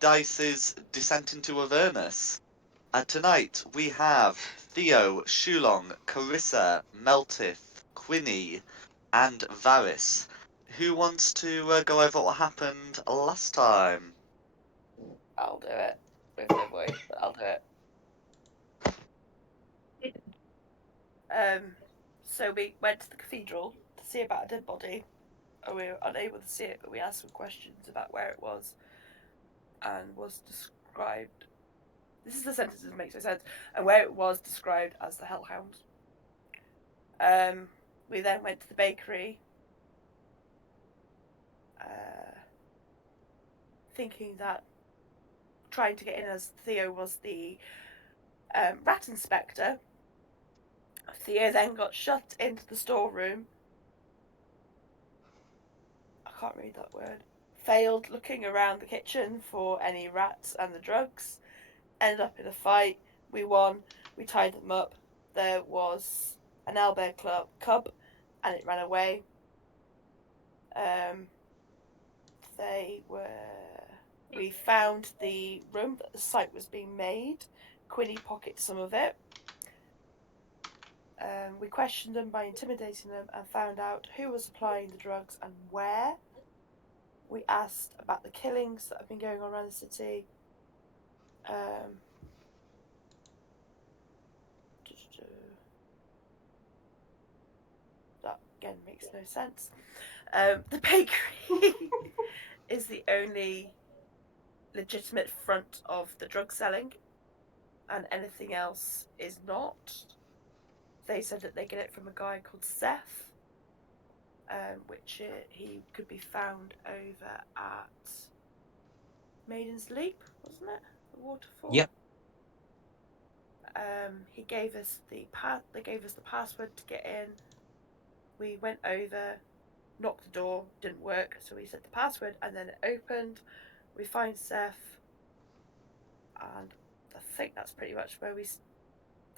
Dice's Descent into Avernus. Tonight we have Theo, Shulong, Carissa, Meltith, Quinny, and Varys. Who wants to go over what happened last time? I'll do it. With no voice, but I'll do it. So we went to the cathedral to see about a dead body. We were unable to see it, but we asked some questions about where it was and was described. This is the sentence that makes no sense. And where it was described as the Hellhound. We then went to the bakery, thinking that trying to get in as Theo was the rat inspector. Theo then got shut into the storeroom. I can't read that word. Failed looking around the kitchen for any rats and the drugs. Ended up in a fight. We won. We tied them up. There was an owlbear cub, and it ran away. We found the room that the site was being made. Quinny pocketed some of it. We questioned them by intimidating them and found out who was supplying the drugs and where. We asked about the killings that have been going on around the city. That again makes no sense. The bakery is the only legitimate front of the drug selling, and anything else is not. They said that they get it from a guy called Seth, which he could be found over at Maiden's Leap, wasn't it? The waterfall. Yep. He gave us the They gave us the password to get in. We went over, knocked the door, didn't work, so we said the password, and then it opened. We find Seth, and I think that's pretty much where we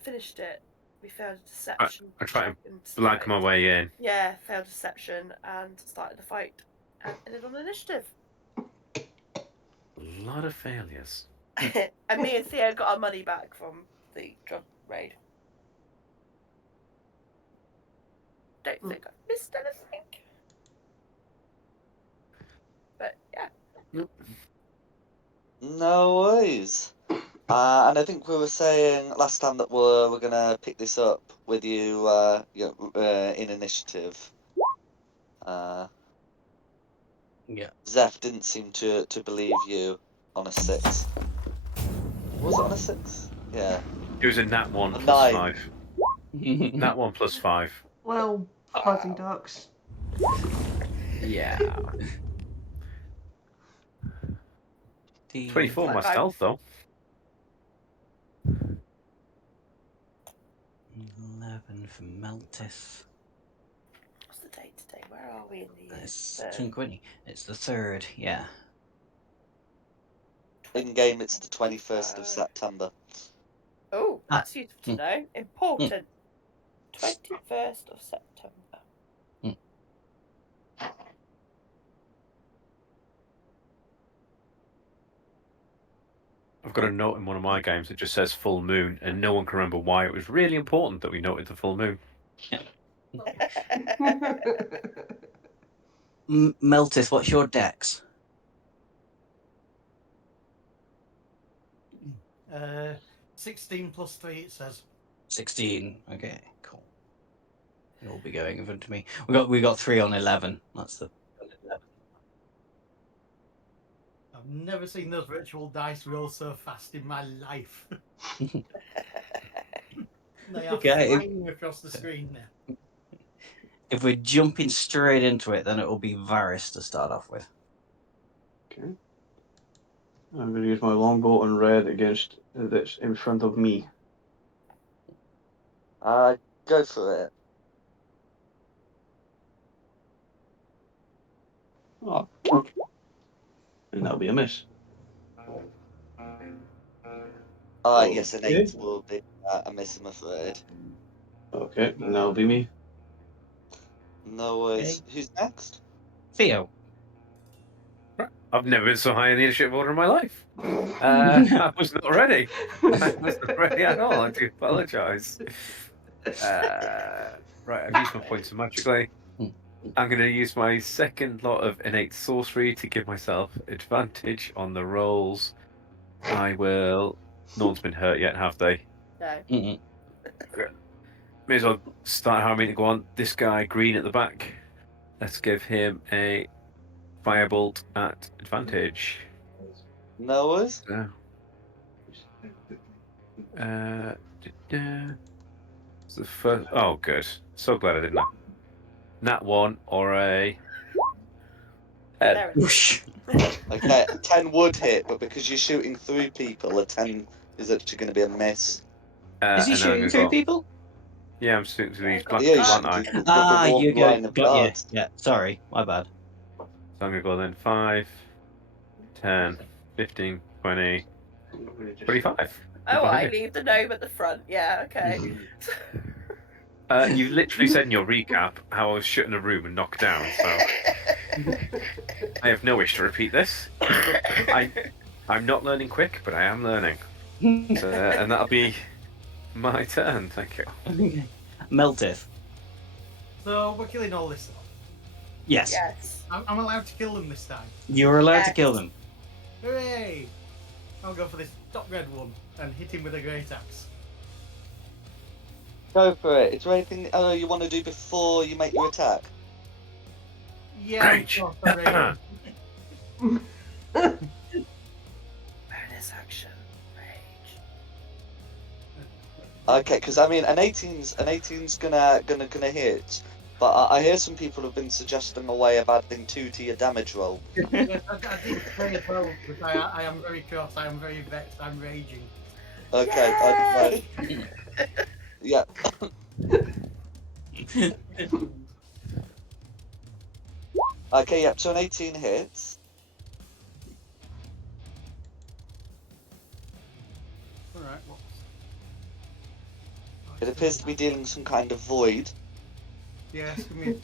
finished it. We failed a deception. I try to blag my way in. Yeah, failed deception and started the fight and ended on initiative. A lot of failures. And me and Theo got our money back from the drug raid. Don't think I've missed anything. But yeah. No worries. And I think we were saying last time that we're gonna pick this up with you, in initiative. Yeah. Zeph didn't seem to believe you on a 6. Was it on a 6? Yeah. It was a nat 1 A plus 9. 5. Nat 1 plus 5. Well, fuzzy ducks. Yeah. 24 Like my stealth, though. 11 for Meltis. What's the date today? Where are we in the year? It's Quinny. It's the 3rd, yeah. In game, it's the 21st of September. Oh, that's useful to know. Important. 21st of September. I've got a note in one of my games that just says full moon, and no one can remember why it was really important that we noted the full moon. Meltis, what's your dex? 16 plus 3, it says. 16. Okay, cool. You'll be going in front of me. We got 3 on 11. That's the. I've never seen those virtual dice roll so fast in my life. They are flying across the screen now. If we're jumping straight into it, then it will be Varys to start off with. Okay. I'm going to use my longbow on red against that's in front of me. Go for it. Oh. And that'll be a miss. Yes, an 8 will be a miss, I'm afraid. Okay, and that'll be me. No worries. Okay. Who's next? Theo. I've never been so high in the initiative order in my life. I was not ready. I was not ready at all. I do apologise. Right, I've used my points magically. I'm going to use my second lot of innate sorcery to give myself advantage on the rolls. I will. No one's been hurt yet, have they? No. Mm-mm. May as well start how I mean to go on. This guy, green at the back. Let's give him a firebolt at advantage. No worries. So, it's the first. Oh, good. So glad I did not. Nat 1 or a. There it is. Whoosh. Okay, 10 would hit, but because you're shooting through people, a 10 is actually going to be a miss. Is he And then I'm shooting gonna through go. people? Yeah, I'm shooting to Yeah, these got black Yeah, you people, guard. aren't I? should. You've got Ah, the you warm go. line of Got you. guards. Yeah, sorry, my bad. So I'm gonna go then 5, 10, 15, 20, 25. Oh, I hit. leave the gnome at the front. Yeah, okay. You literally said in your recap how I was shut in a room and knocked down, so I have no wish to repeat this. I'm not learning quick, but I am learning. So, and that'll be my turn. Thank you. Okay. Meltith. So we're killing all this stuff. Yes. Yes. I'm allowed to kill them this time. You're allowed to Yes. kill them. Hooray! I'll go for this top red one and hit him with a great axe. Go for it. Is there anything you want to do before you make your attack? Yeah, Rage. of course, I rage. Bonus action. Rage. Okay, because I mean, an 18's gonna hit, but I hear some people have been suggesting a way of adding 2 to your damage roll. Yes, I did say as well, but I am very cross, I am very vexed, I'm raging. Okay, Yay! yeah. Okay, yep. So an 18 hits. Alright, whoops. It appears to be dealing some kind of void. Yes, give me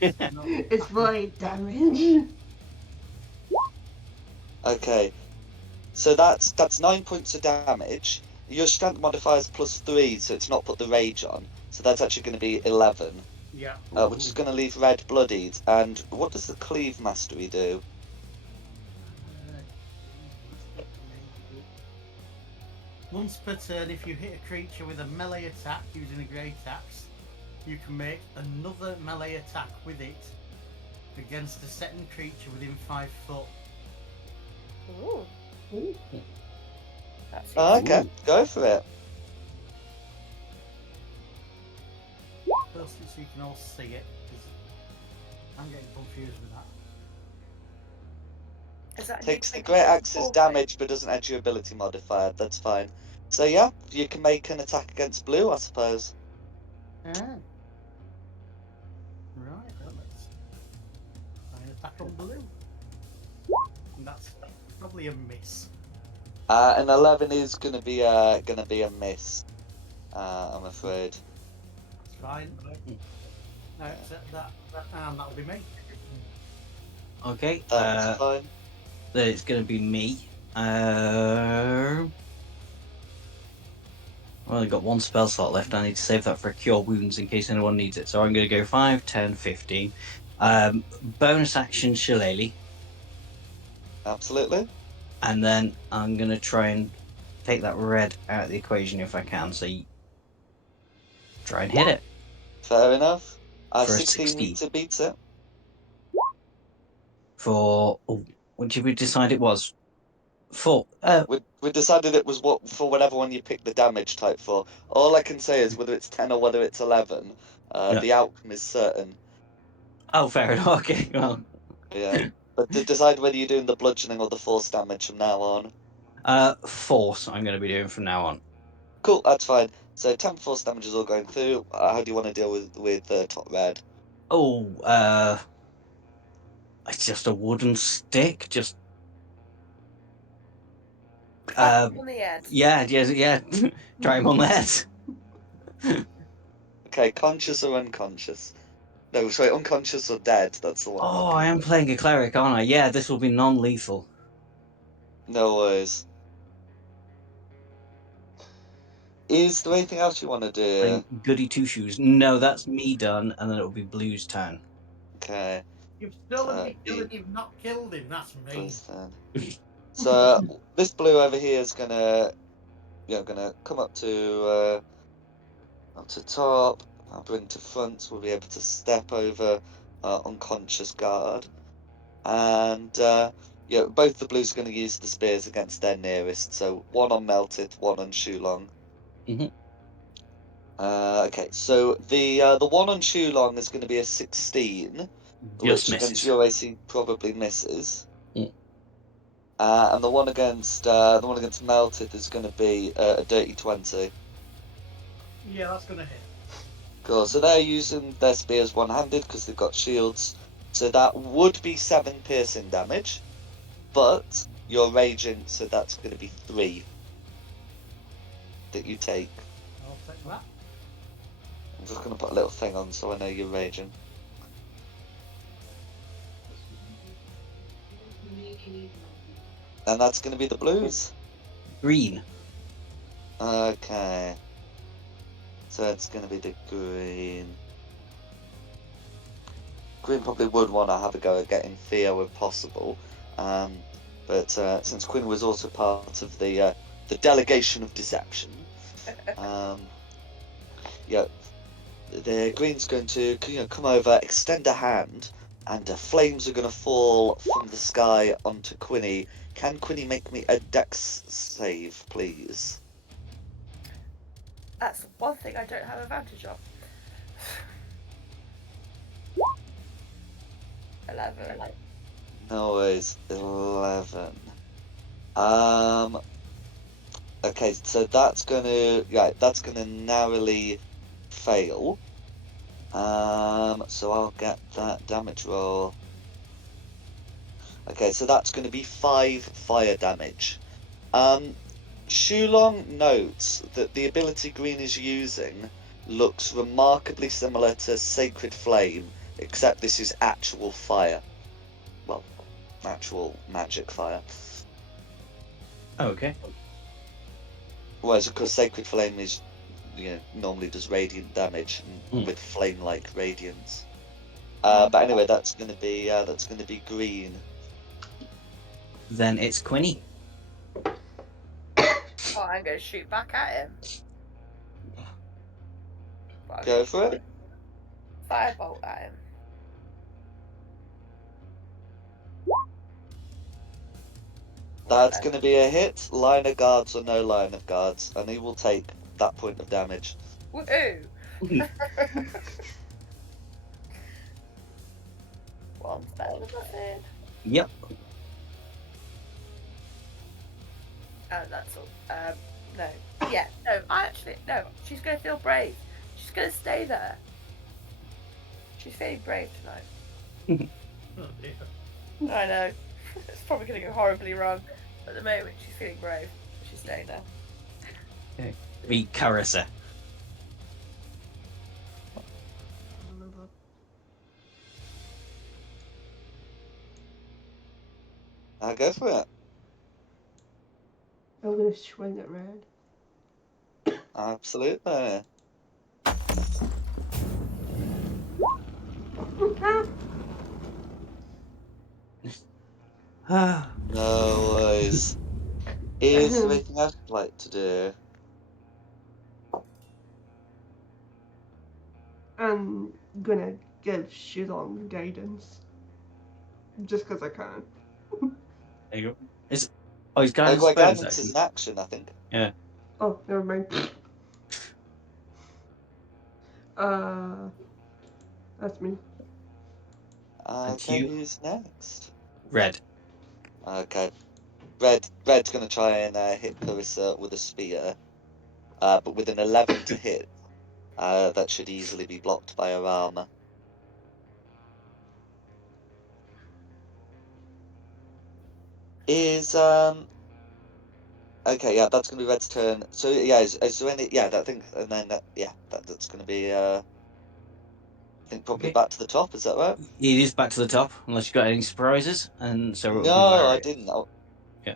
a second. No. It's void damage. Okay, so that's 9 points of damage. Your strength modifier is +3, so it's not put the rage on. So that's actually going to be 11, Yeah. which is going to leave red bloodied. And what does the cleave mastery do? Once per turn, if you hit a creature with a melee attack using a great axe, you can make another melee attack with it against a second creature within 5 foot. Ooh. That's Oh, easy. okay, go for it. Post it so you can all see it, because I'm getting confused with that. Is that Takes the new great axe's four damage, but doesn't add your ability modifier. That's fine. So yeah, you can make an attack against blue, I suppose. Ah. Right, well, let's try and attack on blue. And that's probably a miss. An 11 is gonna be a miss. I'm afraid. It's fine. I accept that, and that'll be me. Okay. That's fine. Then it's going to be me. Well, I've got 1 spell slot left. I need to save that for Cure Wounds in case anyone needs it. So I'm going to go 5, 10, 15. Bonus action Shillelagh. Absolutely. And then I'm going to try and take that red out of the equation if I can. So try and hit it. Fair enough. For a 16 60. meter beats it. For... Oh, what did we decide it was? For... We decided it was what for whatever one you pick the damage type for. All I can say is whether it's 10 or whether it's 11, Yeah. the outcome is certain. Oh, fair enough. Okay, well... Yeah. But to decide whether you're doing the bludgeoning or the force damage from now on. Force I'm going to be doing from now on. Cool, that's fine. So 10 force damage is all going through. How do you want to deal with top red? Oh, it's just a wooden stick. Just on the head. yeah. Try him on the head. Okay, conscious or unconscious? No, sorry, unconscious or dead. That's the one. I'm Oh, looking I am for. playing a cleric, aren't I? Yeah, this will be non-lethal. No worries. Is there anything else you want to do? Playing goody two shoes. No, that's me done, and then it will be Blue's turn. Okay. You've stolen the kill you- and you've not killed him. That's mean. Blue's turn. So this blue over here is gonna come up to top. I'll bring to front. We'll be able to step over unconscious guard, and both the blues are going to use the spears against their nearest. So one on Meltith, one on Shulong. Mhm. Okay, so the one on Shulong is going to be a 16, Just which against misses. your AC probably misses. Mm. And the one against Meltith is going to be a dirty 20. Yeah, that's gonna hit. Cool. So they're using their spears one-handed because they've got shields. So that would be 7 piercing damage, but you're raging, so that's going to be 3 that you take. I'll take that. I'm just going to put a little thing on so I know you're raging. And that's going to be the blues. Green. Okay. So it's going to be the green. Green probably would want to have a go at getting Theo if possible. But since Quinn was also part of the delegation of deception, the green's going to come over, extend a hand, and flames are going to fall from the sky onto Quinny. Can Quinny make me a dex save, please? That's one thing I don't have advantage on. 11. No worries. 11. Okay, so that's gonna narrowly fail. So I'll get that damage roll. Okay, so that's gonna be 5 fire damage. Shulong notes that the ability Green is using looks remarkably similar to Sacred Flame, except this is actual fire. Well, actual magic fire. Oh, okay. Whereas, of course, Sacred Flame is, normally does radiant damage with flame-like radiance. But anyway, that's gonna be green. Then it's Quinny. Oh, I'm going to shoot back at him. But I'm Go gonna for it. Firebolt at him. That's gonna be a hit. Line of guards or no line of guards, and he will take that point of damage. Woohoo! One's better than nothing. Yep. That's all. No. Yeah, no, no. She's going to feel brave. She's going to stay there. She's feeling brave tonight. Oh dear. I know. It's probably going to go horribly wrong. But at the moment, she's feeling brave. She's staying there. Be Carissa. Go for it. I'm gonna swing at red. Absolutely. Ah. No worries. Is there anything else you'd like to do? I'm gonna give Shulong guidance. Just because I can. There you go. He's guidance bonus Guidance action. is an action, I think. Yeah. Oh, never mind. That's me. Okay, you. who's next? Red. Okay. Red's gonna try and hit Clarissa with a spear. But with an 11 to hit, that should easily be blocked by her armor. Okay, yeah, that's gonna be Red's turn. So yeah, is there any? Yeah, that thing, and then that's gonna be I think probably Okay. back to the top. Is that right? It is back to the top, unless you've got any surprises, and so it will be No, I Varys. didn't know. Yeah.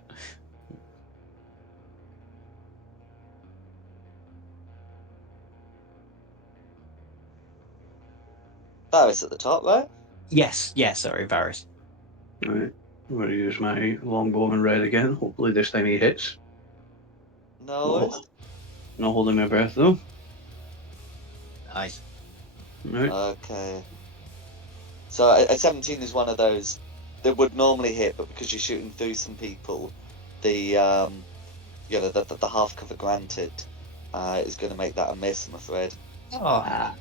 Varys at the top, right? Yes, sorry, Varys. Right. I'm going to use my longbow in red again. Hopefully this time he hits. No worries. Not holding my breath though. Nice. Right. Okay. So a 17 is one of those that would normally hit, but because you're shooting through some people, the the half cover granted is going to make that a miss, I'm afraid. Oh.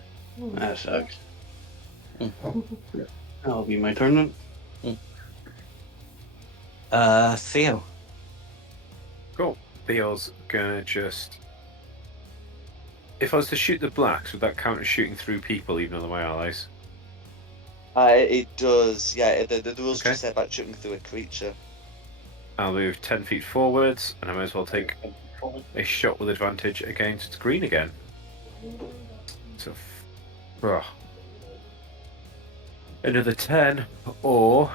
That sucks. Mm. That'll be my turn then. Theo. Cool. Theo's gonna just. If I was to shoot the blacks, would that count as shooting through people, even on my allies? It does, yeah. The rules Okay. just say about shooting through a creature. I'll move 10 feet forwards, and I may as well take a shot with advantage against green again. So, another 10 or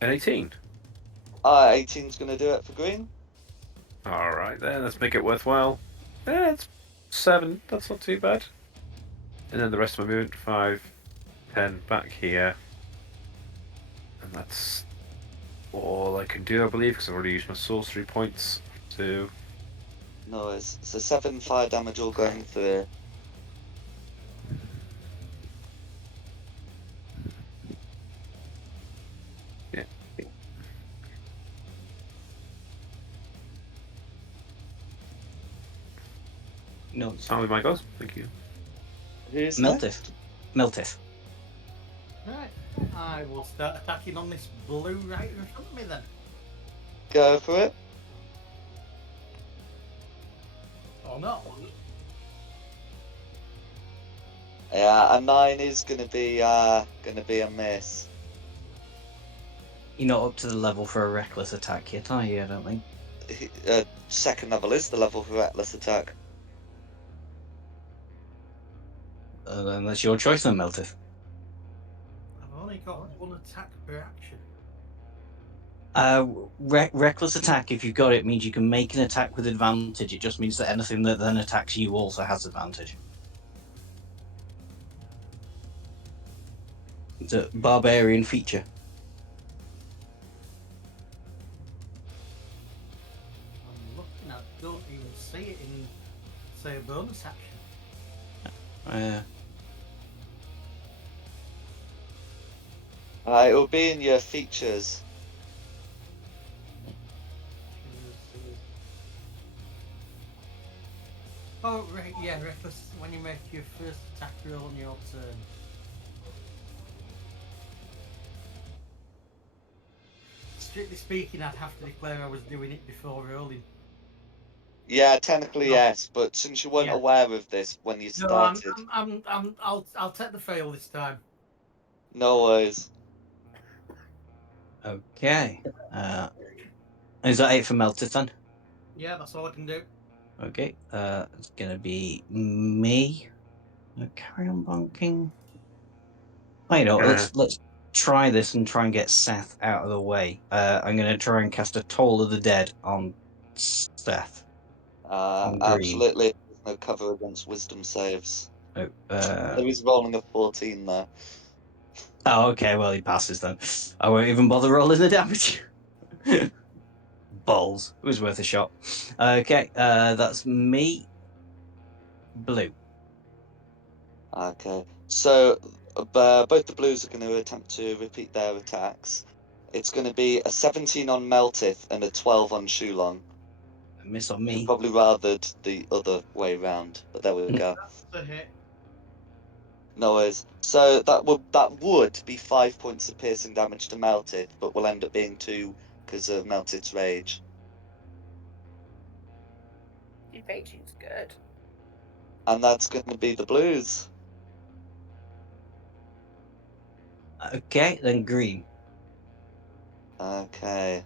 an 18. 18's going to do it for green. All right, then let's make it worthwhile. It's 7. That's not too bad. And then the rest of my movement, 5, 10 back here, and that's all I can do, I believe, because I've already used my sorcery points to. No worries. So 7 fire damage all going through. Yeah. No. Only my goes. Thank you. Who's Miltiff. next? Miltiff. Right. I will start attacking on this blue right in front of me then. Go for it. Or not. Yeah, a 9 is going to be a miss. You're not up to the level for a reckless attack yet, are you? I don't think. Second level is the level for reckless attack. Then that's your choice then, Miltiff. I've only got one attack per action. Reckless attack, if you've got it, means you can make an attack with advantage. It just means that anything that then attacks you also has advantage. It's a barbarian feature. I'm looking, I don't even see it in, say, a bonus action. It will be in your features. Oh, right, yeah, reckless when you make your first attack roll on your turn. Strictly speaking, I'd have to declare I was doing it before rolling. Yeah, technically No. yes, but since you weren't Yeah. aware of this when you No, started, I'll take the fail this time. no worries. Okay. Is that it for Melted then? Yeah, that's all I can do. Okay. It's gonna be me. Carry on bonking. Oh, you know, let's try this and try and get Seth out of the way. I'm gonna try and cast a Toll of the Dead on Seth. On green. Absolutely, there's no cover against wisdom saves. Oh, There is rolling a 14 there. oh, okay. Well, he passes then. I won't even bother rolling the damage. Balls. It was worth a shot. Okay, that's me. Blue. Okay, so both the blues are going to attempt to repeat their attacks. It's going to be a 17 on Meltith and a 12 on Shulong. A miss on You me. probably rathered the other way round, but there we go. That's the hit. No worries. So that would be 5 points of piercing damage to Meltith, but will end up being 2 because of Meltith's rage. Evading's good. And that's going to be the blues. Okay, then green. Okay.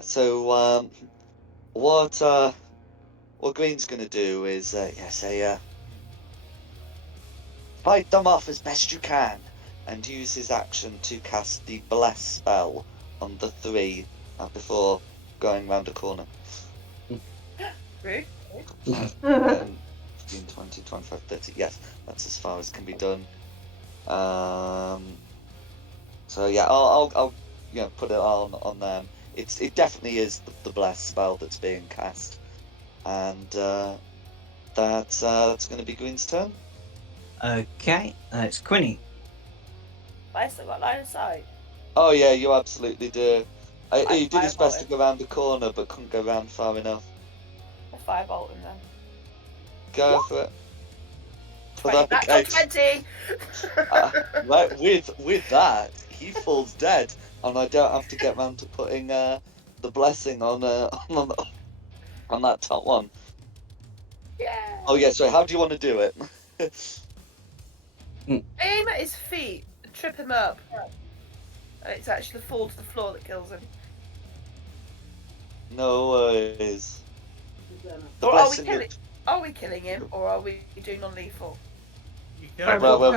So what Green's going to do is say fight them off as best you can, and use his action to cast the Bless spell on the 3 before going round a corner. Rude. 10, 15, 20, 25, 30. Yes, that's as far as can be done. So yeah, I'll put it on them. It definitely is the Bless spell that's being cast, and that's going to be Green's turn. Okay, it's Quinny. I still got line of sight. Oh yeah, you absolutely do. I He did his best to firebolted. go round the corner, but couldn't go round far enough. I firebolt him then. Go for it. 20. That's Okay. on 20! Right, with that, he falls dead, and I don't have to get round to putting the blessing on that top one. Yeah. Oh yeah, so how do you want to do it? Aim at his feet and trip him up. And it's actually the fall to the floor that kills him. No worries. The Or blessing. are we killing him, or are we doing non-lethal? You Well, can't. Well, there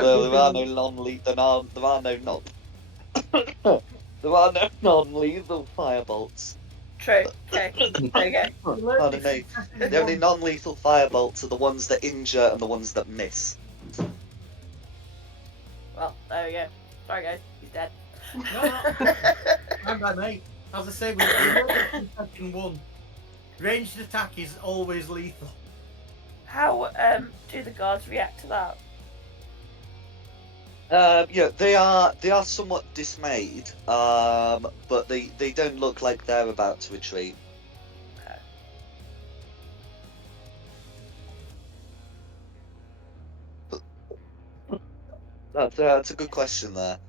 are no non-lethal firebolts. True. Okay. There you go. Pardon me. The only non-lethal firebolts are the ones that injure and the ones that miss. Well, there we go. Sorry guys, he's dead. No. Fine by me. As I say, we in Section 1, ranged attack is always lethal. How do the guards react to that? Yeah, they are somewhat dismayed, but they don't look like they're about to retreat. That's a good question there.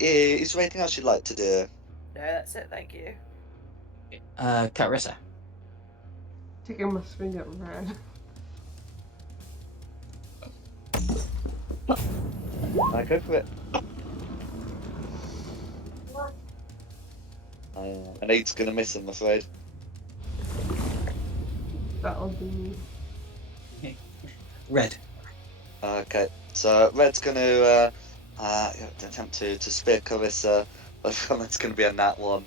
Is there anything else you'd like to do? No, that's it. Thank you. Carissa. Taking my swing at red. I go for it. An 8's gonna miss, I'm afraid. That'll be Red. Okay, so Red's gonna attempt to spear Carissa. That's gonna be a nat 1.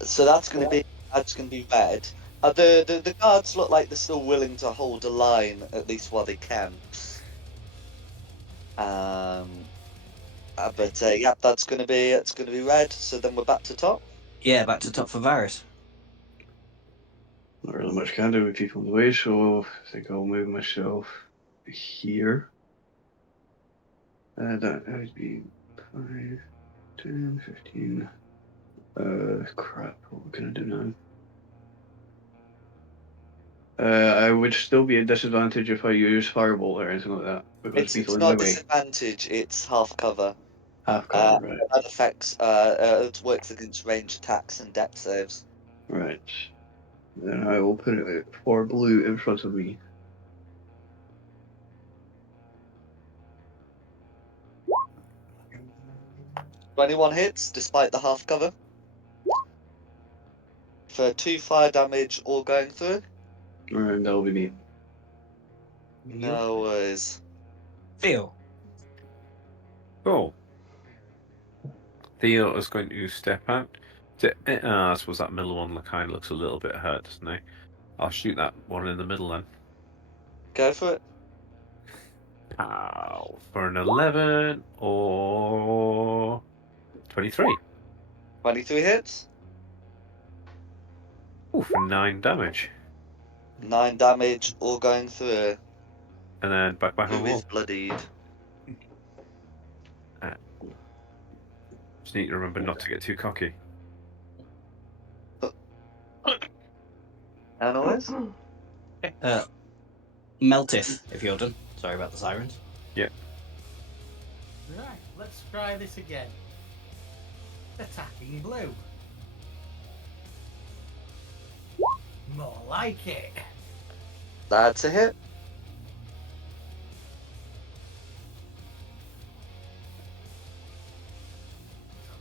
So that's gonna be Red. The guards look like they're still willing to hold a line at least while they can. But yeah, that's gonna be Red. So then we're back to top. Yeah, back to top for Varys. Not really much can do with people in the way, so I think I'll move myself here. That would be 5, 10, 15. Crap, what can I do now? I would still be at disadvantage if I use Firebolt or anything like that, because It's people in not my way. disadvantage. It's half cover. Half cover, right. That affects. It works against range attacks and depth saves. Right. Then I will put it for blue in front of me. 21 hits, despite the half cover. For 2 fire damage, all going through. And that'll be me. No worries. Theo. Cool. Theo is going to step out. I suppose that middle one kind of looks a little bit hurt, doesn't it? I'll shoot that one in the middle then. Go for it. Pow. For an 11 or 23. 23 hits. Ooh, for 9 damage. 9 damage, all going through. And then back on the Who wall. is bloodied? Just need to remember not to get too cocky. Anyways? Meltith, if you're done. Sorry about the sirens. Yep. Right, let's try this again. Attacking blue. More like it. That's a hit.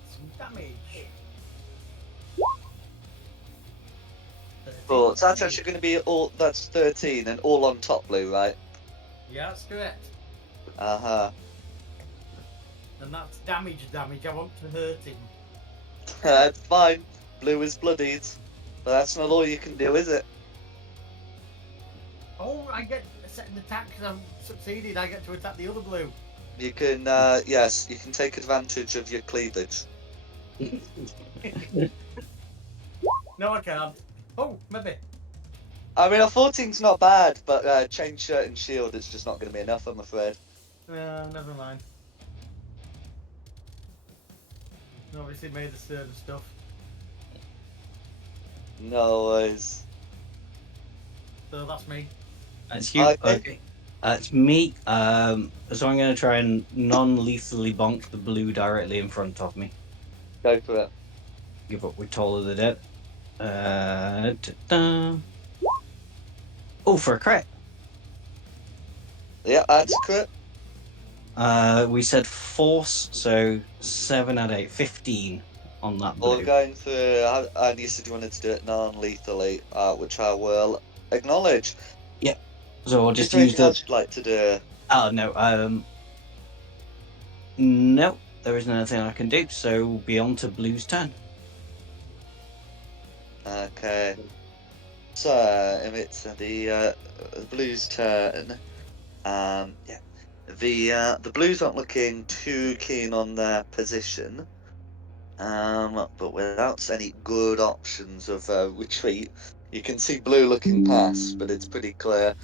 Some damage. Cool. So that's actually going to be all. That's 13 and all on top blue, right? Yeah, that's correct. Uh And that's damage. I want to hurt him. huh. It's fine. Blue is bloodied, but that's not all you can do, is it? Oh, I get a second attack because I've succeeded. I get to attack the other blue. You can. Yes, you can take advantage of your cleavage. No, I can't. Oh, maybe. I mean, a 14's not bad, but chain shirt and shield is just not going to be enough, I'm afraid. Never mind. Obviously made the certain stuff. No worries. So that's me. That's you. Okay. That's me. So I'm going to try and non-lethally bonk the blue directly in front of me. Go for it. Give up with Toll of the Dead. Oh, for a crit. Yeah, that's crit. We said force, so 7 out of 8, 15 on that blue. Or going through, and you said you wanted to do it non-lethally, which I will acknowledge. Yep. So I'll Is just there use anything the. else you'd like to do? Oh no. No, there isn't anything I can do. So be on to Blue's turn. Okay. So, if it's the Blues' turn, yeah, the Blues aren't looking too keen on their position, but without any good options of retreat, you can see Blue looking past, but it's pretty clear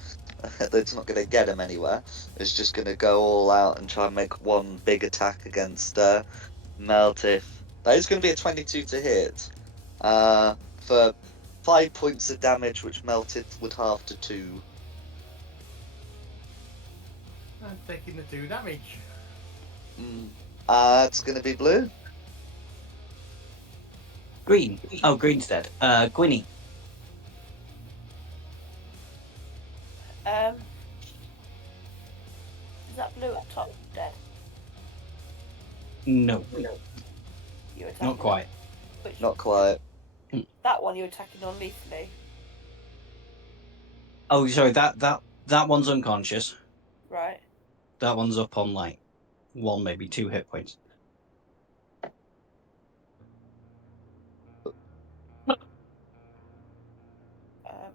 that it's not going to get him anywhere. It's just going to go all out and try and make one big attack against Meltif. That is going to be a 22 to hit, for 5 points of damage, which Meltif would halve to 2. I'm taking the 2 damage. It's going to be Blue. Green. Oh, Green's dead. Gwynny. Is that blue at top dead? No, You attacking not quite. Which, Not quite. that one you're attacking non-lethally. Oh, sorry. That one's unconscious. Right. That one's up on like 1, maybe 2 hit points.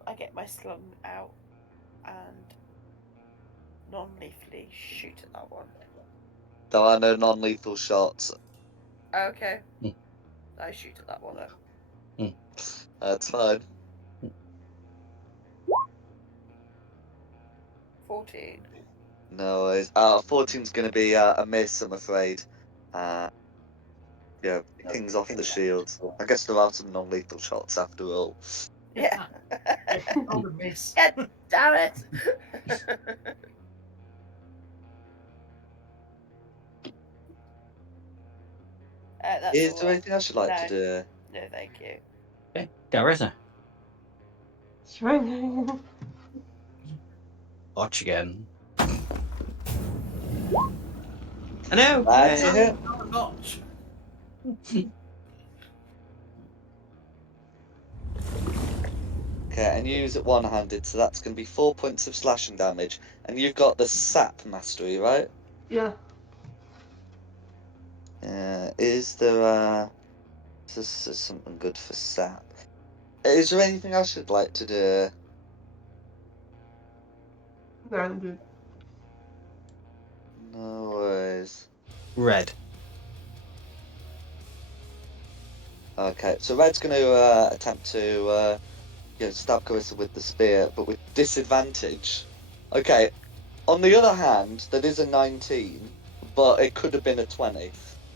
I get my slung out and non-lethally shoot at that one. There are no non-lethal shots. Okay. Mm. I shoot at that one then. That's fine. 14. No worries. 14's going to be a miss, I'm afraid. Yeah, King's off the shield. I guess there are some non-lethal shots after all. Yeah. Oh, the miss. God damn it! That's Is all there right. anything else you'd like to do? No, thank you. Okay, Garissa. Swinging. Watch again. I know. That's a Yay. hit. Notch. Okay, and you use it one-handed, so that's going to be 4 points of slashing damage. And you've got the sap mastery, right? Yeah. Is there this is something good for sap? Is there anything else you'd like to do? No, I'm good. No worries. Red. Okay, so Red's going to attempt to stab Carissa with the spear, but with disadvantage. Okay, on the other hand, that is a 19, but it could have been a 20.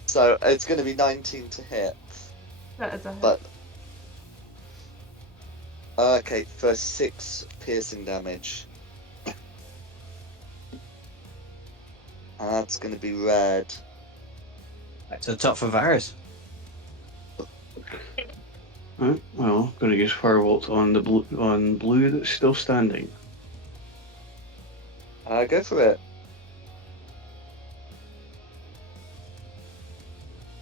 So it's going to be 19 to hit. That is a hit. But okay, for 6 piercing damage. And that's going to be red. Back to the top for Varys. Right, well, going to use Firebolt on the blue that's still standing. Go for it.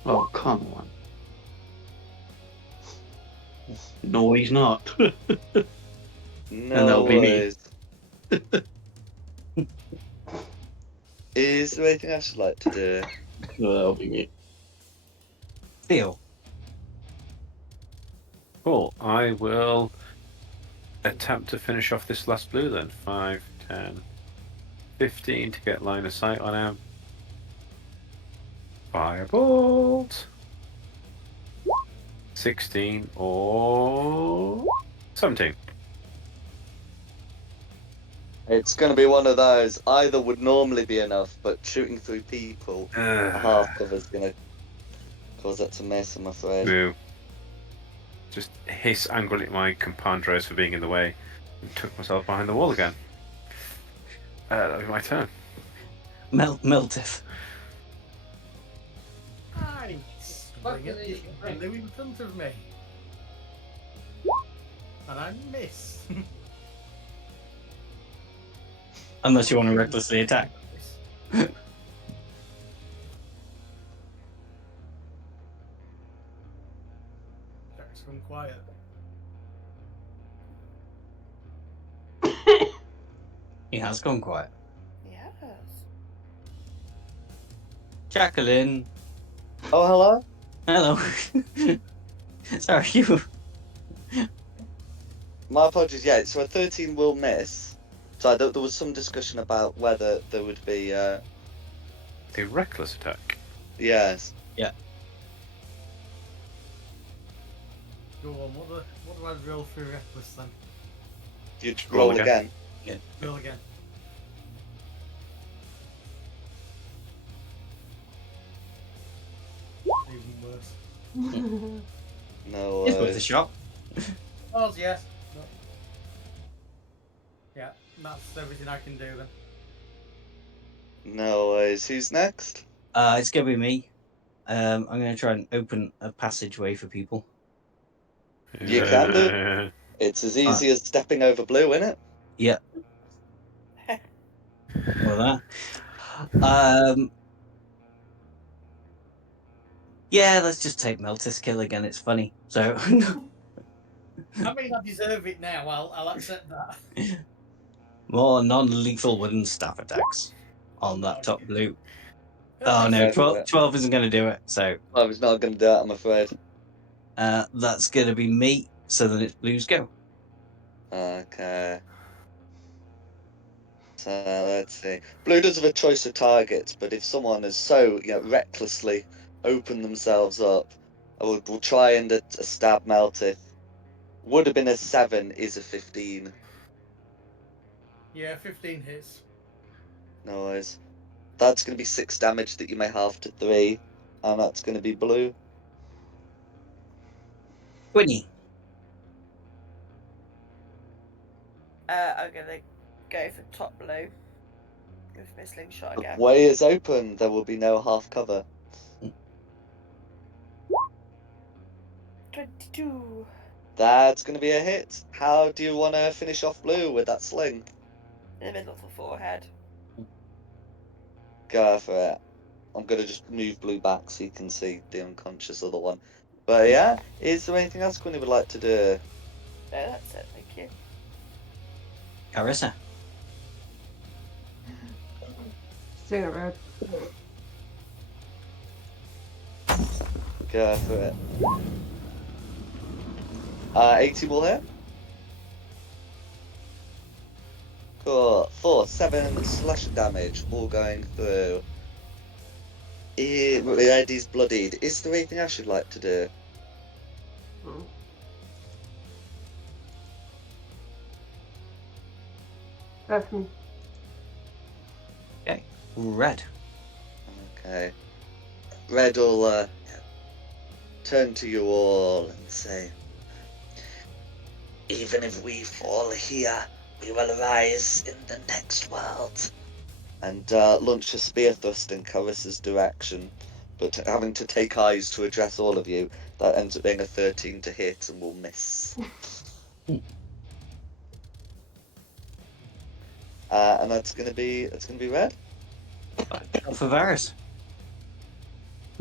Oh, come on. No, he's not. No that'll be me. worries. Is there anything else you'd like to do? No, that'll be me. Theo. Cool. I will attempt to finish off this last blue then. 5, 10, 15 to get line of sight on him. Firebolt. 16 or 17. It's going to be one of those. Either would normally be enough, but shooting through people, a half cover's going to cause that to miss, I'm afraid. Boo. Just hiss angrily at my compadres for being in the way and took myself behind the wall again. That'll be my turn. Meltif. Nice. Bring it in front of me. And I miss. Unless you want to recklessly attack. Jack's gone quiet. He has gone quiet. Yes. Jacqueline. Oh, hello? Hello. Sorry, you. My apologies, yeah, so a 13 will miss. So there was some discussion about whether there would be, A reckless attack. yes. Go on, what do I roll for reckless then? You'd Roll roll again. again. Roll again. Even worse. No It's worth a worries. shot. Oh, yes. No. Yeah, that's everything I can do then. No worries. Who's next? It's gonna be me. I'm gonna try and open a passageway for people. You can do. It's as easy as stepping over blue, isn't it? Yeah. Well, that. Yeah, let's just take Meltis kill again. It's funny. So. I mean, I deserve it now. I'll accept that. More non-lethal wooden staff attacks on Oh, that no. top blue. At Oh no, least- 12 isn't going to do it. So I was not going to do that, I'm afraid. that's going to be me. So then it's blues go. Okay. So let's see. Blue does have a choice of targets, but if someone has so recklessly opened themselves up, we'll try and a stab Meltith. Would have been a 7, is a 15. Yeah, 15 hits. No worries. That's going to be 6 damage that you may halve to 3, and that's going to be blue. Quinny. I'm gonna go for top blue with my slingshot The again. way is open. There will be no half cover. 22. That's going to be a hit. How do you want to finish off blue with that sling? In the middle of the forehead. Go for it. I'm going to just move blue back so you can see the unconscious other one. But yeah, is there anything else Quinny would like to do? No, that's it. Thank you. Carissa. Stay red. Go for it. 80 will hit. Cool. 4, 7 slash damage, all going through. Eddie's bloodied. Is there anything else you'd like to do? That's me. Okay. Red. Okay. Red will turn to you all and say, even if we fall here, we will rise in the next world. And launch a spear thrust in Carissa's direction. But having to take eyes to address all of you, that ends up being a 13 to hit and will miss. And that's gonna be red. For Varys.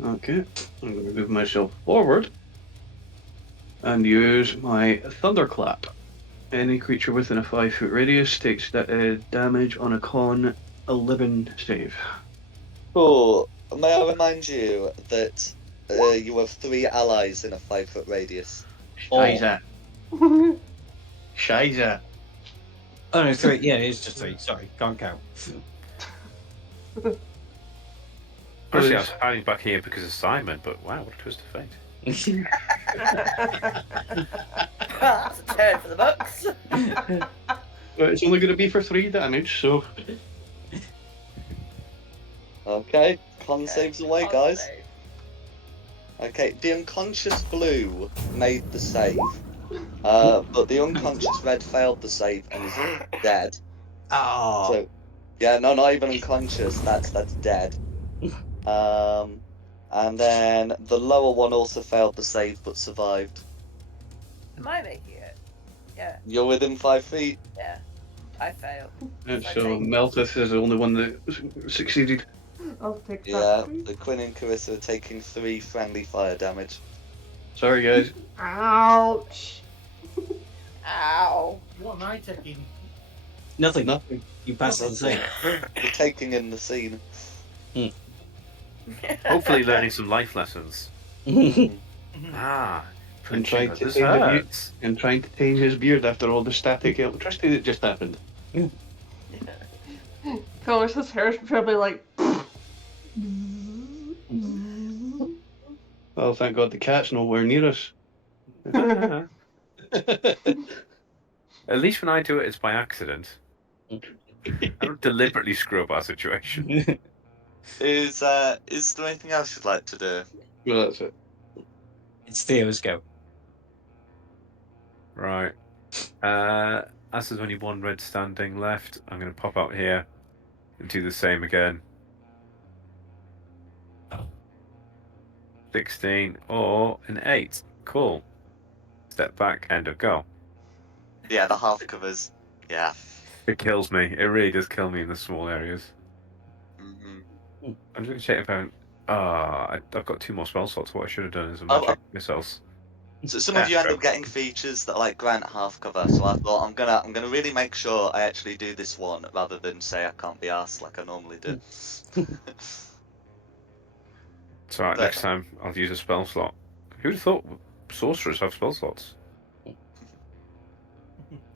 Okay, I'm going to move myself forward. and use my Thunderclap. Any creature within a 5-foot radius takes damage on a con 11 save. Cool. May I remind you that you have 3 allies in a 5-foot radius? Shiza. Shiza. Oh no, 3. Yeah, it's just 3. Sorry, can't count. Honestly, I was hiding back here because of Simon, but wow, what a twist of fate. That's a turn for the books. Well, it's only going to be for 3 damage, so. Okay, con saves away, Con guys. save. Okay, the unconscious blue made the save, but the unconscious red failed the save and is dead. Oh. So, yeah, no, not even unconscious. That's dead. And then the lower one also failed the save but survived. Am I making it? Yeah, You're within 5 feet. yeah. I failed. So Meltith is the only one that succeeded. I'll take that. Yeah, please. the Quinn and Carissa are taking 3 friendly fire damage. Sorry, guys. Ouch. Ow. What am I taking? Nothing. Nothing. You passed the same. You're taking in the scene. Hopefully learning some life lessons. Ah, And trying to this change the beard, hurts. and trying to change his beard after all the static electricity that just happened. Carlos's hair is probably like. Oh, thank God the cat's nowhere near us. At least when I do it, it's by accident. I don't deliberately screw up our situation. Is there anything else you'd like to do? Well, that's it. It's Theo's go. Right. As there's only one red standing left, I'm going to pop out here and do the same again. 16 or an 8. Cool. Step back, end of go. Yeah, the half covers. Yeah. It kills me. It really does kill me in the small areas. Mm-hmm. I'm just going to check if I've got 2 more spell slots. What I should have done is I'm Oh, going to check missiles. So some of you end up getting features that like grant half cover. So I thought I'm gonna really make sure I actually do this one rather than say I can't be arsed like I normally do. It's alright, But- next time I'll use a spell slot. Who'd have thought sorcerers have spell slots?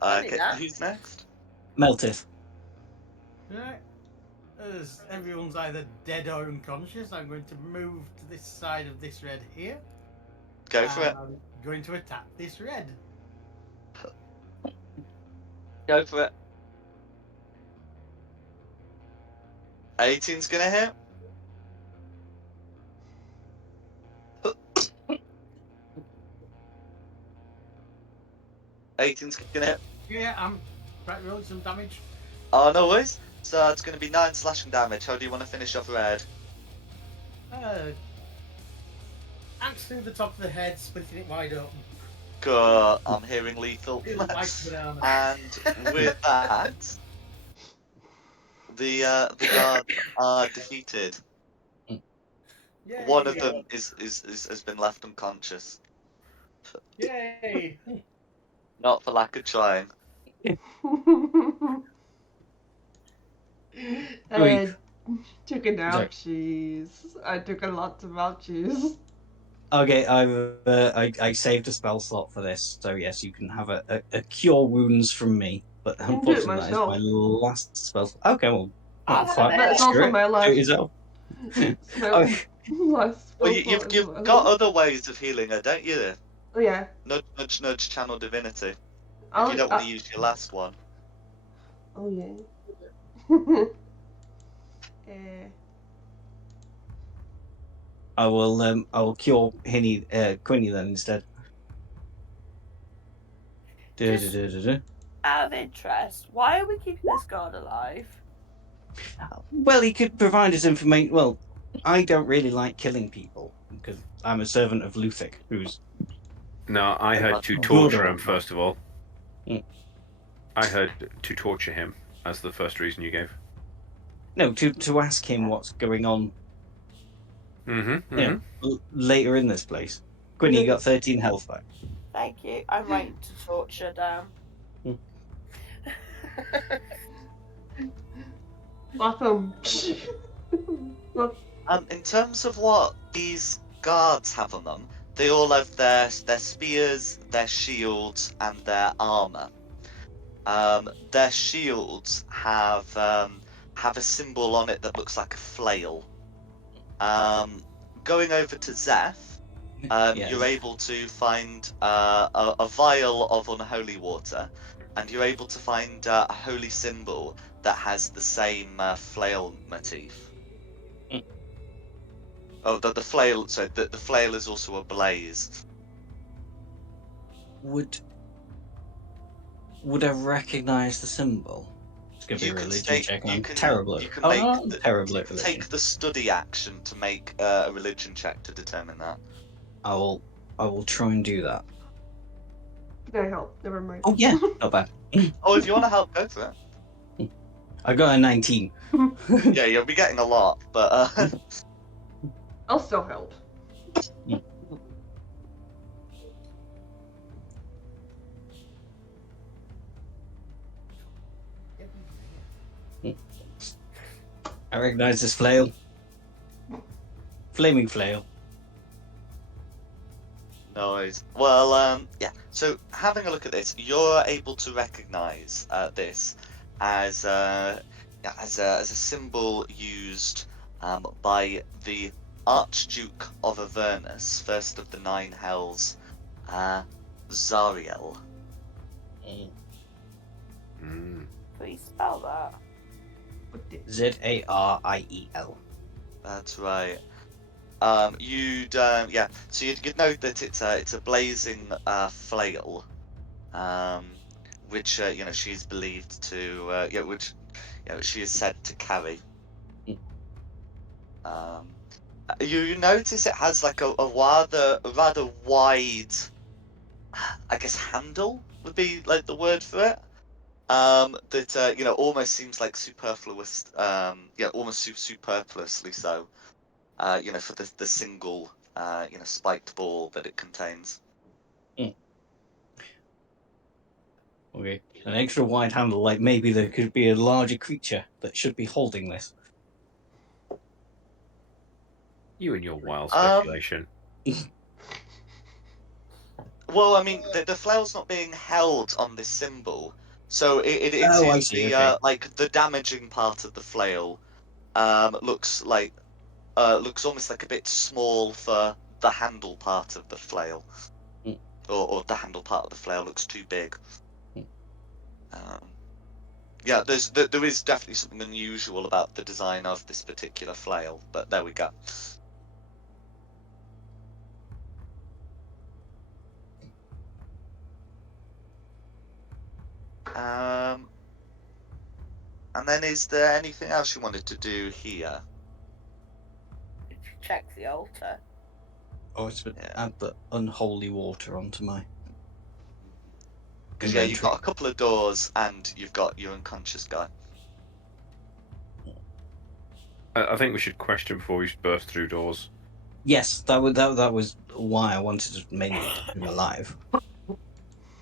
I knew Okay, that. who's next? Meltith. Right. As everyone's either dead or unconscious, I'm going to move to this side of this red here. Go for it. I'm going to attack this red. Go for it. 18's gonna hit. Eighteen's gonna hit. Yeah, I'm right rolling some damage. Oh, no worries. So it's gonna be 9 slashing damage. How do you want to finish off red? Axe through the top of the head, splitting it wide open. Good. I'm hearing lethal. Feels like banana. And with that, the guards are defeated. Yay! One of them has been left unconscious, Yay! not for lack of trying. I took an Sorry. ouchies. I took a lot of ouchies. Okay, I saved a spell slot for this, so yes, you can have a cure wounds from me. But can do it unfortunately, that is myself. my last spell slot. Okay, well, I'll that's have fine. it. That's Screw also it. my Do last. it yourself. My Okay. last Well, spell you've slot as well. got other ways of healing her, don't you? Oh yeah. Nudge, nudge, nudge, channel divinity. If I'll, you don't want to use your last one. Oh yeah. I will cure Quinny then instead. Just- Out of interest, why are we keeping this guard alive? Well, he could provide us information. Well, I don't really like killing people because I'm a servant of Luthic, who's No, I heard to Good torture on. him first of all. Mm. I heard to torture him as the first reason you gave. no to ask him what's going on. Mm-hmm. You know, later in this place. Quinny, you got 13 health back. Thank you. I'm writing to torture down. Awesome. In terms of what these guards have on them, they all have their spears, their shields, and their armor. Their shields have a symbol on it that looks like a flail. Going over to Zeph, Yes. you're able to find a vial of unholy water, and you're able to find a holy symbol that has the same flail motif. Mm. Oh, the flail. So the flail is also ablaze. Would I recognize the symbol? It's gonna be a You can religion stay. check. You I'm can. terrible. You can Oh make. no, I'm terrible You at can religion. take the study action to make a religion check to determine that. I will try and do that. Can I help? Never mind. Oh yeah, not bad. Oh, if you want to help, go for it. I got a 19. Yeah, you'll be getting a lot, but I'll still help. I recognize this flail. Flaming flail. no worries. Well, yeah. So having a look at this, you're able to recognise this as a symbol used by the Archduke of Avernus, first of the Nine Hells, Zariel. Please spell that. Zariel. That's right. You'd So you'd note that it's a blazing flail, which she's believed to which she is said to carry. You notice it has like a rather wide, I guess, handle would be like the word for it. That almost seems like superfluous. Almost superfluously so. For the single spiked ball that it contains. Okay. An extra wide handle, like maybe there could be a larger creature that should be holding this. You and your wild speculation. Well, I mean, the flail's not being held on this symbol, so it is I see, the okay. like the damaging part of the flail looks almost like a bit small for the handle part of the flail, or the handle part of the flail looks too big. Yeah, there is definitely something unusual about the design of this particular flail, but there we go. And then is there anything else you wanted to do here? Check the altar. Oh, it's add the unholy water onto my Because you've inventory. got a couple of doors and you've got your unconscious guy. I think we should question before we burst through doors. Yes, that was why I wanted to mainly keep him alive.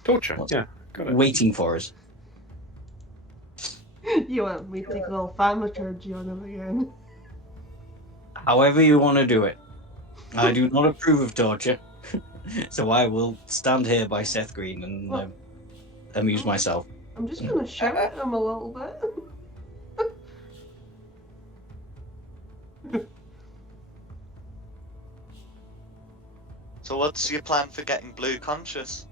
Torture, yeah, got it. Waiting for us. You want me to take a little thaumaturgy on him again? However you want to do it. I do not approve of torture, so I will stand here by Seth Green and amuse myself. I'm just gonna shout at him a little bit. So what's your plan for getting Blue conscious?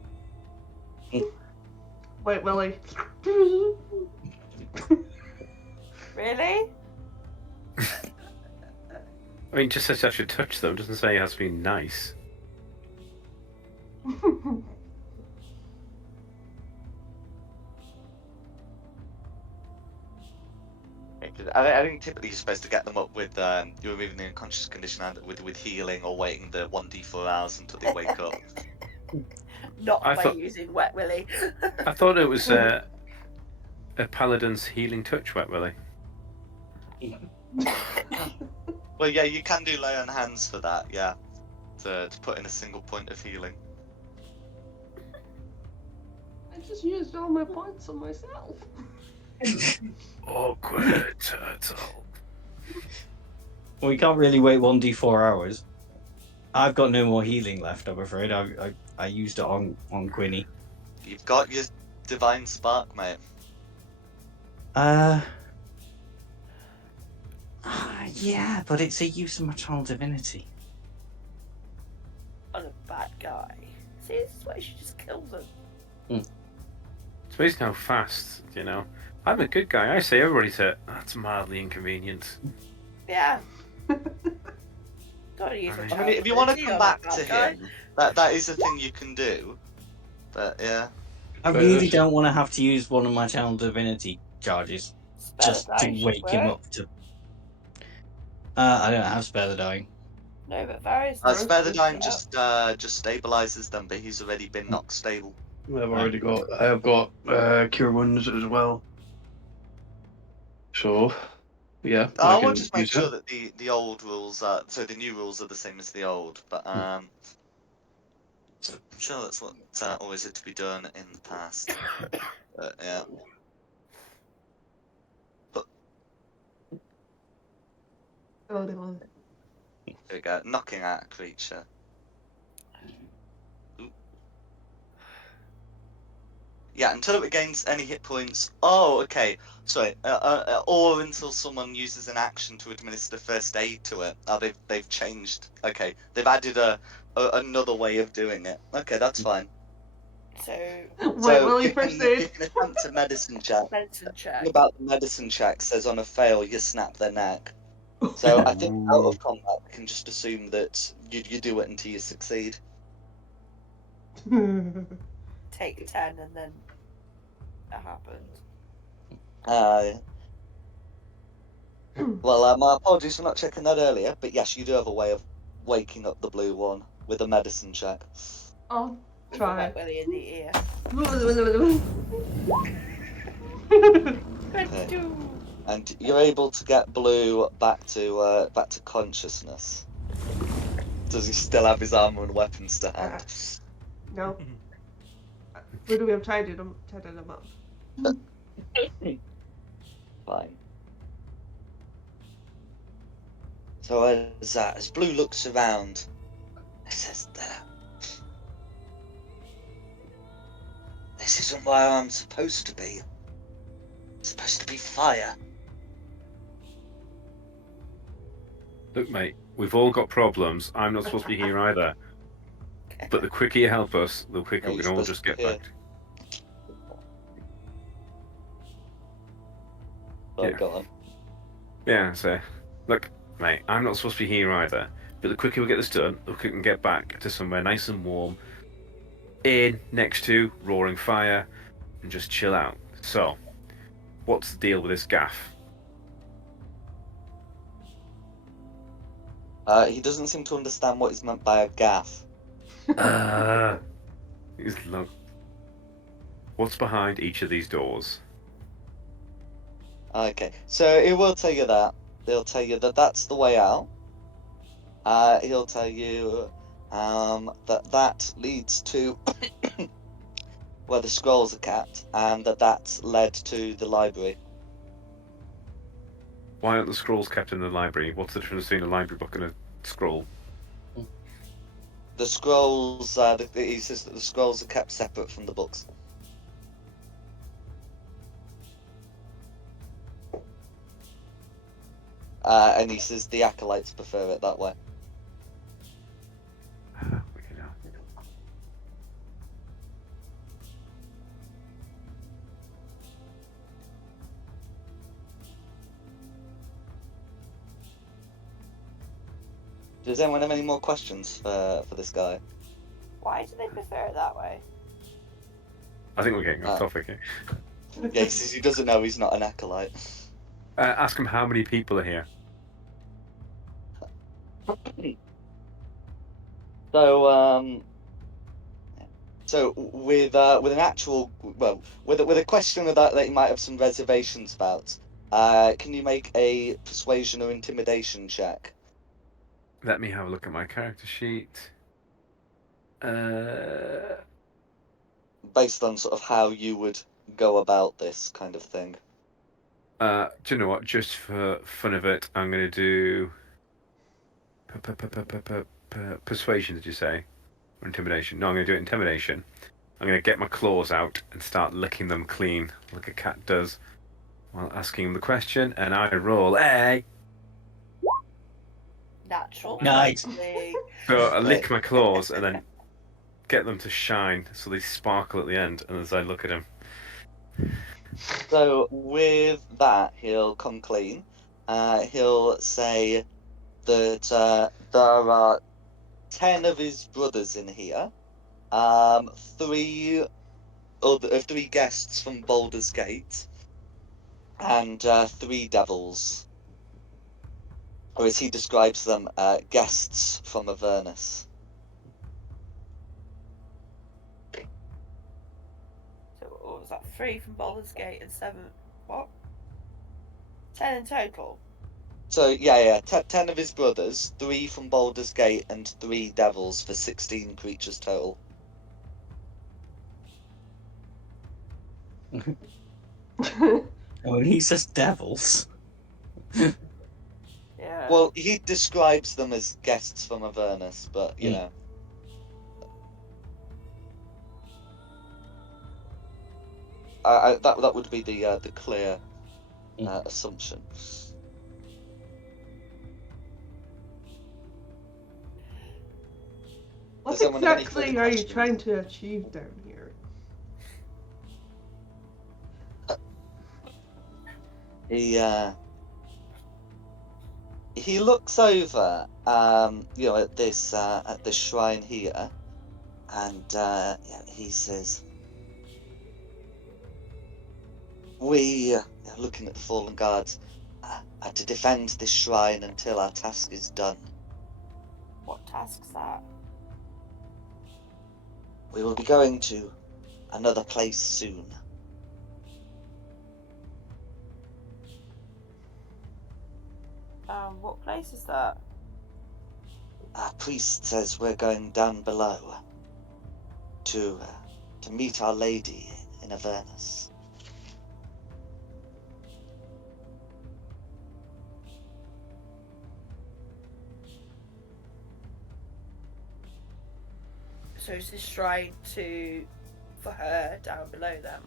Wait, Willie. Really? I mean, just says I should touch them. Doesn't say it has to be nice. I think typically you're supposed to get them up with you're removing the unconscious condition and with healing or waiting the 1d4 hours until they wake up. Not I by thought- using Wet Willy. I thought it was a paladin's healing touch, Wet Willy. Well, yeah, you can do lay on hands for that, yeah, to put in a single point of healing. I just used all my points on myself. Awkward turtle. We can't really wait 1d4 hours. I've got no more healing left, I'm afraid. I used it on Quinny. You've got your divine spark, mate. Yeah, but it's a use of maternal divinity. On a bad guy. See, this is why you should just kill them. It's amazing how fast, you know. I'm a good guy. I say everybody's hurt. That's mildly inconvenient. Yeah. Gotta use I a mean, I mean, if you want to come back to him, that is a thing you can do. But yeah. I really don't want to have to use one of my channel divinity charges just to wake him up to. I don't have spare the dying. No, but various. Spare the Dying just stabilizes them, but he's already been knocked stable. I have got cure wounds as well. So, yeah. I can will just make use sure it. that the old rules are the new rules are the same as the old. But I'm sure that's what always had to be done in the past. But yeah. Oh, they want it. Here we go. Knocking out a creature. Ooh. Yeah, until it regains any hit points. Oh, okay. Sorry. Or until someone uses an action to administer first aid to it. Oh, they've changed. Okay, they've added another way of doing it. Okay, that's fine. So. Wait, So will you he first can, aid? you can attempt a medicine check. Medicine The check. thing about the medicine check says on a fail you snap their neck. So I think out of combat we can just assume that you do it until you succeed. Take 10 and then that happens. Well, my apologies for not checking that earlier, but yes, you do have a way of waking up the blue one with a medicine check. I'll With try. that Willy in the ear. 22. And you're able to get blue back to consciousness. Does he still have his armor and weapons to hand? No. Where do we have tied him up? Fine. So as Blue looks around, he says, "This isn't where I'm supposed to be. I'm supposed to be fire." Look, mate, we've all got problems. I'm not supposed to be here either. But the quicker you help us, the quicker we can all just get back. Oh, go on. Yeah, so, look, mate, I'm not supposed to be here either. But the quicker we get this done, the quicker we can get back to somewhere nice and warm, next to roaring fire, and just chill out. So, what's the deal with this gaff? He doesn't seem to understand what is meant by a gaff. What's behind each of these doors? Okay, so he will tell you that. He'll tell you that that's the way out. He'll tell you that leads to where the scrolls are kept, and that's led to the library. Why aren't the scrolls kept in the library? What's the difference between a library book and a scroll? The scrolls, he says that the scrolls are kept separate from the books. And he says the acolytes prefer it that way. Does anyone have any more questions for this guy? Why do they prefer it that way? I think we're getting off topic here. Yeah, he says he doesn't know he's not an acolyte. Ask him how many people are here. So with an actual with a question of that you might have some reservations about, can you make a persuasion or intimidation check? Let me have a look at my character sheet. based on sort of how you would go about this kind of thing. Do you know what? Just for fun of it, I'm going to do persuasion. Did you say? Or intimidation? No, I'm going to do intimidation. I'm going to get my claws out and start licking them clean, like a cat does, while asking him the question. And I roll a. Natural. Nice. 20. So I lick Right. my claws and then get them to shine so they sparkle at the end. And as I look at him, So with that, he'll come clean. He'll say that there are 10 of his brothers in here. Three guests from Baldur's Gate, and 3 devils, or as he describes them, guests from Avernus. So what was that? 3 from Baldur's Gate and 7. What? 10 in total. So yeah, 10 of his brothers, 3 from Baldur's Gate, and 3 devils for 16 creatures total. When he says devils. Yeah. Well, he describes them as guests from Avernus, but you know. That would be the clear assumption. What Does anyone have any exactly further are you questions? trying to achieve down here? He looks over, at this shrine here, and he says, "We, looking at the fallen guards, are to defend this shrine until our task is done. What task's that? We will be going to another place soon. What place is that? Our priest says we're going down below to meet Our Lady in Avernus." So is this shrine for her down below them?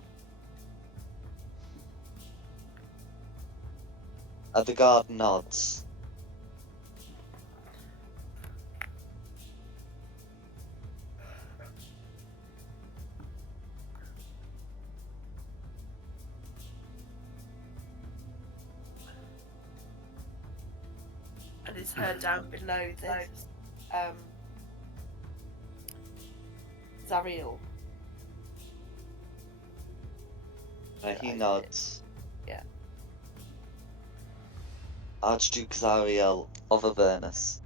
The guard nods. And is her down below this Zariel? He nods. Yeah. Archduke Zariel of Avernus.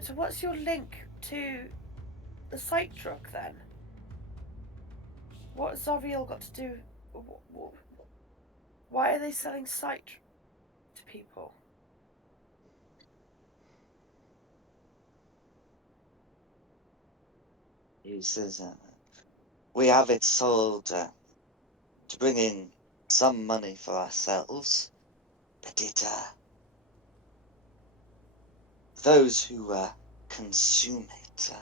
So what's your link to the sight drug then? What has Zariel got to do? Why are they selling sight to people? He says, "We have it sold to bring in some money for ourselves, but those who consume it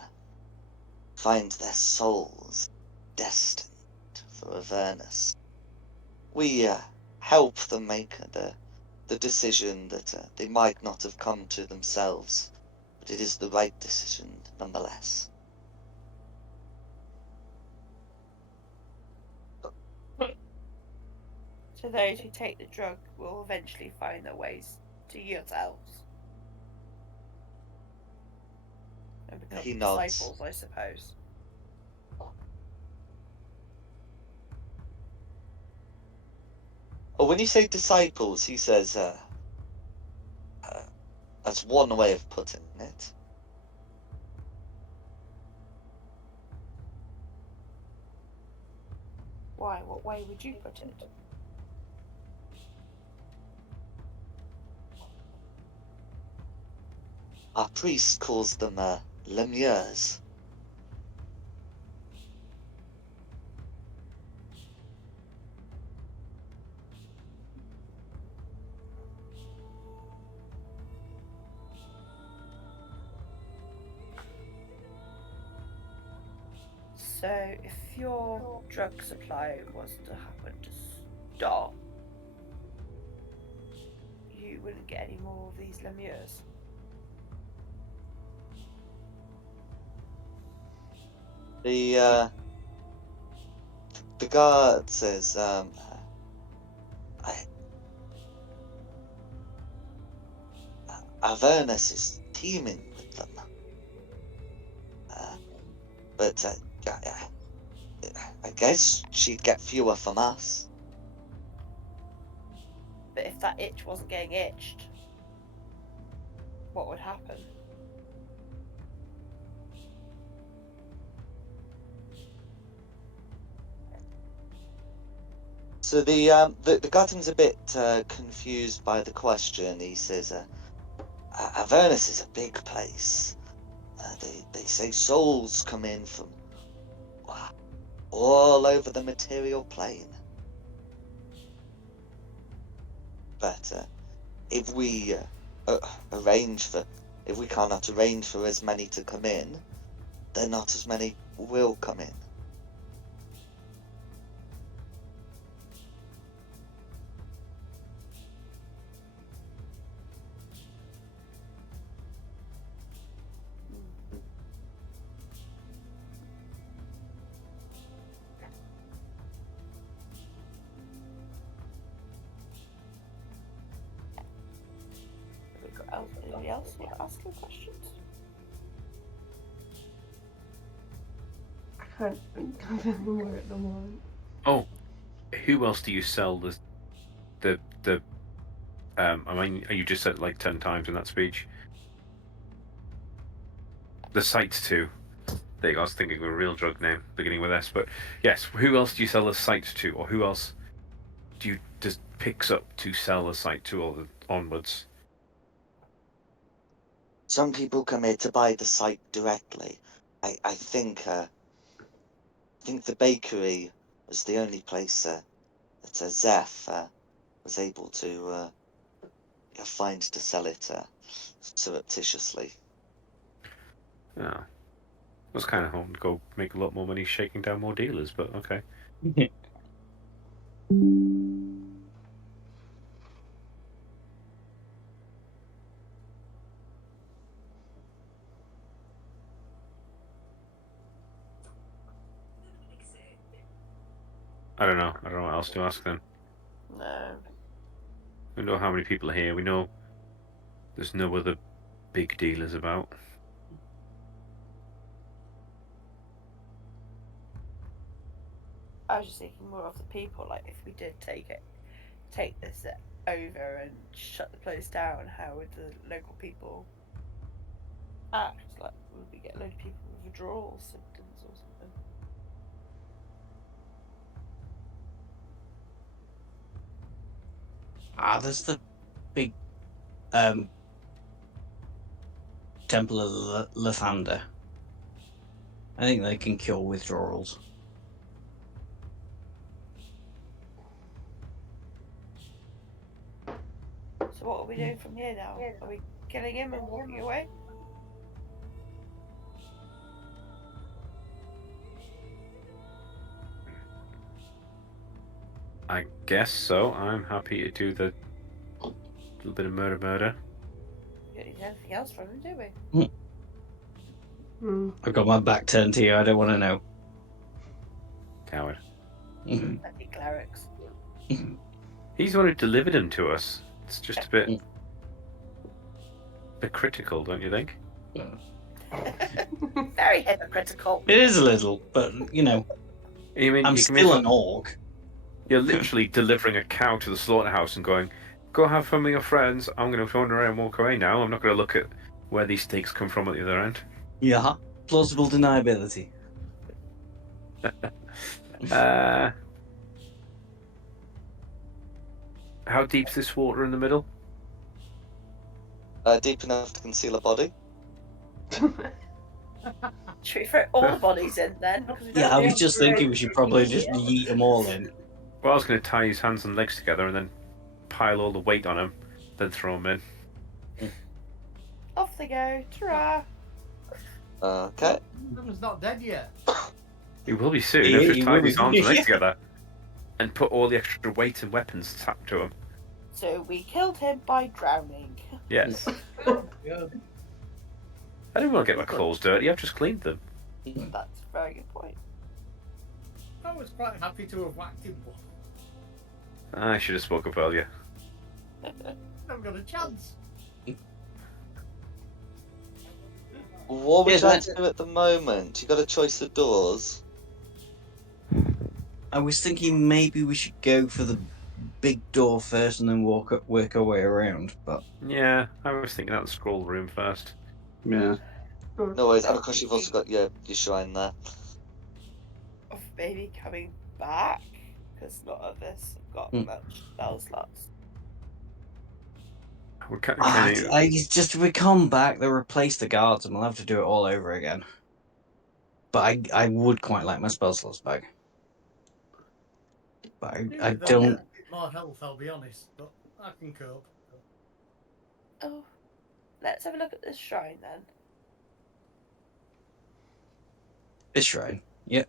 find their souls destined for Avernus. We help them make the decision that they might not have come to themselves, but it is the right decision nonetheless." So those who take the drug will eventually find their ways to yourselves and become He nods. disciples, I suppose. Oh, when you say disciples, he says, that's one way of putting it. Why? What way would you put it? Our priest calls them lemures. So, if your drug supply was to happen to stop, you wouldn't get any more of these lemures. The guard says, Avernus is teeming with them. But I guess she'd get fewer from us. But if that itch wasn't getting itched, what would happen? So the guardian's a bit confused by the question. He says, Avernus is a big place. They say souls come in from all over the material plane. But if we if we cannot arrange for as many to come in, then not as many will come in. Anybody else want to ask any questions? I can't think of any more at the moment. Oh, who else do you sell the I mean, you just said it like 10 times in that speech. The sites to. There you go, I was thinking of a real drug name beginning with S, but yes, who else do you sell the sites to, or who else do you just picks up to sell the site to or onwards? Some people come here to buy the site directly. I think the bakery was the only place that Zeph was able to find to sell it surreptitiously. Yeah. I was kind of hoping to go make a lot more money shaking down more dealers, but okay. I don't know what else to ask them. No. We know how many people are here. We know there's no other big dealers about. I was just thinking more of the people, like if we did take this over and shut the place down, how would the local people act? Like, would we get a load of people with withdrawal symptoms or something? There's the big Temple of Lathander. I think they can cure withdrawals. So what are we doing from here now? Are we killing him and walking away? I guess so. I'm happy to do the little bit of murder. We don't need anything else from him, do we? I've got my back turned to you. I don't want to know. Coward. That'd be clerics. He's the one who delivered him to us. It's just a bit critical, don't you think? Very hypocritical. It is a little, but you know, You mean I'm you still an orc. You're literally delivering a cow to the slaughterhouse and going, "Go have fun with your friends. I'm going to wander around and walk away now. I'm not going to look at where these steaks come from at the other end." Yeah, plausible deniability. How deep's this water in the middle? Deep enough to conceal a body. Should we throw all the bodies in then? Because we don't Yeah, I want was to just throw thinking we should probably easier. just yeet them all in. Well, I was going to tie his hands and legs together and then pile all the weight on him, then throw him in. Off they go. Ta-ra! Okay. Someone's not dead yet. He will be soon. Yeah, I've just he tied will his be. arms and legs together and put all the extra weight and weapons strapped to him. So we killed him by drowning. Yes. Yeah. I didn't want to get my clothes dirty. I've just cleaned them. That's a very good point. I was quite happy to have whacked him one. I should have spoke up earlier. I've got a chance. What would Yeah, you like that's- to do at the moment? You got a choice of doors. I was thinking maybe we should go for the big door first and then work our way around, but Yeah, I was thinking out the scroll room first. Yeah. No worries, and of course you've also got your shrine there. Of maybe coming back. Because none of this have got much spell slots. We're kind I just if we come back, they'll replace the guards and we'll have to do it all over again. But I would quite like my spell slots back. But I They'll don't. get a bit more health, I'll be honest, but I can cope. Oh, let's have a look at this shrine then. This shrine. Yep.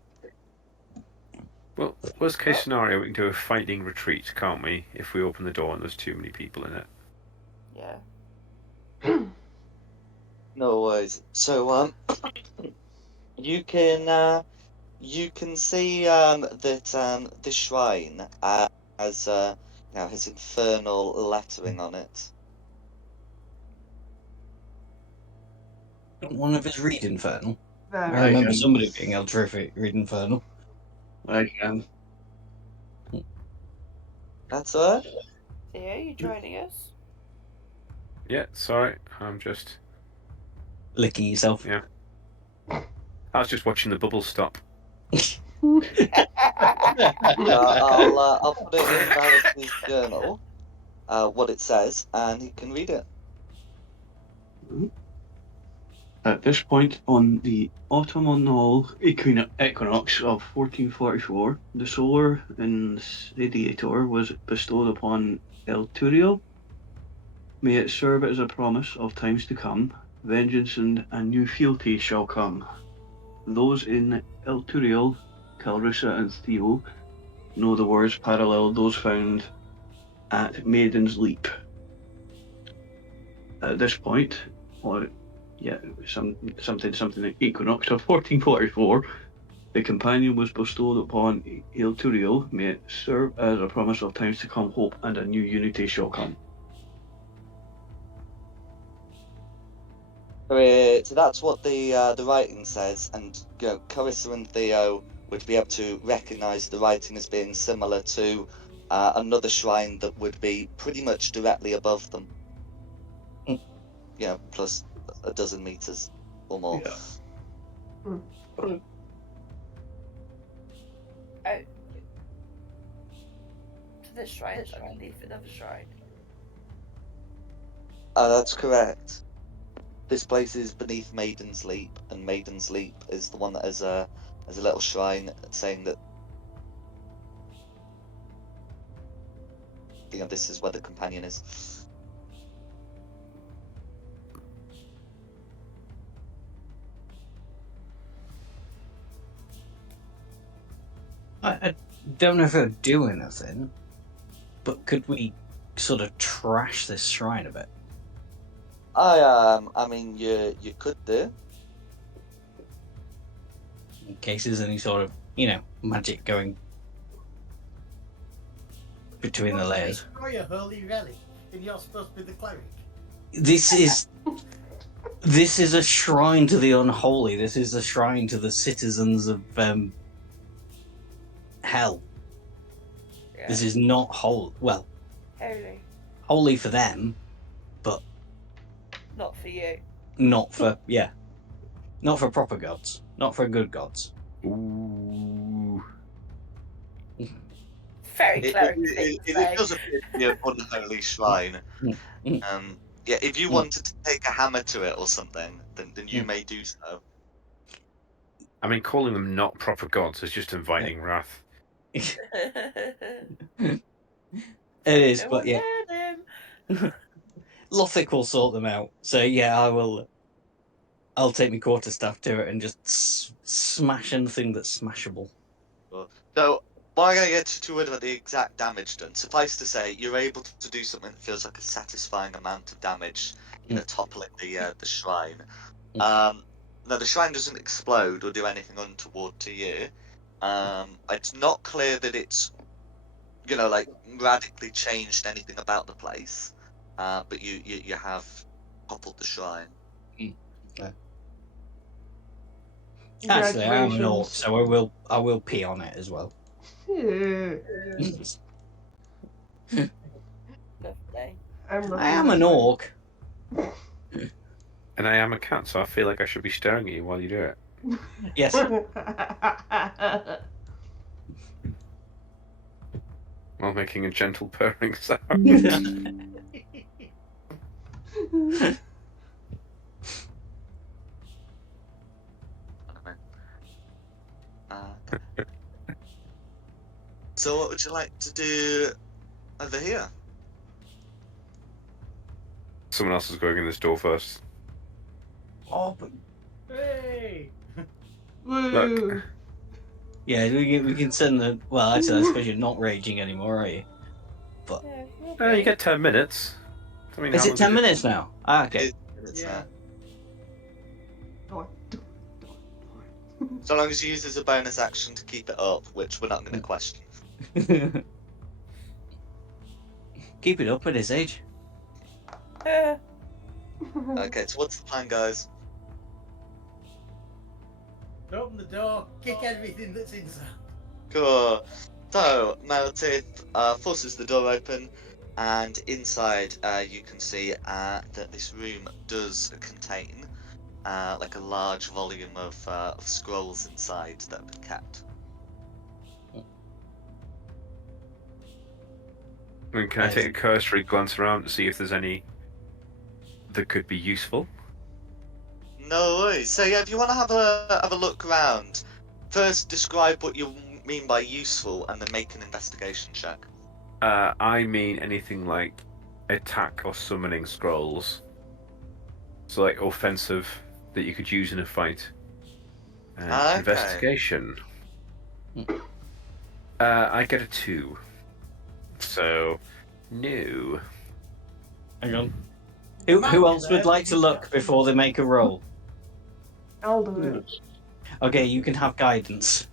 Well, worst case scenario, we can do a fighting retreat, can't we? If we open the door and there's too many people in it. Yeah. No worries. So you can see that this shrine has has infernal lettering on it. One of us read Infernal. I There. remember can. somebody being able to read Infernal. I can. That's all right. Theo, you joining us? Yeah, sorry, I'm just. Licking yourself. Yeah. I was just watching the bubbles stop. I'll put it in Varus's journal, what it says, and he can read it. At this point on the autumnal equinox of 1444, the solar incendiator was bestowed upon El Turio. May it serve as a promise of times to come. Vengeance and a new fealty shall come. Those in El Turiel, Calrissa and Theo know the words parallel those found at Maiden's Leap. At this point, something equinox of 1444, the companion was bestowed upon El Turiel. May it serve as a promise of times to come, hope and a new unity shall come. So that's what the writing says, and Carissa and Theo would be able to recognise the writing as being similar to another shrine that would be pretty much directly above them. Plus a dozen meters or more. Yeah. To this shrine is underneath another shrine. That's correct. This place is beneath Maiden's Leap, and Maiden's Leap is the one that has a little shrine saying that this is where the companion is. I don't know if it'll do anything, but could we sort of trash this shrine a bit? I mean, you could do. In case there's any sort of, magic going between the layers. Destroy a holy relic, and you're supposed to be the cleric. This is a shrine to the unholy. This is a shrine to the citizens of hell. Yeah. This is not holy. Well, Holy. holy for them, but Not for you. not for not for proper gods, not for good gods. Ooh. Very cleric It does appear to be an unholy shrine. Yeah, if you Hmm. wanted to take a hammer to it or something, then you Hmm. may do so. I mean, calling them not proper gods is just inviting wrath. It is, No but one yeah, heard him. Lothic will sort them out. So yeah, I will. I'll take my quarterstaff to it and just smash anything that's smashable. So, while I'm going to get to word about the exact damage done, suffice to say, you're able to do something that feels like a satisfying amount of damage, toppling the shrine. Now, the shrine doesn't explode or do anything untoward to you. It's not clear that it's, like radically changed anything about the place, but you have toppled the shrine. Actually, I am an orc, Congratulations. so I will pee on it as well. Yeah. Lovely. I'm I looking am at an my- orc. And I am a cat, so I feel like I should be staring at you while you do it. Yes. While making a gentle purring sound. So, what would you like to do over here? Someone else is going in this door first. Oh, but Hey! Woo. yeah, we can send the. Well, actually, I suppose you're not raging anymore, are you? Yeah, we'll You be. get 10 minutes. I mean, Is how it long 10 minutes now? Ah, okay. It's Yeah. Door. So long as you use as a bonus action to keep it up, which we're not going to question. Keep it up at his age. Okay, so what's the plan, guys? Open the door, kick everything that's inside. Cool. So, Meredith forces the door open, and inside you can see that this room does contain like a large volume of scrolls inside that have been kept. I mean, can I take a cursory glance around to see if there's any that could be useful? No worries. So yeah, if you want to have a look around, first describe what you mean by useful, and then make an investigation check. I mean anything like attack or summoning scrolls. So, like, offensive that you could use in a fight. And Okay. investigation. I get a 2. So, no. Hang on. Who else would like to look before they make a roll? I'll do it. Okay, you can have guidance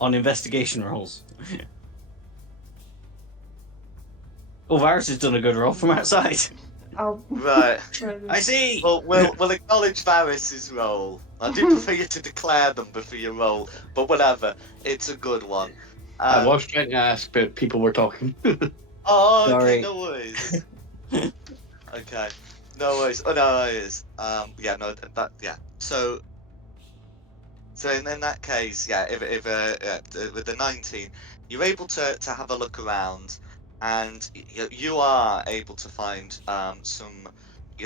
on investigation rolls. Oh, Varus has done a good roll from outside. I'll Right. try this. I see. Well, we'll acknowledge Varys's role. I do prefer you to declare them before you roll, but whatever. It's a good one. I was trying to ask, but people were talking. Oh, okay, Sorry. no worries. Okay, no worries. Oh, no worries. Yeah, no, yeah. So in that case, yeah, if with the 19, you're able to have a look around, and you are able to find some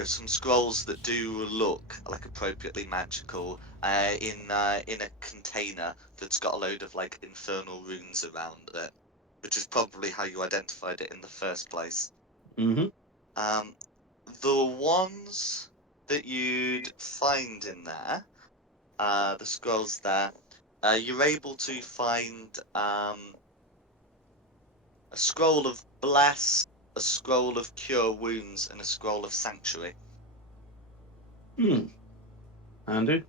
some scrolls that do look like appropriately magical in a container that's got a load of like infernal runes around it, which is probably how you identified it in the first place. Mm-hmm. The ones that you'd find in there, the scrolls there, you're able to find a scroll of bless, a scroll of cure wounds, and a scroll of sanctuary. Andy?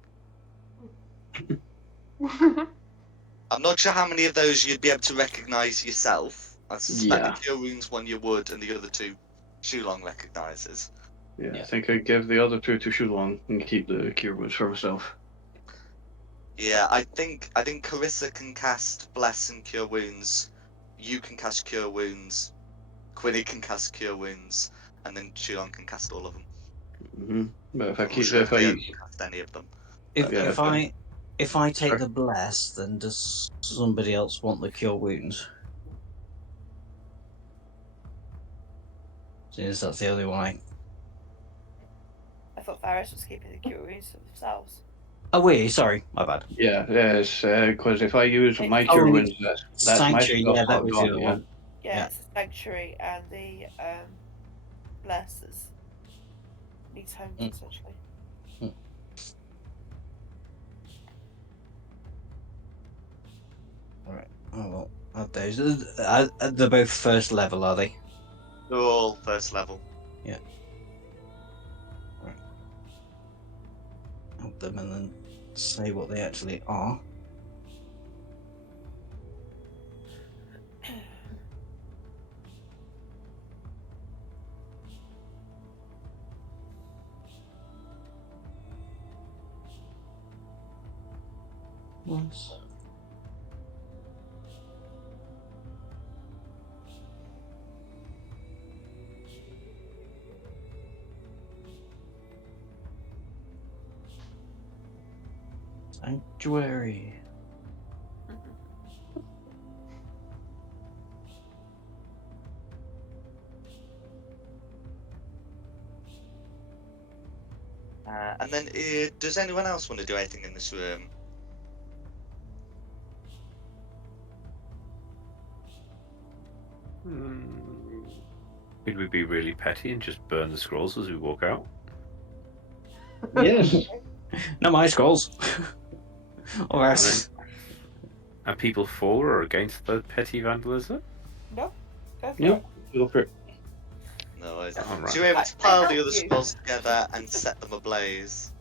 I'm not sure how many of those you'd be able to recognise yourself. I suspect Yeah. the cure wounds one you would, and the other two Shulong recognises. Yeah, Yeah. I think I'd give the other two to Shulong and keep the cure wounds for myself. Yeah, I think Carissa can cast bless and cure wounds. You can cast cure wounds. Quinny can cast cure wounds, and then Shulong can cast all of them. Mm-hmm. But if I I'm not keep, sure if if Leo I, can cast any of them. If yeah, if I take Sorry? the bless, then does somebody else want the cure wounds? Since that's the only one I thought Varys was keeping the cure wounds to themselves. Oh, wait, sorry, my bad. Yeah, yes, because if I use my It's- cure Oh, wounds, that's my Sanctuary, spell yeah, that slot was gone, the other yeah. one. Yeah, Yeah. it's the sanctuary and the blessers. Needs homes essentially. Alright, oh well, add those. They're both first level, are they? They're all first level. Yeah. Right. Add them and then say what they actually are. Once. Sanctuary. And then, does anyone else want to do anything in this room? Could we be really petty and just burn the scrolls as we walk out? Yes. Not my scrolls. Or else. Are people for or against the petty vandalism? No, go for No, it. go for it. No, I All right. So you're able I to pile the help other you. scrolls together and set them ablaze.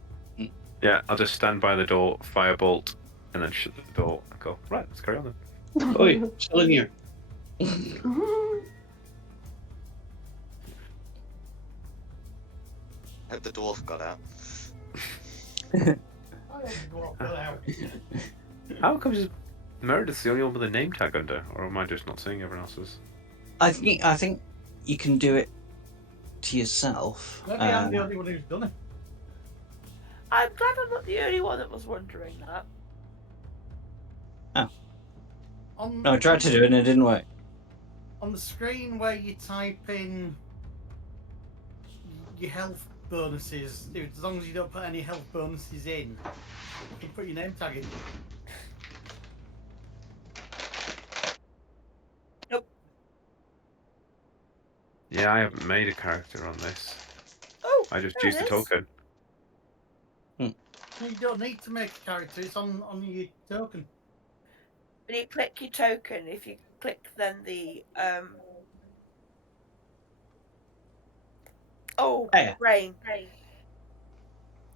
Yeah, I'll just stand by the door, firebolt, and then shut the door and go, right, let's carry on then. Oi, still in here. I hope the dwarf got out. How come Meredith's the only one with a name tag under, or am I just not seeing everyone else's? I think you can do it to yourself. Maybe I'm the only one who's done it. I'm glad I'm not the only one that was wondering that. No, I tried to do it and it didn't work. On the screen where you type in your health bonuses, as long as you don't put any health bonuses in, you can put your name tag in. Yeah, I haven't made a character on this. Oh, I just there used it the is. token. You don't need to make a character, it's on your token. When you click your token, if you click then the Yeah. brain.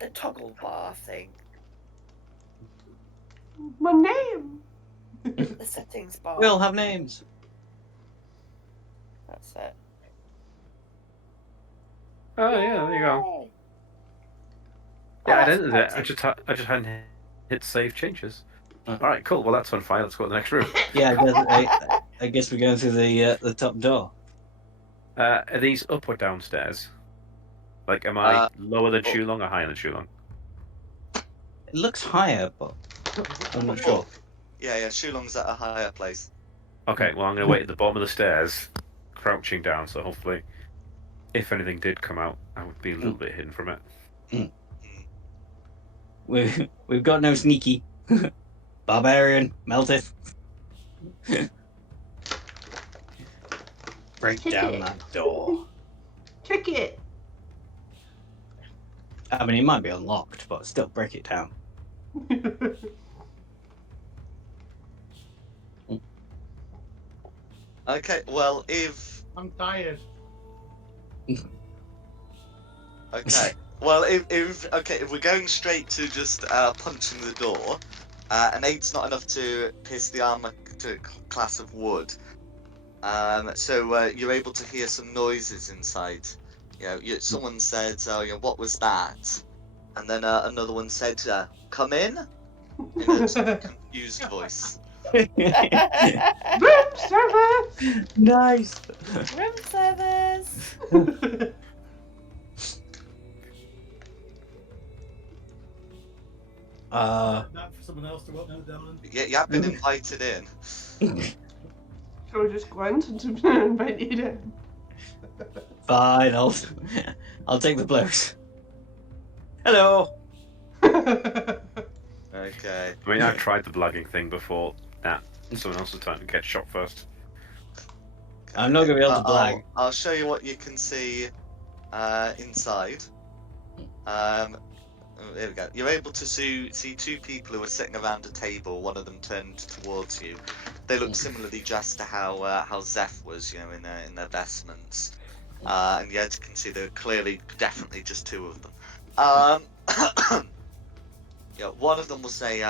The toggle bar thing. My name. The settings bar. We all have names. That's it. Oh yeah, there you go. Yay. Yeah, Oh, I that's didn't. quite I just hadn't hit save changes. Oh. All right, cool. Well, that's on fire. Let's go to the next room. Yeah, I guess we're going through the top door. Are these up or downstairs? Like, am I lower than up. Shulong or higher than Shulong? It looks higher, but I'm not sure. Yeah, Shulong's at a higher place. Okay, well, I'm going to wait at the bottom of the stairs, crouching down, so hopefully, if anything did come out, I would be a little bit hidden from it. We've got no sneaky. Barbarian, melted. Break Kick down it. that door. Kick it. I mean, it might be unlocked, but still break it down. Okay, well, if... I'm tired. Okay. Well, if we're going straight to just punching the door, an 8's not enough to pierce the armor to class of wood. So you're able to hear some noises inside. Someone said, what was that? And then another one said, come in? In a sort of confused voice. Room service. Nice. Room service. That for someone else to open the door. Yeah, you have been invited in. So just grunted to be invited in. Fine, I'll take the blows. Hello. Okay. I mean, I've tried the blagging thing before. Someone else was trying to get shot first. I'm not gonna be able to I'll- blag. I'll show you what you can see inside. Here we go. You're able to see two people who are sitting around a table. One of them turned towards you. They look similarly dressed to how Zeph was, in their vestments. And yeah, as you can see, there are clearly, definitely just two of them. Yeah, one of them will say,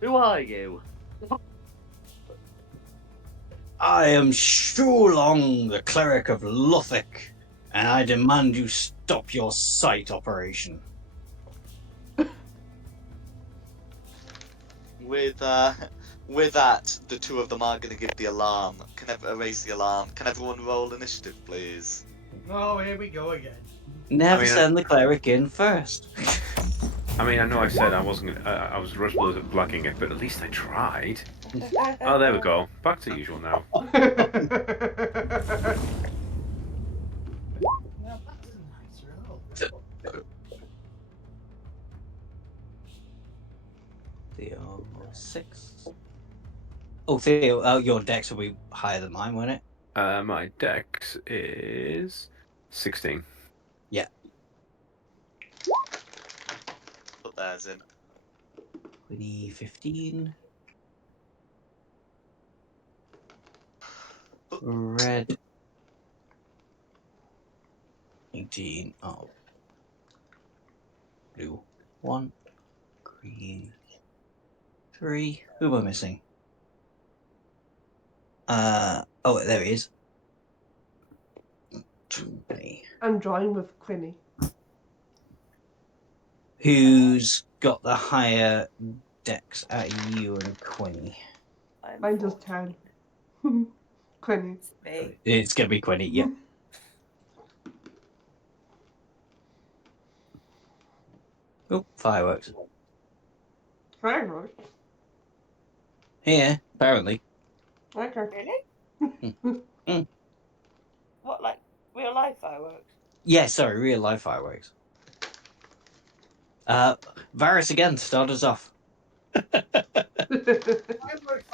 "Who are you?" I am Shulong, the cleric of Lothic, and I demand you stop your sight operation. With that, the two of them are going to give the alarm. Can erase the alarm? Can everyone roll initiative, please? Oh, here we go again. Never I mean, send the cleric in first. I mean, I know I said I wasn't. I was ruthless at blagging it, but at least I tried. Oh, there we go. Back to usual now. Now that's a nice roll. Theo 6. Oh, Theo, your dex will be higher than mine, won't it? My dex is 16. Yeah. Put theirs in. 15. Red. 18. Oh. Blue. 1. Green. 3. Who am I missing? Oh, there he is. 20. I'm drawing with Quinny. Who's got the higher dex out of you and Quinny? Mine does 10. Quinny. It's me. It's gonna be Quinny, yeah. Oh, fireworks. Fireworks. Yeah, apparently. Okay. Really? Mm. What, like real life fireworks? Yeah, sorry, real life fireworks. Varys again, start us off. Fireworks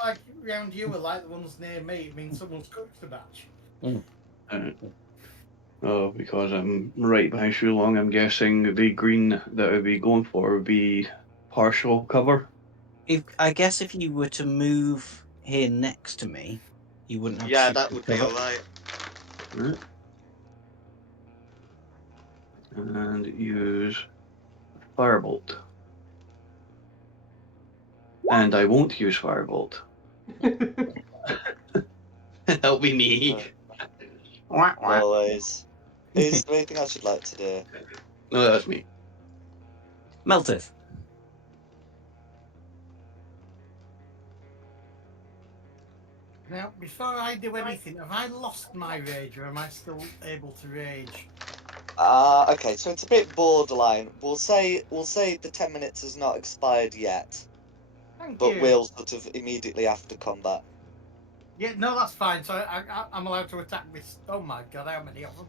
like around you are like the ones near me. It means someone's cooked the batch. Because I'm right behind Shulong, I'm guessing the green that I'd be going for would be partial cover. I guess if you were to move here next to me, you wouldn't have Yeah, to that would be cover. alright. Right. And use Firebolt. And I won't use Firebolt. That'll be me. Always. Is there anything else you'd like to do? No, that's me. Melteth. Now, before I do anything, have I lost my rage or am I still able to rage? Okay, so it's a bit borderline. We'll say the 10 minutes has not expired yet, Thank but you. will sort of immediately after combat. Yeah, no, that's fine. So I'm allowed to attack this. Oh my god, how many of them?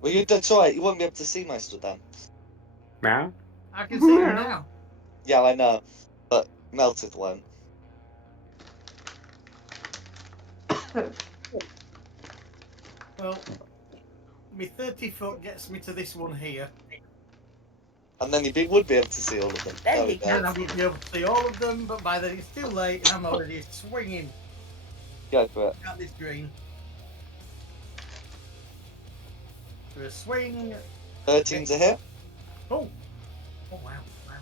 Well, that's alright. You won't be able to see most of them. Meow. I can see them now. Yeah, I know, but Meltith won't. Well, my 30 foot gets me to this one here. And then you would be able to see all of them. There we you go. And I would be able to see all of them, but by then it's too late and I'm already swinging Go for it. at this green. For a swing. 13's a hit. Oh! Oh, wow. Wow.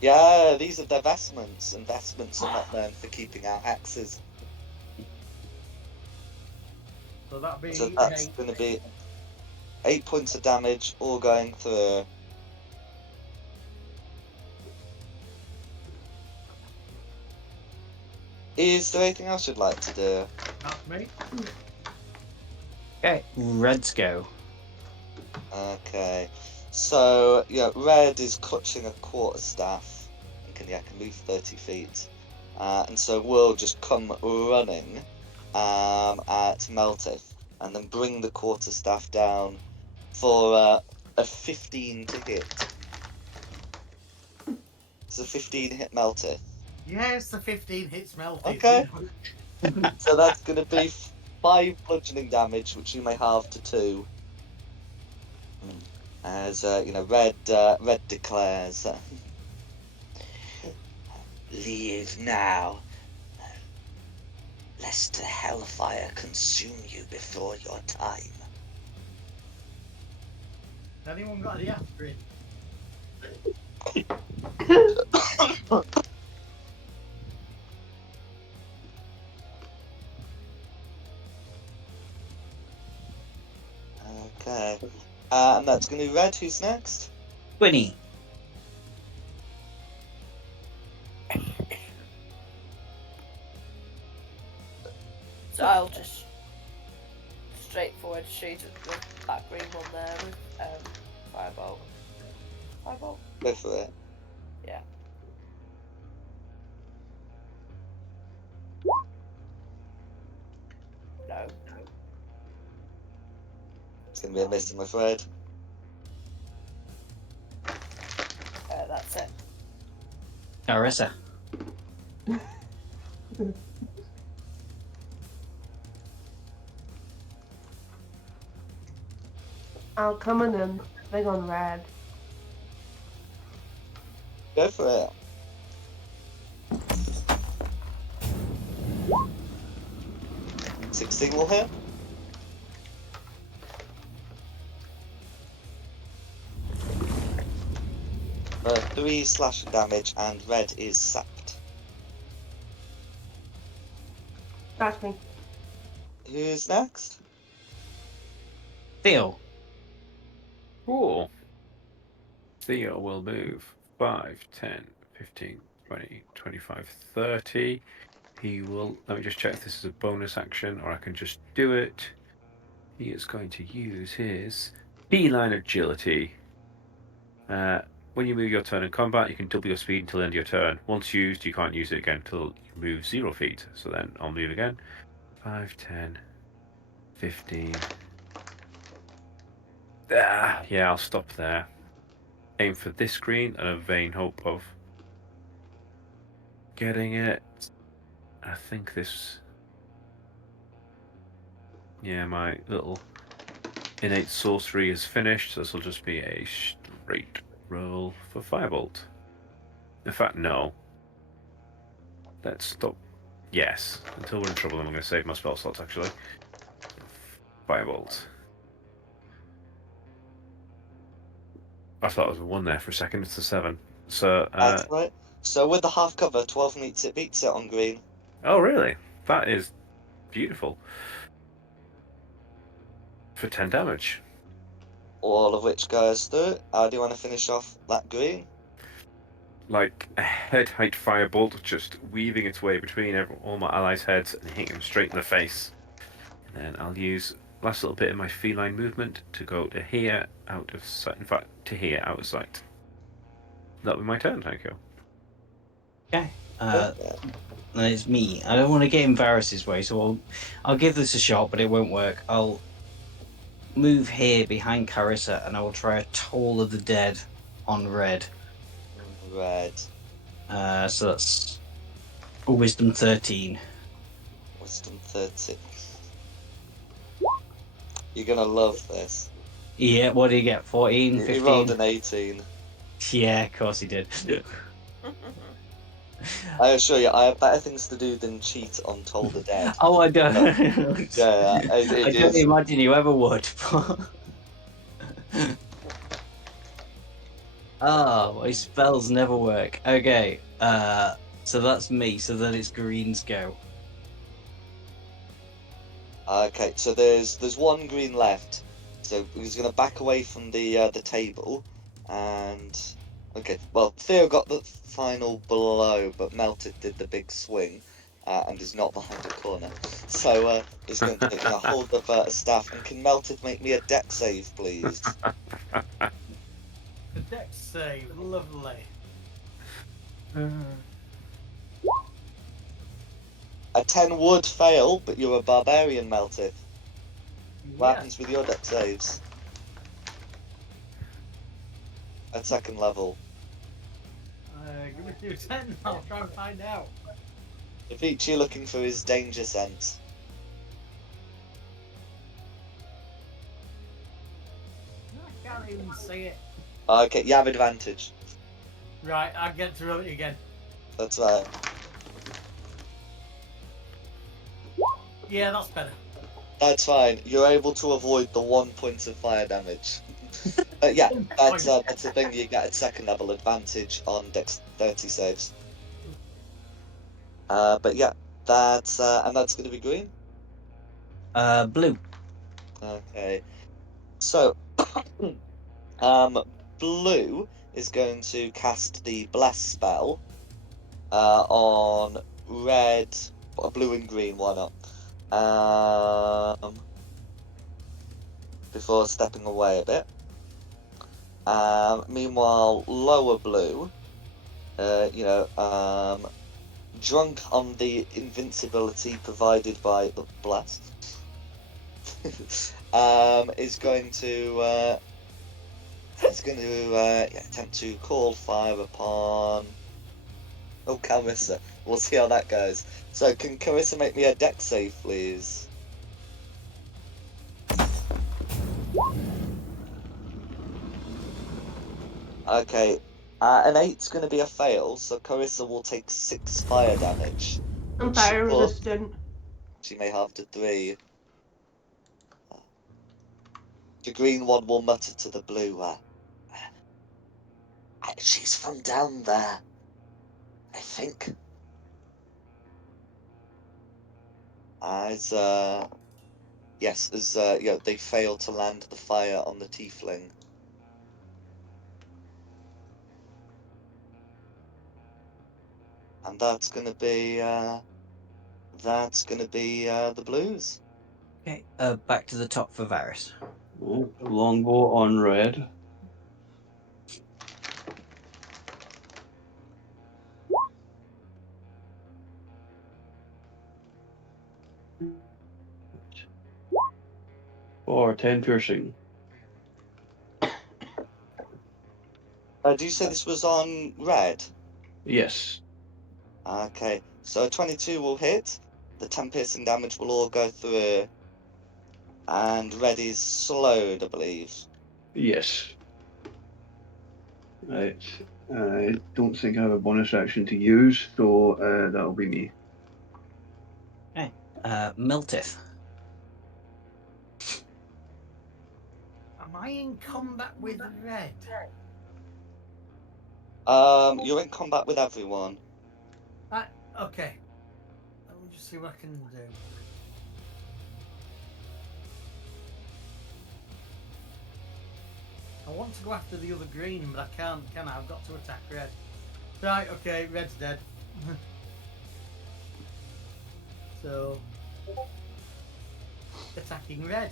Yeah, these are their vestments, and vestments are not known for keeping out axes. So that'd be So that's eight. going to be 8 points of damage, all going through. Is there anything else you'd like to do? That's me. Okay, Reds go. Okay, so yeah, Red is clutching a quarterstaff and can move 30 feet, and so we'll just come running. at Meltith, and then bring the quarterstaff down for a 15 to hit. It's a 15 hit Meltith. Yes, the 15 hits Melted. Okay. So that's going to be 5 bludgeoning damage, which you may halve to 2. As Red declares, "Leave now, lest the hellfire consume you before your time." Anyone got any aspirin? Okay. And that's going to be Red. Who's next? Quinny. So I'll just straightforward shoot at that green one there with firebolt. Firebolt? Go for it. Yeah. No. It's going to be a miss, I'm afraid. That's it. Carissa. I'll come in and big on Red. Go for it. Sixteen will hit. For 3 slashing damage, and Red is sapped. That's me. Who's next? Theo. Cool. Theo will move 5, 10, 15, 20, 25, 30. He will. Let me just check if this is a bonus action or I can just do it. He is going to use his feline agility. When you move your turn in combat, you can double your speed until the end of your turn. Once used, you can't use it again until you move 0 feet. So then I'll move again. 5, 10, 15. Yeah, I'll stop there. Aim for this screen and a vain hope of getting it. I think this... Yeah, my little innate sorcery is finished, so this will just be a straight roll for Firebolt. In fact, no. Let's stop. Yes, until we're in trouble, I'm going to save my spell slots, actually. Firebolt. I thought it was a 1 there for a second, it's a 7. So, That's right. So with the half cover, 12 beats it on green. Oh, really? That is beautiful. For 10 damage. All of which goes through. How do you want to finish off that green? Like a head height firebolt, just weaving its way between all my allies' heads and hitting them straight in the face. And then I'll use last little bit of my feline movement to go to here, out of sight. In fact, to here, out of sight. That'll be my turn, thank you. Okay. Then it's me. I don't want to get in Varys's way, so I'll give this a shot, but it won't work. I'll move here behind Carissa, and I will try a Toll of the Dead on Red. Red. So that's a Wisdom 13. Wisdom 13. You're gonna love this. Yeah, what did he get? 14, He 15? rolled an 18. Yeah, of course he did. I assure you, I have better things to do than cheat on Toll the Dead. Oh, I don't. Yeah, I don't imagine you ever would. Oh, my spells never work. Okay, so that's me. So then it's Green's go. Okay, so there's one green left. So he's gonna back away from the table, and okay. Well, Theo got the final blow, but Melted did the big swing, and is not behind a corner. So he's going to hold up a staff. And can Melted make me a deck save, please? The dex save, lovely. A 10 would fail, but you're a barbarian, Meltith. What Yeah. happens with your deck saves? At second level. Give me 2 seconds. I'll try and find out. Avicii looking for his danger sense. I can't even see it. Okay, you have advantage. Right, I get to roll it again. That's right. Yeah, that's better. That's fine. You're able to avoid the 1 point of fire damage. But yeah, that's the thing. You get at second level advantage on dexterity saves. But yeah, that's and that's going to be green. Blue. Okay. So, blue is going to cast the bless spell on red, blue and green. Why not? Before stepping away a bit. Meanwhile, lower blue, drunk on the invincibility provided by the bless, is going to attempt to call fire upon. Oh, Carissa. We'll see how that goes. So, can Carissa make me a dex save, please? Okay, an 8's going to be a fail, so Carissa will take 6 fire damage. I'm which she fire put- resistant. She may have to 3. The green one will mutter to the blue, she's from down there, I think. As they fail to land the fire on the tiefling. And that's gonna be the blues. Okay. Back to the top for Varys. Oh, longbow on red. Or 10 piercing. Do you say this was on red? Yes. Okay, so 22 will hit. The 10 piercing damage will all go through. And red is slowed, I believe. Yes. Right. I don't think I have a bonus action to use, so that'll be me. Okay. Miltith. Am I in combat with red? You're in combat with everyone. Okay. Let me just see what I can do. I want to go after the other green, but I can't, can I? I've got to attack red. Right, okay, red's dead. So, attacking red.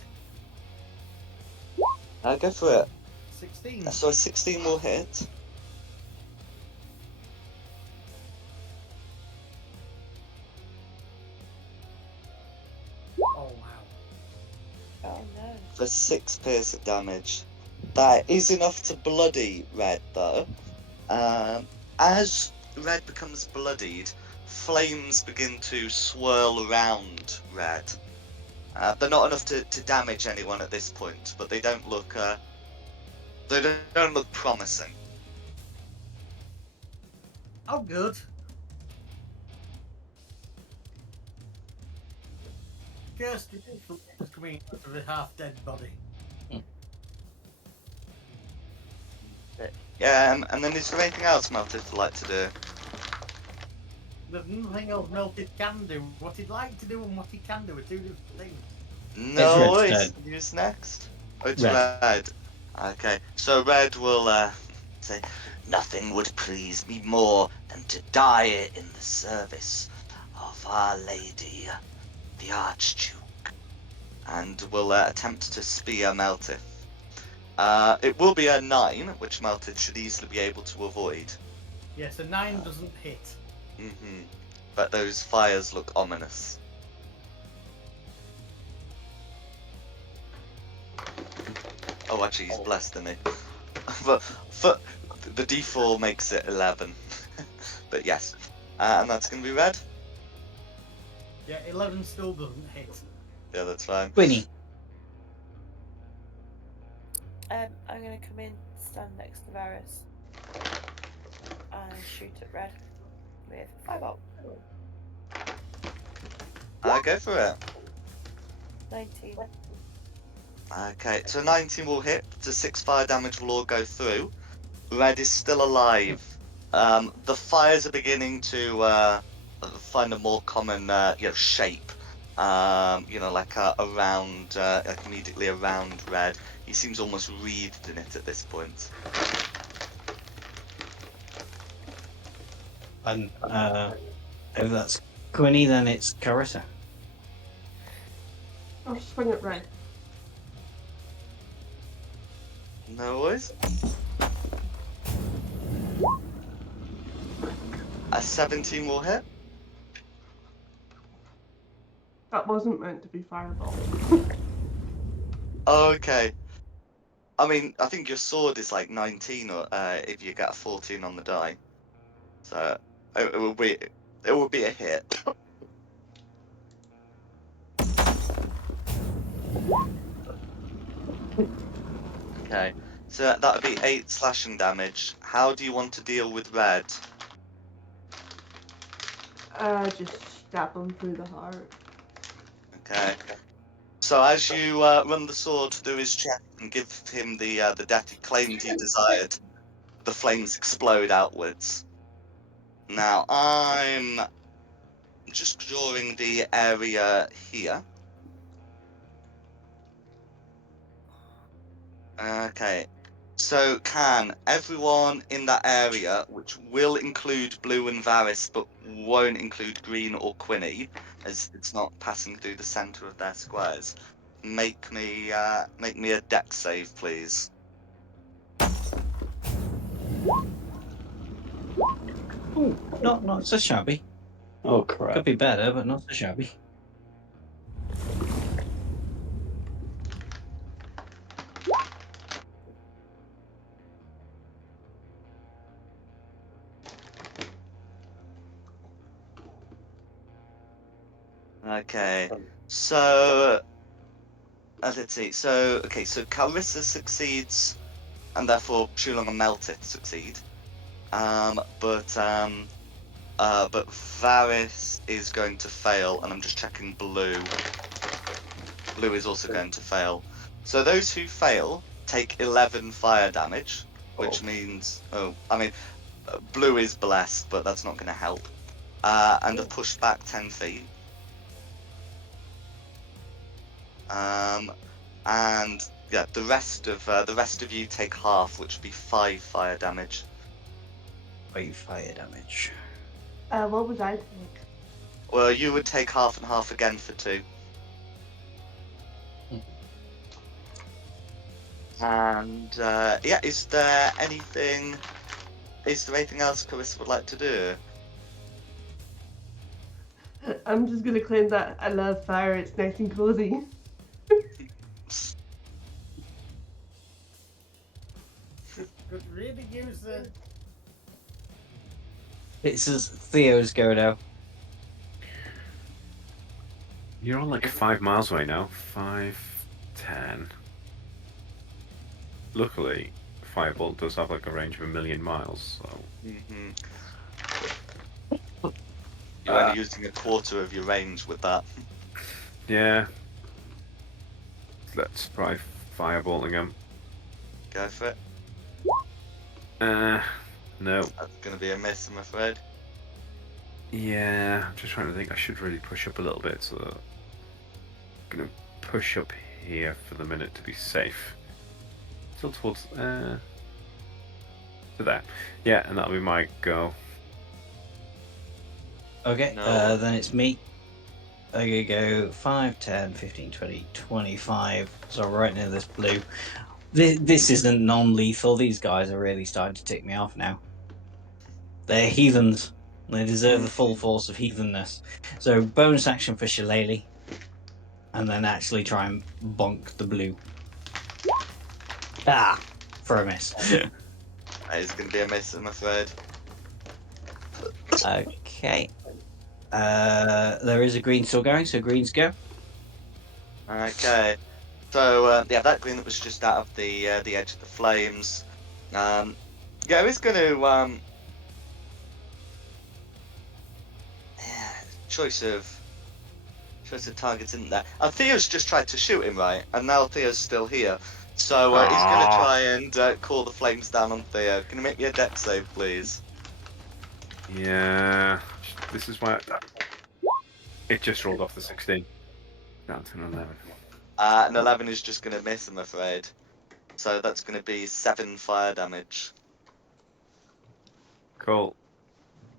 Go for it. 16. So a 16 will hit. Oh, wow. Oh no. For 6 piercing damage. That is enough to bloody red, though. As red becomes bloodied, flames begin to swirl around red. They're not enough to damage anyone at this point, but they don't look promising. Oh, good. Cursed is coming out of a half-dead body. Yeah, and then is there anything else Meltith would like to do? There's nothing else Melted can do. What he'd like to do and what he can do are two different things. No, Red's turn. who's next? Oh, it's Red. red. Okay, so red will say, "Nothing would please me more than to die in the service of Our Lady, the Archduke," and will attempt to spear Meltith. It will be a 9, which Meltith should easily be able to avoid. Yes, a 9 doesn't hit. but those fires look ominous. Oh, actually, he's blessed, isn't he? But for the D4 makes it 11. But yes, and that's going to be red. Yeah, 11 still doesn't hit. Yeah, that's fine. Quinny. I'm going to come in, stand next to Varys, and shoot at red with firebolt. Go for it. 19. Okay, so 19 will hit. The 6 fire damage will all go through. Red is still alive. The fires are beginning to find a more common, shape. Like around, like immediately around Red. He seems almost wreathed in it at this point. And if that's Quinny, then it's Carissa. I'll swing at red. No worries. A 17 will hit. That wasn't meant to be fireball. Okay. I mean, I think your sword is like 19, or if you get a 14 on the die. So it will be a hit. Okay, so that would be 8 slashing damage. How do you want to deal with red? Just stab him through the heart. Okay. So as you run the sword through his chest and give him the death he claimed he desired, the flames explode outwards. Now I'm just drawing the area here. Okay. So can everyone in that area, which will include Blue and Varys, but won't include Green or Quinny, as it's not passing through the centre of their squares, make me a dex save, please. Ooh, not so shabby. Oh, Could crap. be better, but not so shabby. Okay. So let's see. So Carissa succeeds, and therefore Shulong and Meltith succeed. But Varys is going to fail, and I'm just checking Blue. Blue is also going to fail. So those who fail take 11 fire damage, which means, Blue is blessed, but that's not going to help. And are pushed back 10 feet. And yeah, the rest of you take half, which would be 5 fire damage. 5 fire damage. What was I take? Well, you would take half and half again for 2. And is there anything else Carissa would like to do? I'm just gonna claim that I love fire. It's nice and cozy. Could really use the. It's as Theo's go now. You're on like 5 miles away now. 5, 10. Luckily, Firebolt does have like a range of 1,000,000 miles, so. Mm-hmm. You're only using a quarter of your range with that. Yeah. Let's try Firebolting him. Go for it. No. That's gonna be a miss, I'm afraid. Yeah, I'm just trying to think. I should really push up a little bit, so I'm gonna push up here for the minute to be safe. Still towards to there. Yeah, and that'll be my go. Okay, No. then it's me. Okay, go 5, 10, 15, 20, 25. So right near this blue. This isn't non-lethal. These guys are really starting to tick me off now. They're heathens. They deserve the full force of heathenness. So bonus action for Shillelagh, and then actually try and bonk the blue. Ah, for a miss. That is going to be a miss, I'm afraid. Okay. There is a green still going, so greens go. Okay. So yeah, that green that was just out of the edge of the flames. Yeah, he's going to yeah, choice of targets, isn't there? Theo's just tried to shoot him, right? And now Theo's still here. So he's going to try and call the flames down on Theo. Can you make me a dex save, please? Yeah. This is why it just rolled off the 16. Down to an 11. An 11 is just going to miss, I'm afraid. So that's going to be 7 fire damage. Cool.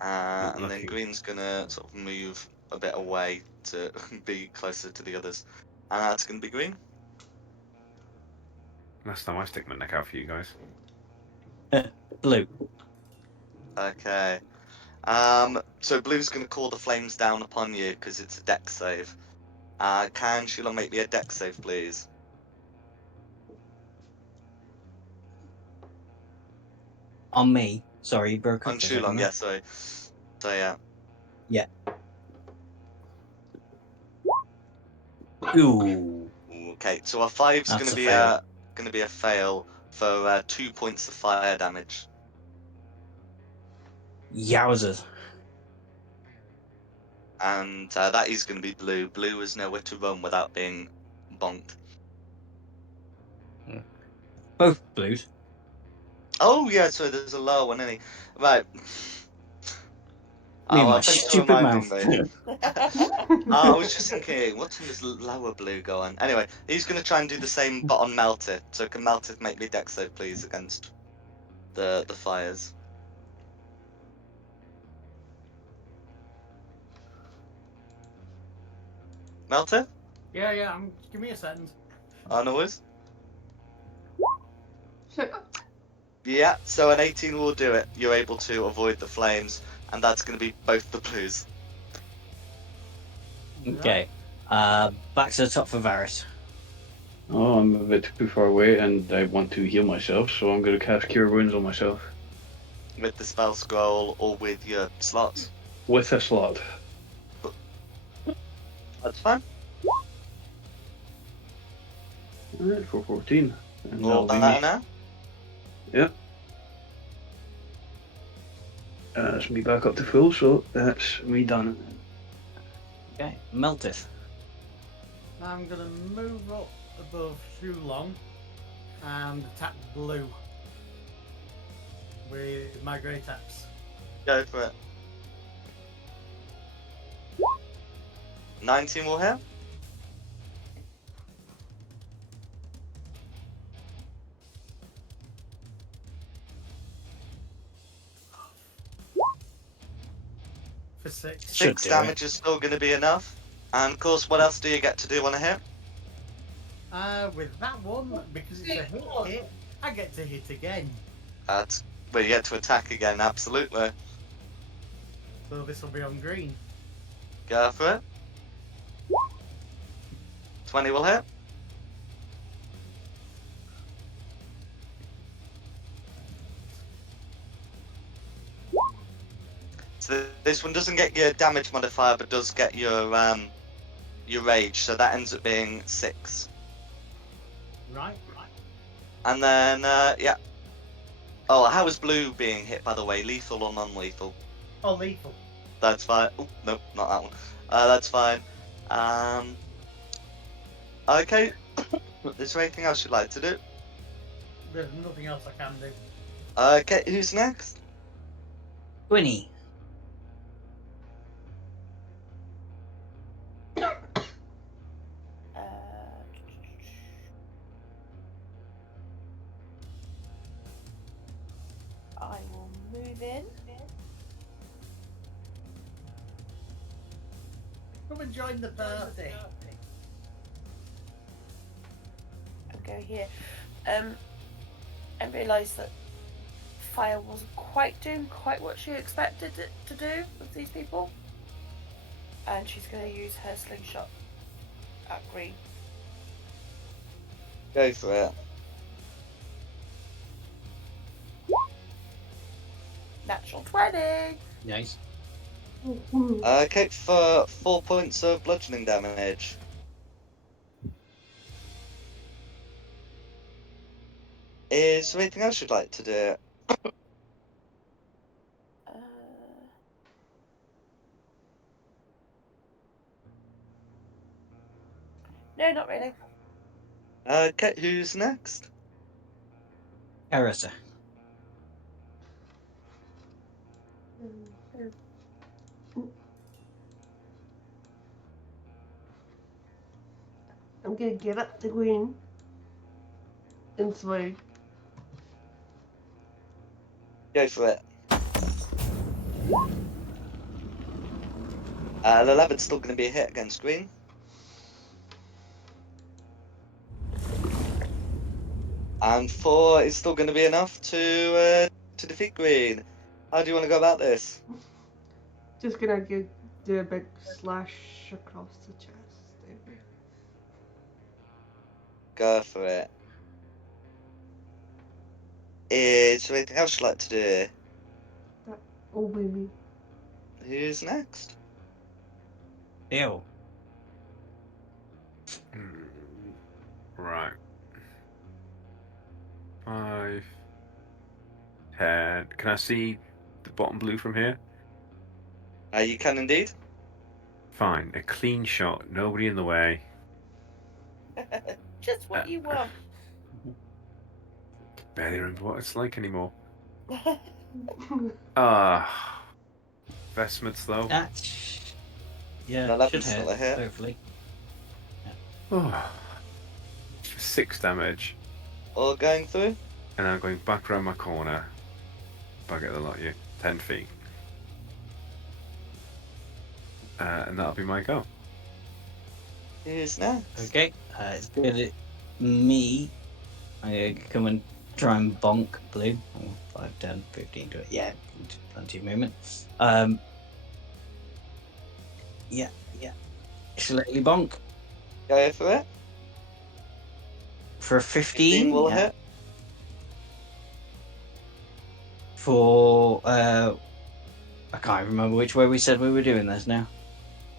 And then Lucky. green's going to sort of move a bit away to be closer to the others. And that's going to be green. Last time I stick my neck out for you guys. Blue. Okay. So blue's going to call the flames down upon you because it's a dex save. Can Sheila make me a dex save, please? On me. Sorry, you broke up On for a second Shulong, there. yeah, sorry. So yeah. Yeah. Ooh. Okay, so our 5's That's going to a be fail. a fail for 2 points of fire damage. Yowzers. And that is going to be blue. Blue is nowhere to run without being bonked. Both blues. Oh yeah, so there's a lower one, any right. Me and my Thanks for stupid reminding mouth. me. I was just thinking, what time does lower blue go on? Anyway, he's going to try and do the same, but on Meltith. So can Meltith make me a dex save, please, against the fires? Meltith? Yeah. Give me a second. Oh, no worries. So, Yeah, so an 18 will do it. You're able to avoid the flames, and that's going to be both the blues. Okay. Back to the top for Varys. Oh, I'm a bit too far away and I want to heal myself, so I'm going to cast Cure Wounds on myself. With the spell scroll or with your slots. With a slot. That's fine. Alright, for 14. And Roll that'll be me. that now. Yep. That's me back up to full, so that's me done. Okay. Meltith. I'm going to move up above Shulong and attack blue with my great axe. Go for it. 19 will hit. For 6. Should 6 do damage is still going to be enough. And of course, what else do you get to do on a hit? With that one, because it's a hit, I get to hit again. That's where you get to attack again, absolutely. So this will be on green. Go for it. 20 will hit. So this one doesn't get your damage modifier, but does get your rage. So that ends up being 6. Right. And then yeah. Oh, how is blue being hit, by the way? Lethal or non-lethal? Oh, lethal. That's fine. Oh, no, not that one. That's fine. Okay. Is there anything else you'd like to do? There's nothing else I can do. Okay, who's next? Gwynny. I will move in. Come and join the party. And go here. And realise that fire wasn't quite doing quite what she expected it to do with these people. And she's going to use her slingshot at Green. Go for it. Natural 20! Nice. Okay, for 4 points of bludgeoning damage. Is there anything else you'd like to do? No, not really. Okay, who's next? Carissa. I'm gonna get up the green and swing. Go for it. The 11's still going to be a hit against Green. And 4 is still going to be enough to defeat Green. How do you want to go about this? Just gonna do a big slash across the chest. Maybe. Go for it. Is there anything else you'd like to do? That will be me. Who's next? Ew. Right. 5, 10. Can I see the bottom blue from here? You can indeed. Fine. A clean shot. Nobody in the way. Just what you want. Barely remember what it's like anymore. Vestments though. Yeah, No, that should was still hit, a hit. hopefully. Oh. 6 damage. All going through? And I'm going back around my corner. Bug at the lot of you. 10 feet. And that'll be my go. Who's next? Okay, it's good. Me. I'm gonna come and try and bonk blue. 5, 10, 15, 20. Yeah, plenty of movement. Yeah. Shillelagh bonk Go for it. for a 15. will Yeah. hit. For I can't remember which way we said we were doing this now.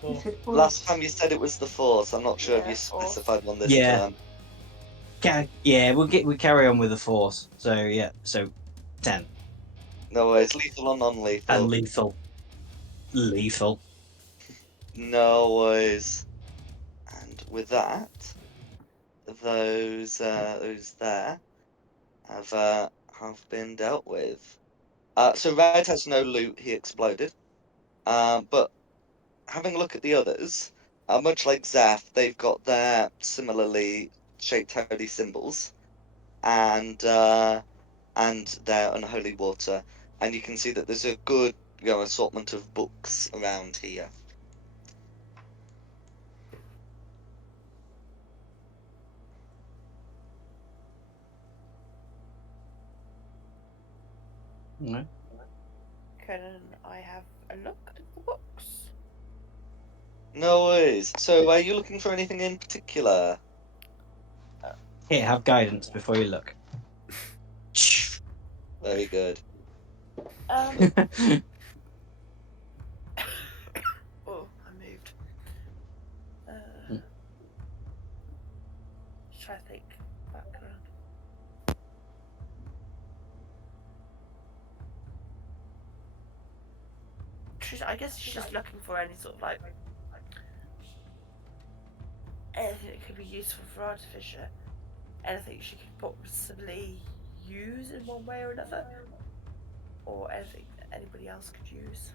You said four. Last time you said it was the 4, so I'm not sure if Yeah, you 4. specified one this Yeah. time. Yeah, we carry on with the force. So yeah, so 10 No worries, lethal or non-lethal? and lethal. Lethal. No worries. And with that, those there have been dealt with. So Red has no loot; he exploded. But having a look at the others, much like Zeph, they've got their similarly shaped holy symbols, and their unholy water. And you can see that there's a good, assortment of books around here. No. Can I have a look at the books? No worries. So, are you looking for anything in particular? Here, have guidance before you look. Very good. Oh, I moved. Just try to think background. I guess she's just looking for any sort of like anything that could be useful for Artificer. Anything she could possibly use in one way or another. Or anything that anybody else could use.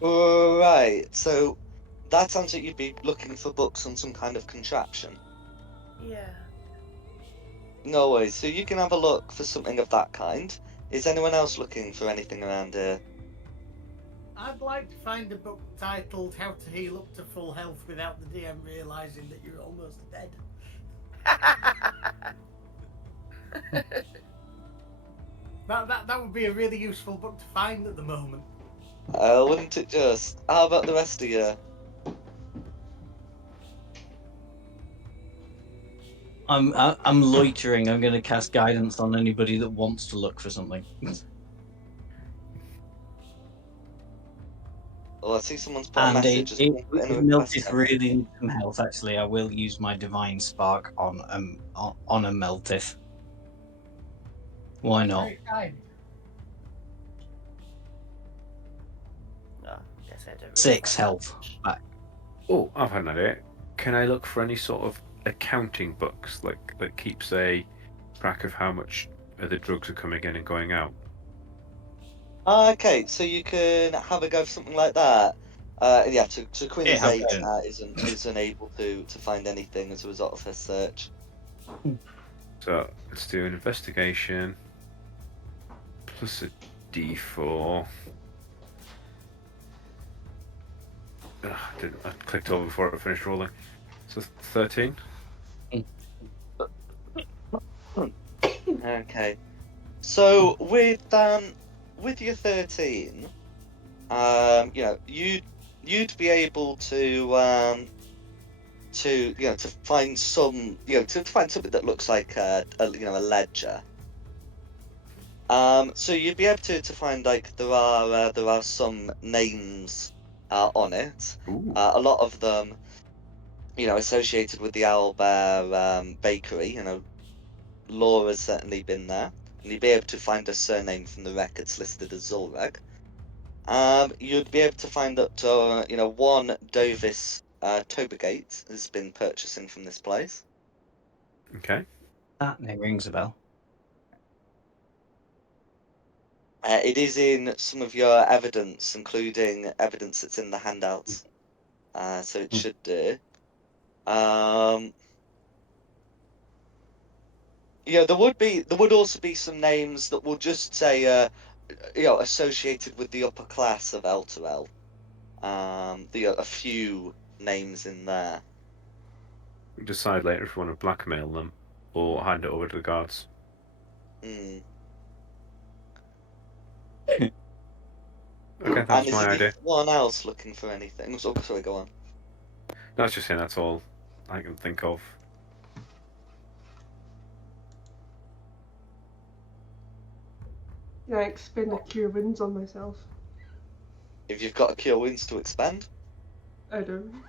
Right. So, that sounds like you'd be looking for books on some kind of contraption. Yeah. No worries. So you can have a look for something of that kind. Is anyone else looking for anything around here? I'd like to find a book titled How to Heal Up to Full Health Without the DM Realising That You're Almost Dead. That would be a really useful book to find at the moment. Wouldn't it just? How about the rest of you? I'm loitering. I'm going to cast guidance on anybody that wants to look for something. Oh, I see someone's put a And message. Has someone put in a if request Meltith then? really needs some health, actually, I will use my divine spark on a Meltith. Why not? Very kind. No, guess I don't really 6 find that health much. back. Oh, I've had an idea. Can I look for any sort of accounting books that keeps a track of how much of the drugs are coming in and going out? Okay, so you can have a go for something like that. Yeah, so Queen's have 8 guidance. isn't able to find anything as a result of her search. So let's do an investigation plus a D4. I clicked over before I finished rolling. So 13. Okay. So with your 13, you know, you'd be able to find some, to find something that looks like a ledger. So you'd be able to find, like, there are some names on it. Ooh. A lot of them, associated with the Owlbear bakery. Laura's certainly been there, and you'd be able to find a surname from the records listed as Zulreg. You'd be able to find that one Dovis Tobergate has been purchasing from this place. Okay. That name rings a bell. It is in some of your evidence, including evidence that's in the handouts. So it should do. There would also be some names that will just say associated with the upper class of Elturel. A few names in there. We decide later if we want to blackmail them or hand it over to the guards. Mm. Okay, And that's is my idea. anyone else looking for anything? Oh, sorry, go on. No, it's just saying that's all I can think of. Yeah, I expend a cure wounds on myself. If you've got a cure wounds to expend. I don't.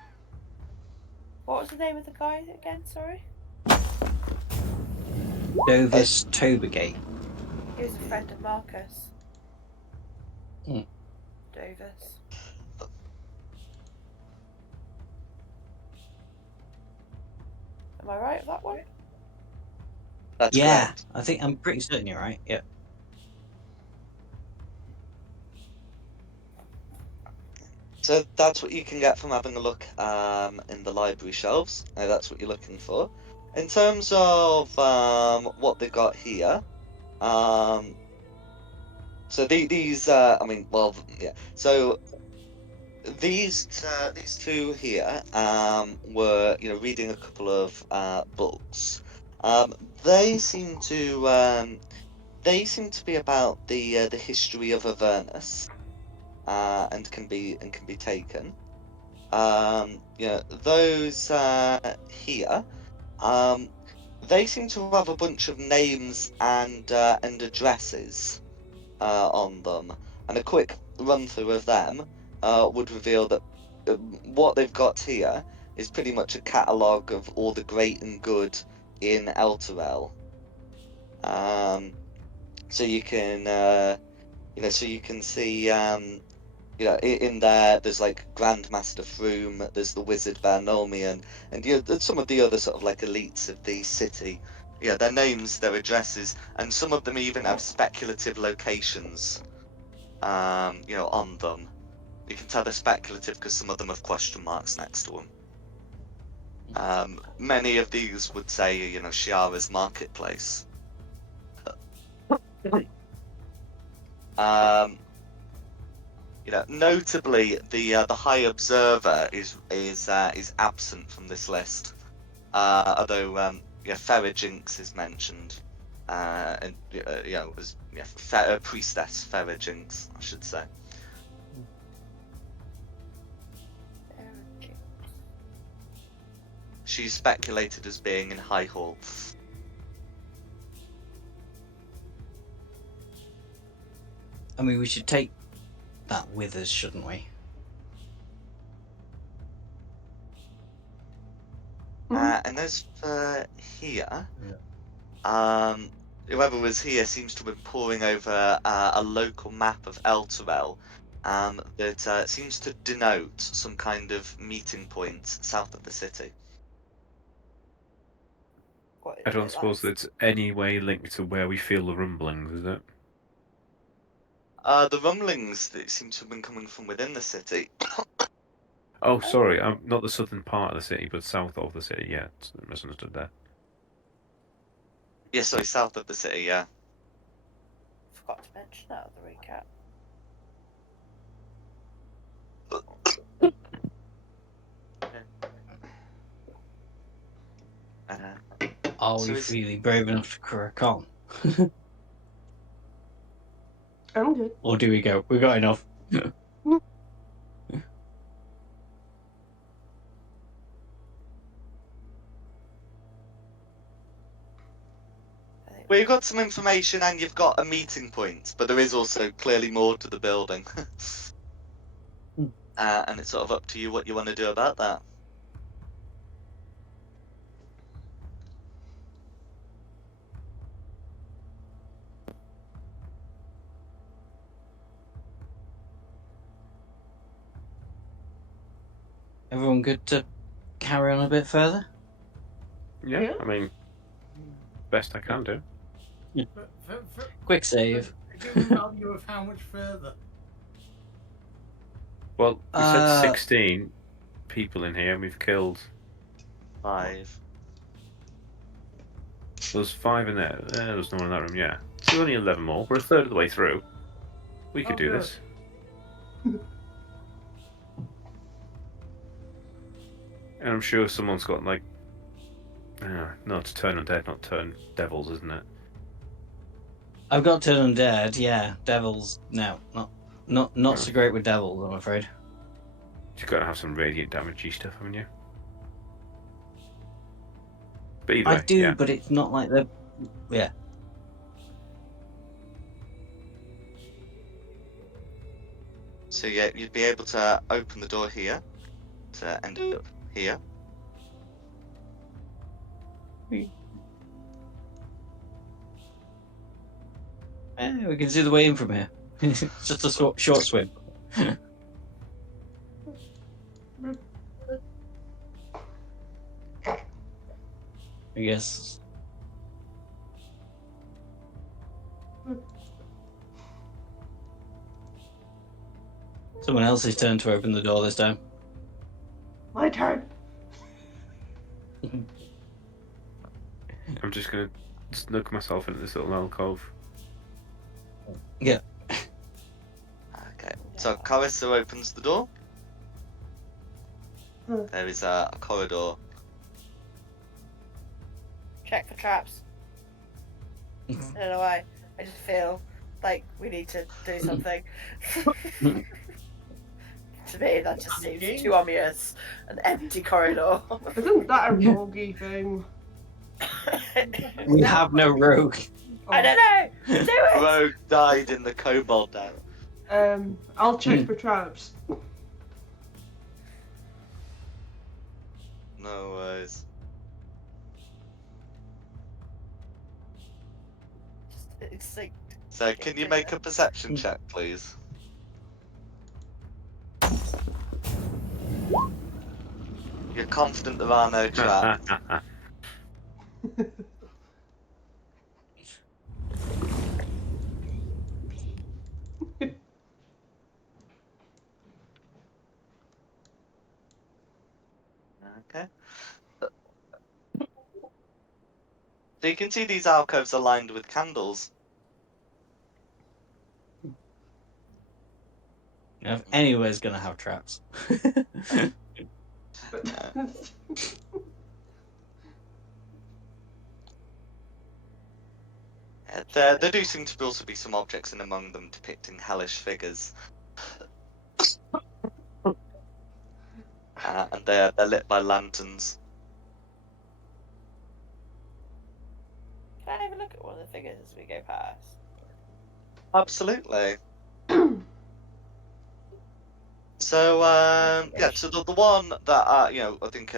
What was the name of the guy again? Sorry. Dovis Tobergate. He was a friend of Marcus. Mm. Dovis. Am I right with that one? That's Yeah, correct. I think I'm pretty certain you're right. Yeah. So that's what you can get from having a look in the library shelves. That's what you're looking for. In terms of what they've got here, so these, I mean, well, yeah. So these two here were reading a couple of books. They seem to be about the history of Avernus, and can be taken. Those here, they seem to have a bunch of names and addresses on them, and a quick run through of them would reveal that what they've got here is pretty much a catalogue of all the great and good in Elturel. So you can see in there, there's like Grandmaster Froome, there's the Wizard Barnomian, and there's some of the other sort of like elites of the city. Yeah, their names, their addresses, and some of them even have speculative locations, on them. You can tell they're speculative because some of them have question marks next to them. Many of these would say, Shiara's marketplace. Notably, the High Observer is absent from this list. Although Ferrojinx is mentioned. and was priestess Farah Jinx, I should say. She's speculated as being in High Hall. I mean, we should take that with us, shouldn't we? And as for here, whoever was here seems to have been poring over a local map of Elturel that seems to denote some kind of meeting point south of the city. I don't suppose that's any way linked to where we feel the rumblings, is it? The rumblings that seem to have been coming from within the city. Oh, sorry, not the southern part of the city, but south of the city. Yeah, misunderstood there. Yeah, sorry, south of the city, yeah. Forgot to mention that on the recap. Are So we is- really brave enough to crack on? I'm good. Or do we go? We got enough. Well, you've got some information and you've got a meeting point, but there is also clearly more to the building. And it's sort of up to you what you want to do about that. Everyone good to carry on a bit further? Yeah, I mean, best I can do. Quick save. Given value of how much further? Well, we said 16 people in here, and we've killed 5. There's 5 in there. There's no one in that room, yeah. So only 11 more. We're a third of the way through. We could do good. this. And I'm sure someone's got, like... no, it's turn undead, not turn devils, isn't it? I've got turn undead, yeah. Devils, no. Not so great with devils, I'm afraid. You've got to have some radiant damagey stuff, haven't you? But either way, I do, yeah. but it's not like the... Yeah. So yeah, you'd be able to open the door here to end up here. We can see the way in from here. It's just a short swim. I guess. Someone else's turn to open the door this time. My turn. I'm just going to snug myself into this little alcove. Yeah. Okay, so Carissa opens the door. There is a corridor. Check for traps. I don't know why. I just feel like we need to do something. To me, that just seems too obvious. An empty corridor. Isn't that a roguey thing? We have no rogue. I don't know. Do it. Rogue died in the kobold den. I'll check for traps. No worries. It's like. So can you make a perception check, please? You're confident there are no traps. Okay. So you can see these alcoves are lined with candles. If anywhere's gonna have traps. There do seem to also be some objects in among them depicting hellish figures. And they're lit by lanterns. Can I have a look at one of the figures as we go past? Absolutely. So yeah, so the one that I think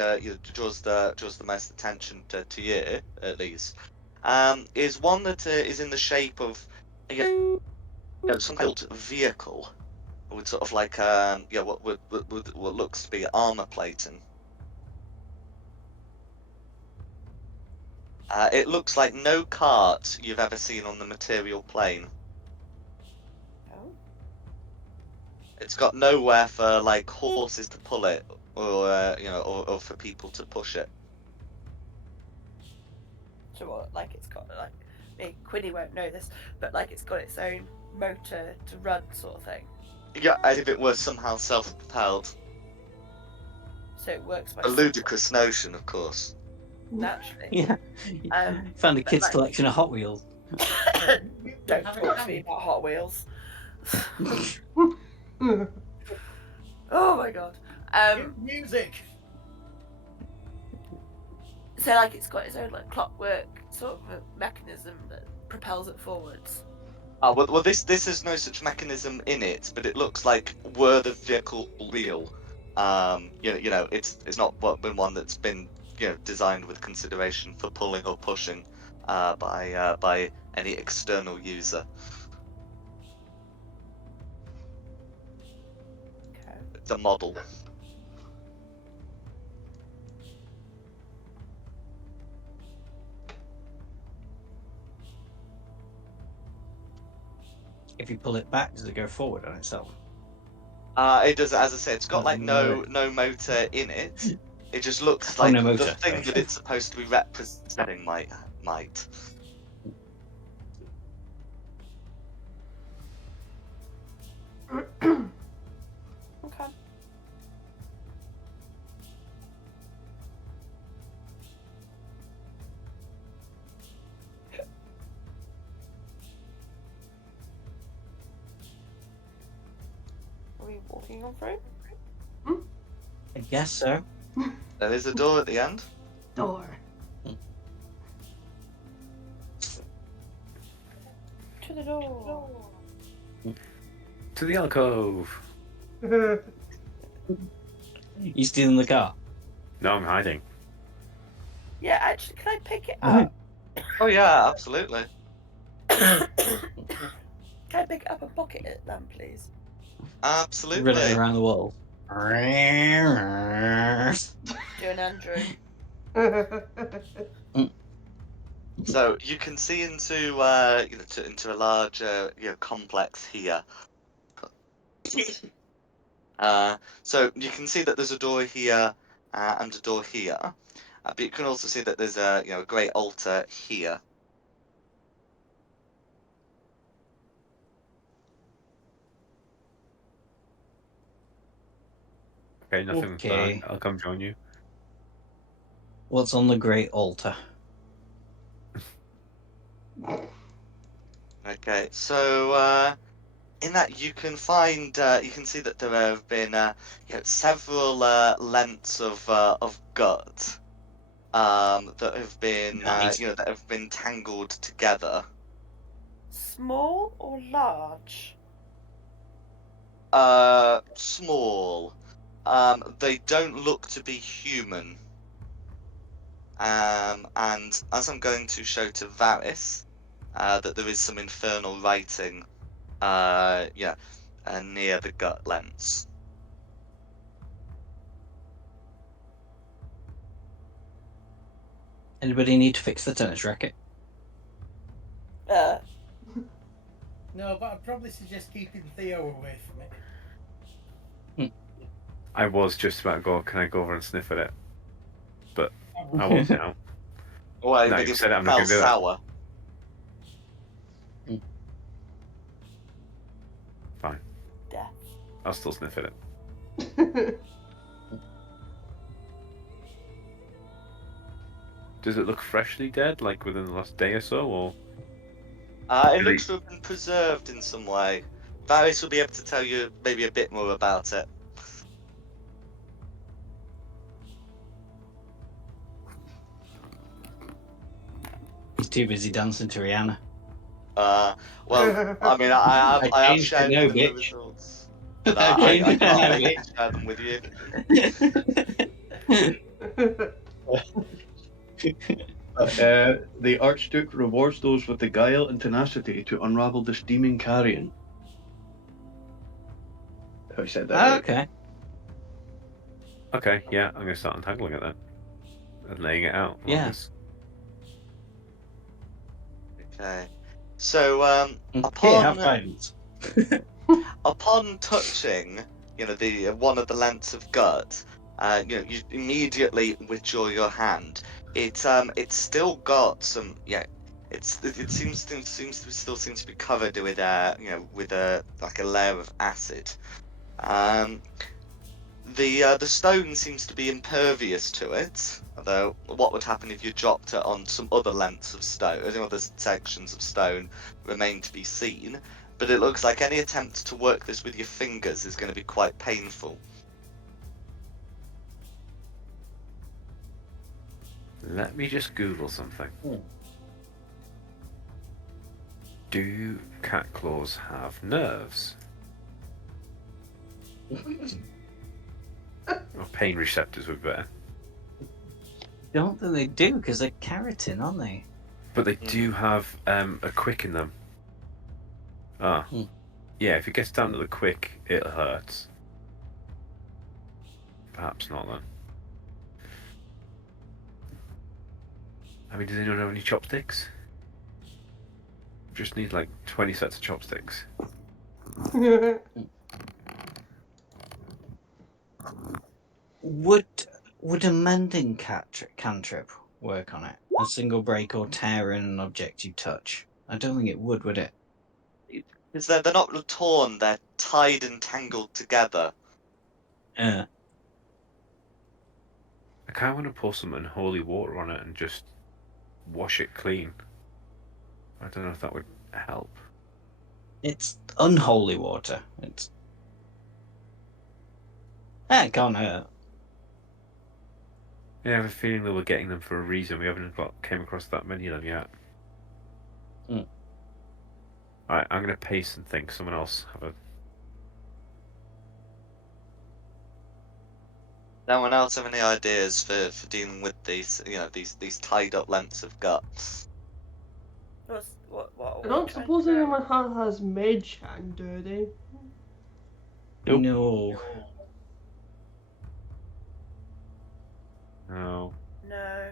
draws the most attention to you at least, is one that is in the shape of some kind of vehicle with sort of like what looks to be armor plating. It looks like no cart you've ever seen on the material plane. Oh. It's got nowhere for like horses to pull it, or or for people to push it. So what? Like it's got like, I mean, Quinny won't know this, but like it's got its own motor to run, sort of thing. Yeah, as if it were somehow self-propelled. So it works by A ludicrous notion, of course. naturally. Yeah. Found a but kid's like- collection of Hot Wheels. Don't Have a talk to can. me about Hot Wheels. Oh my god. Music. So like it's got its own like clockwork sort of a mechanism that propels it forwards. Well, this has no such mechanism in it, but it looks like were the vehicle real. It's not been one that's been designed with consideration for pulling or pushing by any external user. Okay. It's a model. If you pull it back, does it go forward on itself? It does, as I said, it's got Oh, like no. no motor in it. It just looks Oh, like no the motor. thing Okay. that it's supposed to be representing might. Okay. Are we walking on through? I guess so. There is a door at the end. Door. To the door. To the alcove. You stealing the car? No, I'm hiding. Yeah, actually, can I pick it Oh. up? Oh yeah, absolutely. Can I pick it up and pocket it then, please? Absolutely. Run it around the world. Do an Andrew. So you can see into into a large complex here. So you can see that there's a door here and a door here, but you can also see that there's a a great altar here. Okay, nothing. Okay. I'll come join you. What's on the great altar? Okay, so in that you can find you can see that there have been several lengths of gut that have been Nice. that have been tangled together. Small or large? Small. They don't look to be human. And as I'm going to show to Varys, that there is some infernal writing, near the gut lens. Anybody need to fix the tennis racket? No, but I'd probably suggest keeping Theo away from it. I was just about to go. Can I go over and sniff at it? But I won't now. Why? No, Because you it said I'm not smells gonna do that. sour. Death. I'll still sniff at it. Does it look freshly dead, like within the last day or so, or? It looks to have been preserved in some way. Varys will be able to tell you maybe a bit more about it. He's too busy dancing to Rihanna. Well, I mean, I have changed shared it now, with him the bitch. results, but I I changed can't it now, wait bitch. to share them with you. The Archduke rewards those with the guile and tenacity to unravel the steaming carrion. I said that right. Okay. Okay, yeah, I'm gonna start untangling it then. And laying it out. Yeah. This. Okay. So, Here, have guidance. upon touching, the one of the lengths of gut, you immediately withdraw your hand. It's still got some, it still seems to be covered with with like a layer of acid. The stone seems to be impervious to it, although what would happen if you dropped it on some other lengths of stone, any other sections of stone remain to be seen, but it looks like any attempt to work this with your fingers is going to be quite painful. Let me just Google something. Do cat claws have nerves? Or pain receptors would be better. Don't think they do, because they're keratin, aren't they? But they do have a quick in them. Ah. Yeah, if it gets down to the quick, it hurts. Perhaps not then. I mean, does anyone have any chopsticks? Just need like 20 sets of chopsticks. Would a mending cantrip work on it? A single break or tear in an object you touch? I don't think it would it? Because they're not torn, they're tied and tangled together. Yeah. I kind of want to pour some unholy water on it and just wash it clean. I don't know if that would help. It's unholy water. It can't hurt. Yeah, I have a feeling that we're getting them for a reason. We haven't came across that many of them yet. Alright, I'm going to pace and think. Someone else have a... No one else have any ideas for dealing with these, these tied up lengths of gut? What I don't suppose anyone has mage hand, do they? Nope. No. No. No.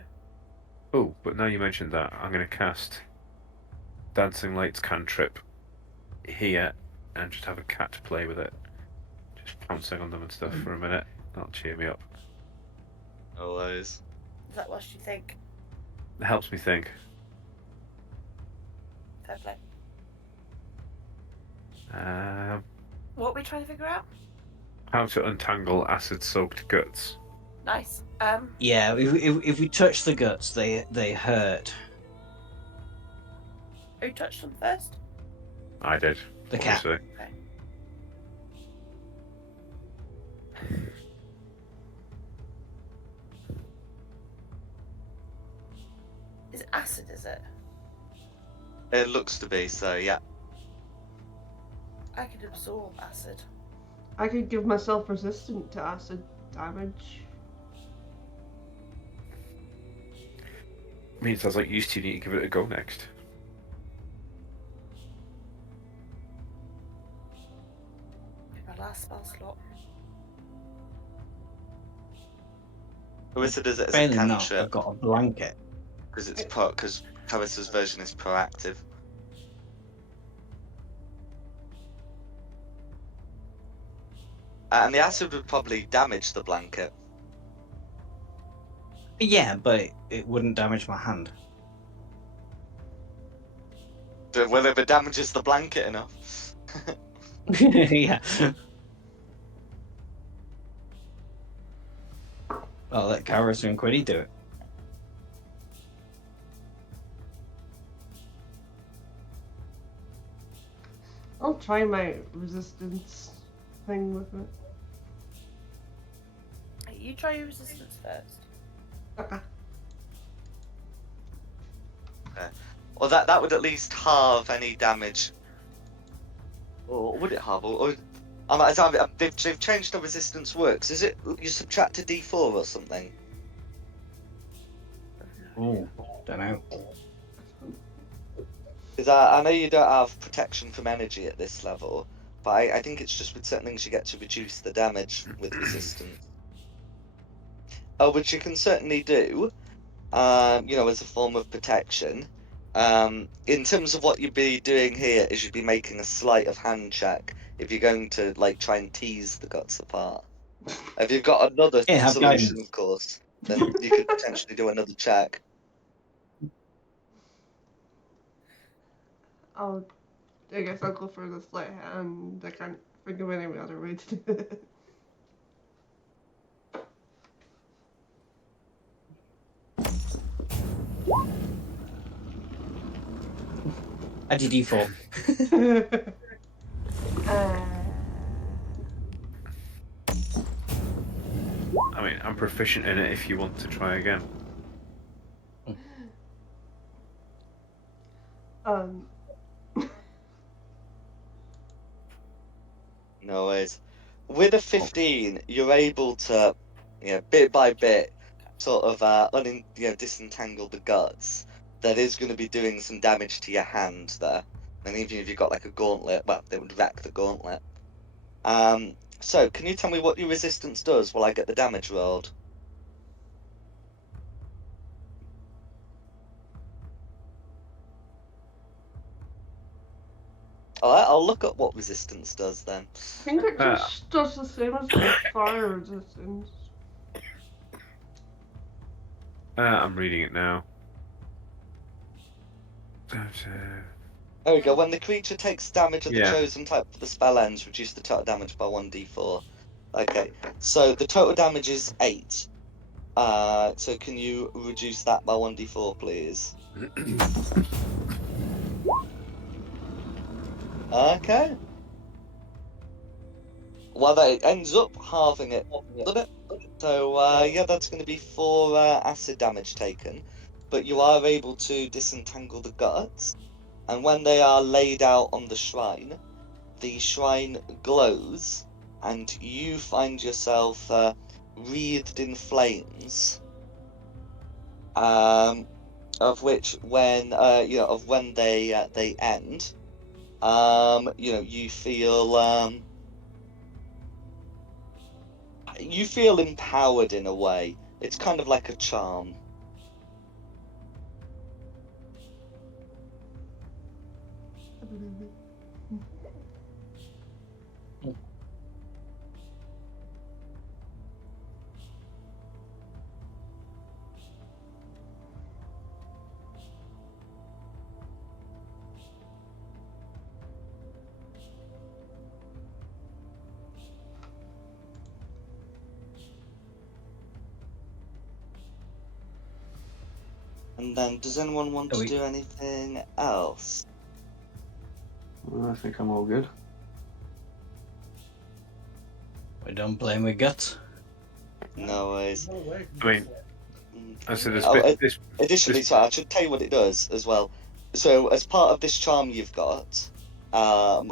Oh, but now you mentioned that, I'm going to cast Dancing Lights cantrip here and just have a cat to play with it. Just pouncing on them and stuff for a minute. That'll cheer me up. Always. Is that what you think? It helps me think. Fair play. What are we trying to figure out? How to untangle acid-soaked guts. Nice. Yeah, if we touch the guts, they hurt. Who touched them first? I did. The cat. Obviously. Okay. Is it acid, is it? It looks to be, so yeah. I could absorb acid. I could give myself resistant to acid damage. I mean, it sounds like you two need to give it a go next. Be my last spell slot. Carissa does it as a Failing that, cantrip I've got a blanket. because Carissa's version is proactive. And the acid would probably damage the blanket. Yeah, but it wouldn't damage my hand. Well, if it damages the blanket enough. Yeah. I'll let Carissa and Quiddy do it. try my resistance thing with it. You try your resistance first. Okay. Well, that would at least halve any damage. Or would it halve? They've changed how resistance works. Is it you subtract a d4 or something? Oh, don't know. Because I know you don't have protection from energy at this level, but I think it's just with certain things you get to reduce the damage with resistance. Oh, which you can certainly do, as a form of protection. In terms of what you'd be doing here is you'd be making a sleight of hand check if you're going to try and tease the guts apart. If you've got another Yeah, have solution, guidance. of course, then you could potentially do another check. I guess I'll go for the sleight hand. I can't think of any other way to do it. Add your d4. I mean, I'm proficient in it if you want to try again. No worries. With a 15, you're able to, bit by bit, sort of disentangle the guts. That is going to be doing some damage to your hand there. And even if you've got like a gauntlet, well, they would wreck the gauntlet. So can you tell me what your resistance does while I get the damage rolled? Alright, I'll look at what resistance does then. I think it just does the same as the fire resistance. I'm reading it now. There we go. When the creature takes damage of the chosen type for the spell ends, reduce the total damage by 1d4. Okay, so the total damage is 8. So can you reduce that by 1d4, please? Okay. Well, that ends up halving it, doesn't it? So, yeah, that's going to be 4 acid damage taken. But you are able to disentangle the guts. And when they are laid out on the shrine glows, and you find yourself wreathed in flames. Of which, when they end, you feel empowered in a way. It's kind of like a charm. And then, does anyone want to do anything else? I think I'm all good. We're done playing with guts. No worries. I mean, additionally, so I should tell you what it does as well. So, as part of this charm you've got,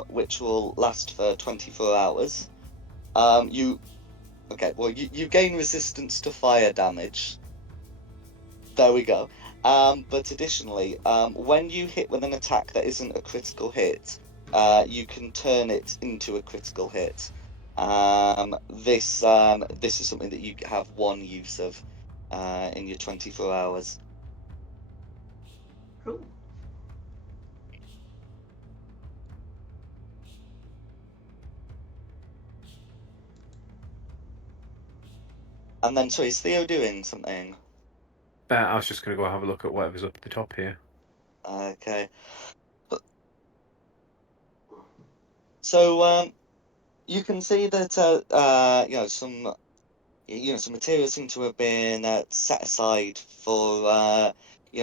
which will last for 24 hours, you gain resistance to fire damage. There we go. But additionally, when you hit with an attack that isn't a critical hit, you can turn it into a critical hit. This is something that you have one use of in your 24 hours. Cool. And then, so is Theo doing something? I was just going to go have a look at whatever's up at the top here. Okay. So, you can see that some materials seem to have been set aside for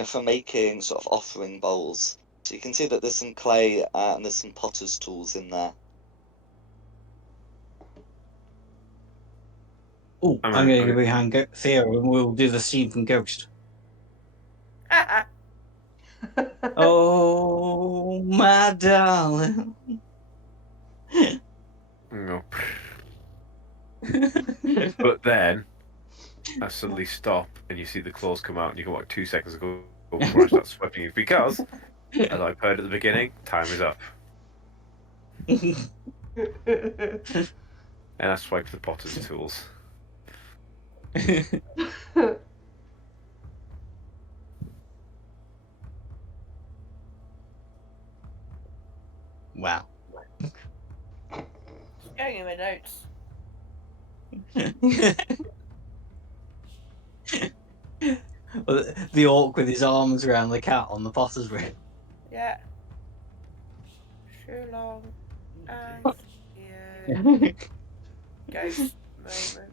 for making sort of offering bowls So you can see that there's some clay and there's some potter's tools in there. Oh, I'm I'm gonna- going to go behind Theo and we'll do the scene from Ghost. Oh, my darling. No. But then I suddenly stop and you see the claws come out and you go like 2 seconds ago before I start sweeping you because, as I've heard at the beginning, time is up. And I swipe the potter's tools. Wow. Going in my notes. Well, the orc with his arms around the cat on the potter's wheel. Yeah. Shulong and Theo. Ghost moment.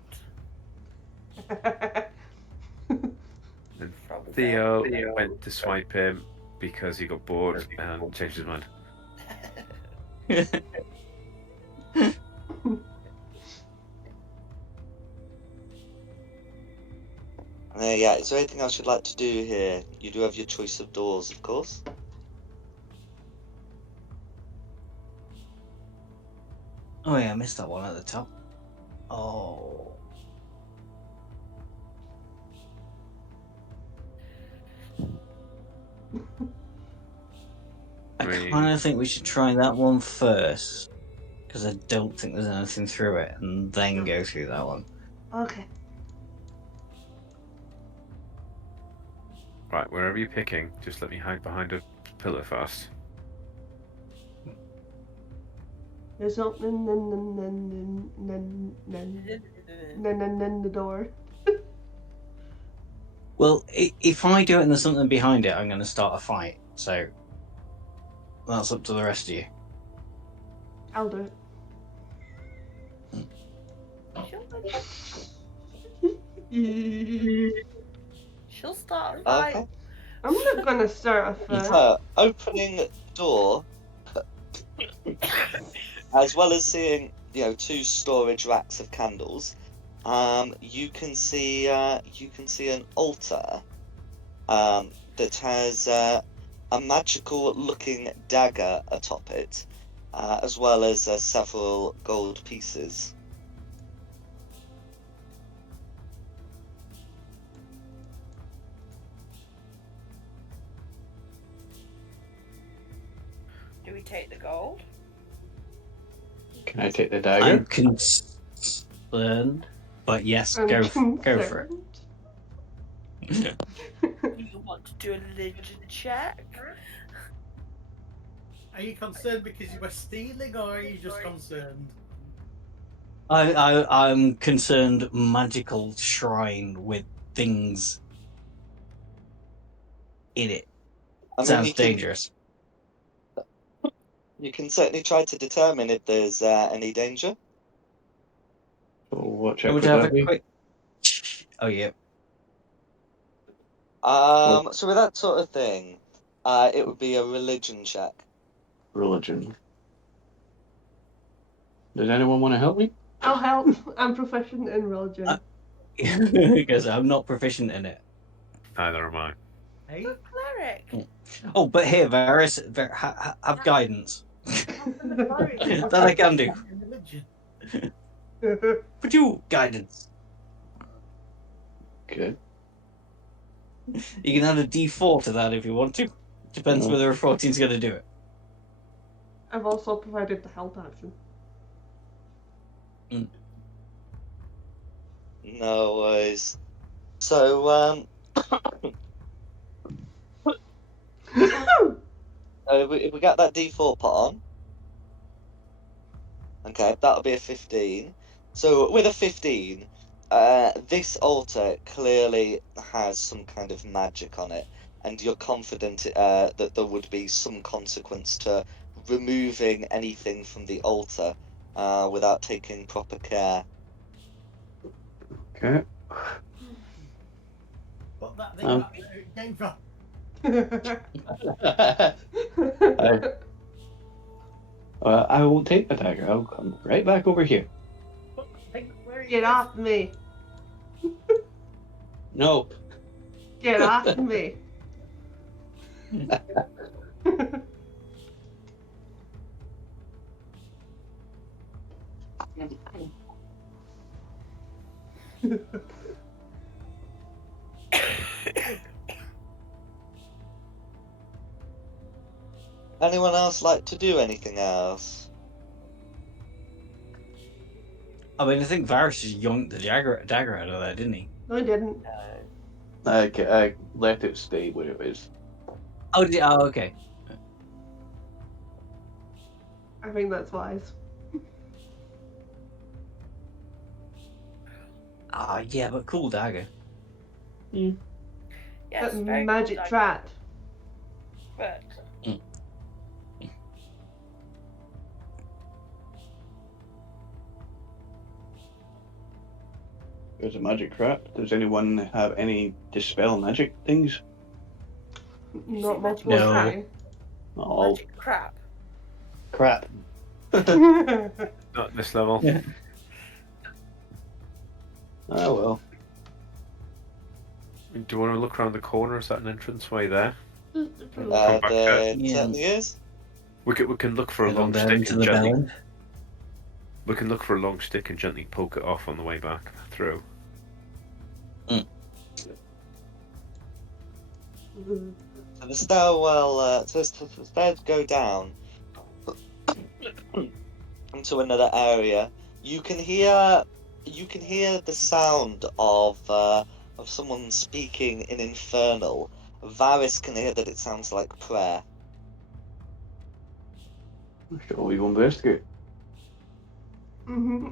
And From Theo went to swipe him because he got bored and changed his mind. Yeah, is there anything else you'd like to do here? You do have your choice of doors, of course. Oh yeah, I missed that one at the top. Oh. I kind of think we should try that one first, because I don't think there's anything through it, and then go through that one. Okay. Right, wherever you're picking, just let me hide behind a pillar first. There's opening, then the door. Well, if I do it and there's something behind it, I'm going to start a fight. So that's up to the rest of you. I'll do it. She'll start a fight. Okay. I'm not gonna start a fight. Opening the door, as well as seeing, you know, 2 storage racks of candles, you can see an altar that has a magical-looking dagger atop it, as well as several gold pieces. Do we take the gold? Can I take the dagger? I'm concerned, but yes, go for it. Do you want to do a religion check? Are you concerned because you were stealing, or are you just concerned? I'm concerned. Magical shrine with things in it. I mean, Sounds dangerous. You can certainly try to determine if there's any danger. So what check Can we would have that a be? quick? Oh yeah. So with that sort of thing, it would be a religion check. Religion. Does anyone want to help me? I'll help. I'm proficient in religion. Because I'm not proficient in it. Neither am I. Hey? You're a cleric. Oh, but here, Varys, have guidance. That I can do. Religion. But you guidance. Okay. You can add a D4 to that if you want to. Depends whether a 14's going to do it. I've also provided the help action. No worries. So, if we get that D4 put on, okay, that'll be a 15. So with a 15, this altar clearly has some kind of magic on it, and you're confident that there would be some consequence to removing anything from the altar without taking proper care. Okay. What that thing that came from? I won't take the dagger. I'll come right back over here. Get off me! No. Get off me! Anyone else like to do anything else? I mean, I think Varys just yoinked the dagger out of there, didn't he? No, I didn't. I let it stay where it is. Oh, okay. I think that's wise. Yeah, but cool dagger. Yes, That very magic cool trap. But There's a magic crap. Does anyone have any dispel magic things? Not see multiple No. try. Oh, magic crap. crap. Not at this level. Yeah. Oh well. Do you want to look around the corner? Is that an entranceway there? There Yeah. certainly is. We can look for a Head on long down stick to and the gently. bell. We can look for a long stick and gently poke it off on the way back through. So the stairwell, so the stairs go down into another area. You can hear the sound of someone speaking in Infernal. Varys can hear that it sounds like prayer. Shall we go investigate? Mm-hmm.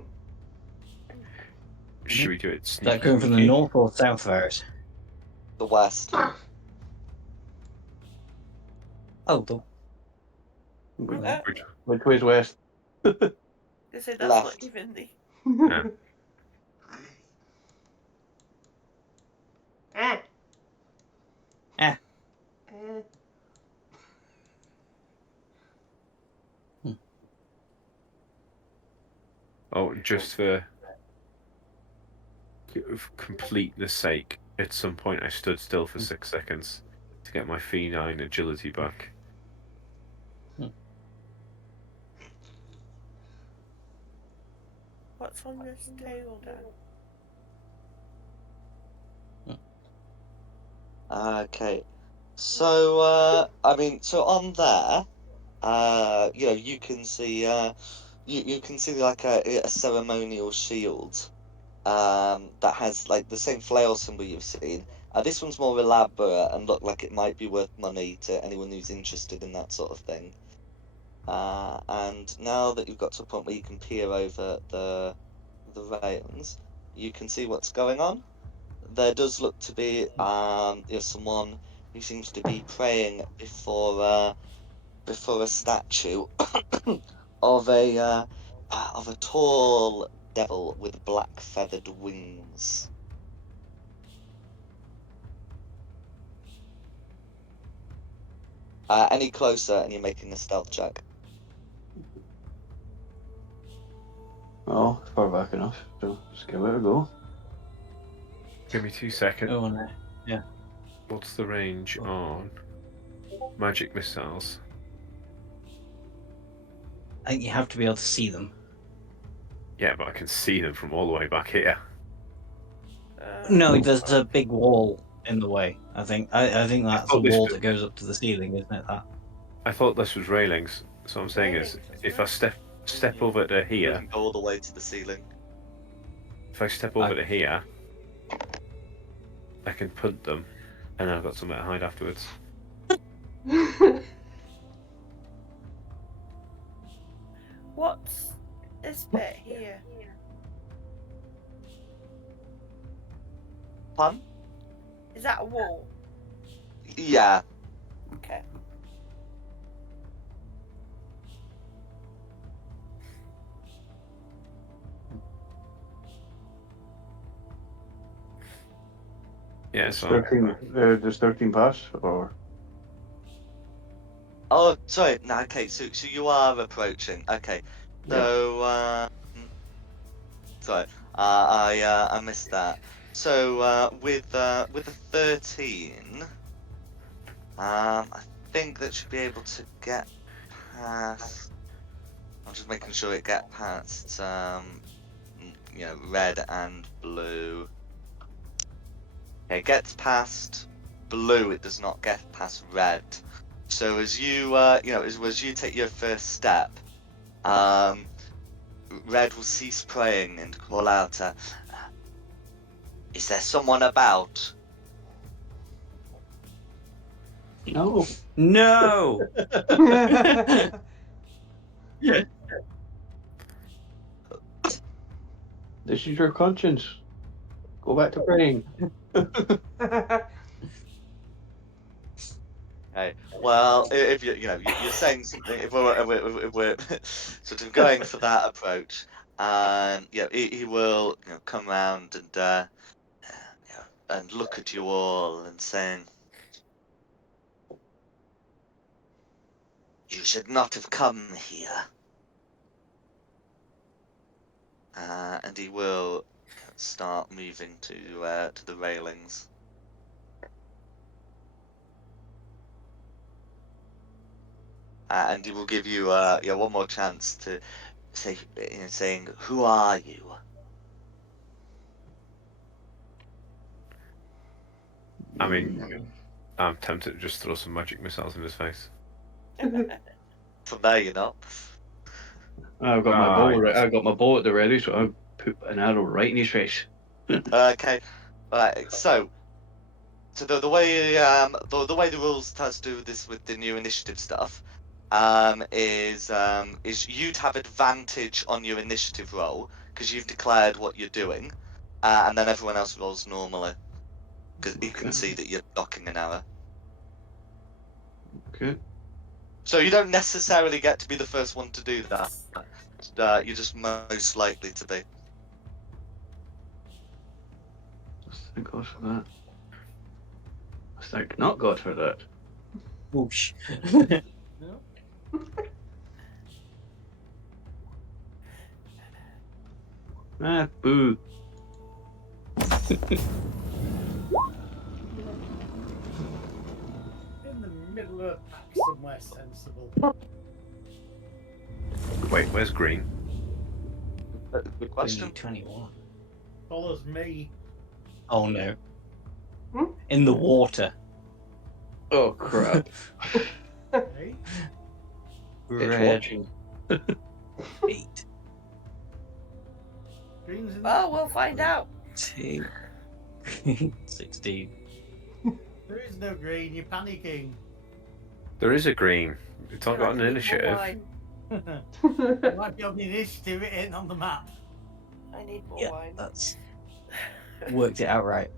Should we do it Is sneaky? that going from the sneaky? north or south, Varys? The west. Oh, Which way's west? They say that's Left. not even the. Yeah. Ah. Ah. Oh, just for completeness sake, at some point I stood still for 6 seconds to get my feline agility back. What's on this table, Dan? Okay. So I mean, so on there, you can see you can see like a ceremonial shield that has like the same flail symbol you've seen. This one's more elaborate and look like it might be worth money to anyone who's interested in that sort of thing. And now that you've got to a point where you can peer over the railings, you can see what's going on. There does look to be someone who seems to be praying before a statue of a tall devil with black feathered wings. Any closer and you're making a stealth check. Oh, far back enough. So just give it a go. Give me 2 seconds. oh no. What's the range on magic missiles? I think you have to be able to see them. Yeah, but I can see them from all the way back here. No, there's a big wall in the way. I think that's a thought this wall was- that goes up to the ceiling, isn't it? That. I thought this was railings. So what I'm saying is, if I step over to You here, can go all the way to the ceiling. if I step over to here, I can punt them, and then I've got somewhere to hide afterwards. What's this bit here? Pun? Is that a wall? Yeah. Okay. Yeah, Does so 13 pass or Oh, sorry. No, okay. So you are approaching. Okay. So sorry. I missed that. So with a 13, I think that should be able to get past. I'm just making sure it get past red and blue. Okay, it gets past blue. It does not get past red. So as you as you take your first step, Red will cease praying and call out, "Is there someone about?" No. No. This is your conscience. Go back to praying. Okay. Well, if you're saying something, if we're sort of going for that approach, yeah, he will come round and look at you all and saying, "You should not have come here." And he will start moving to the railings. And he will give you one more chance to say, saying, "Who are you?" I mean, I'm tempted to just throw some magic missiles in his face. From there, you're not. I've got my Ah, bow. yes. I've got my bow at the ready, so I'll put an arrow right in his face. Okay. Right. So the way the way the rules has to do this with the new initiative stuff, is you'd have advantage on your initiative roll because you've declared what you're doing, and then everyone else rolls normally because you can Okay. see that you're knocking an arrow. Okay. So you don't necessarily get to be the first one to do that. You're just most likely to be. Thank God for that. Thank not God for that. Whoosh. No. Ah, boo. In the middle of a pack somewhere sensible. Wait, where's green? Good We question. need 21. Follows me. Oh no. Hmm? In the water. Oh crap. Hey? It's Red watching. 8. Green's in Well, we'll find out. 2. 16. There is no green, you're panicking. There is a green. It's not You're got an like, "I need more initiative. wine. It might be on the initiative, it ain't on the map. I need more Yeah, wine." that's worked it out right.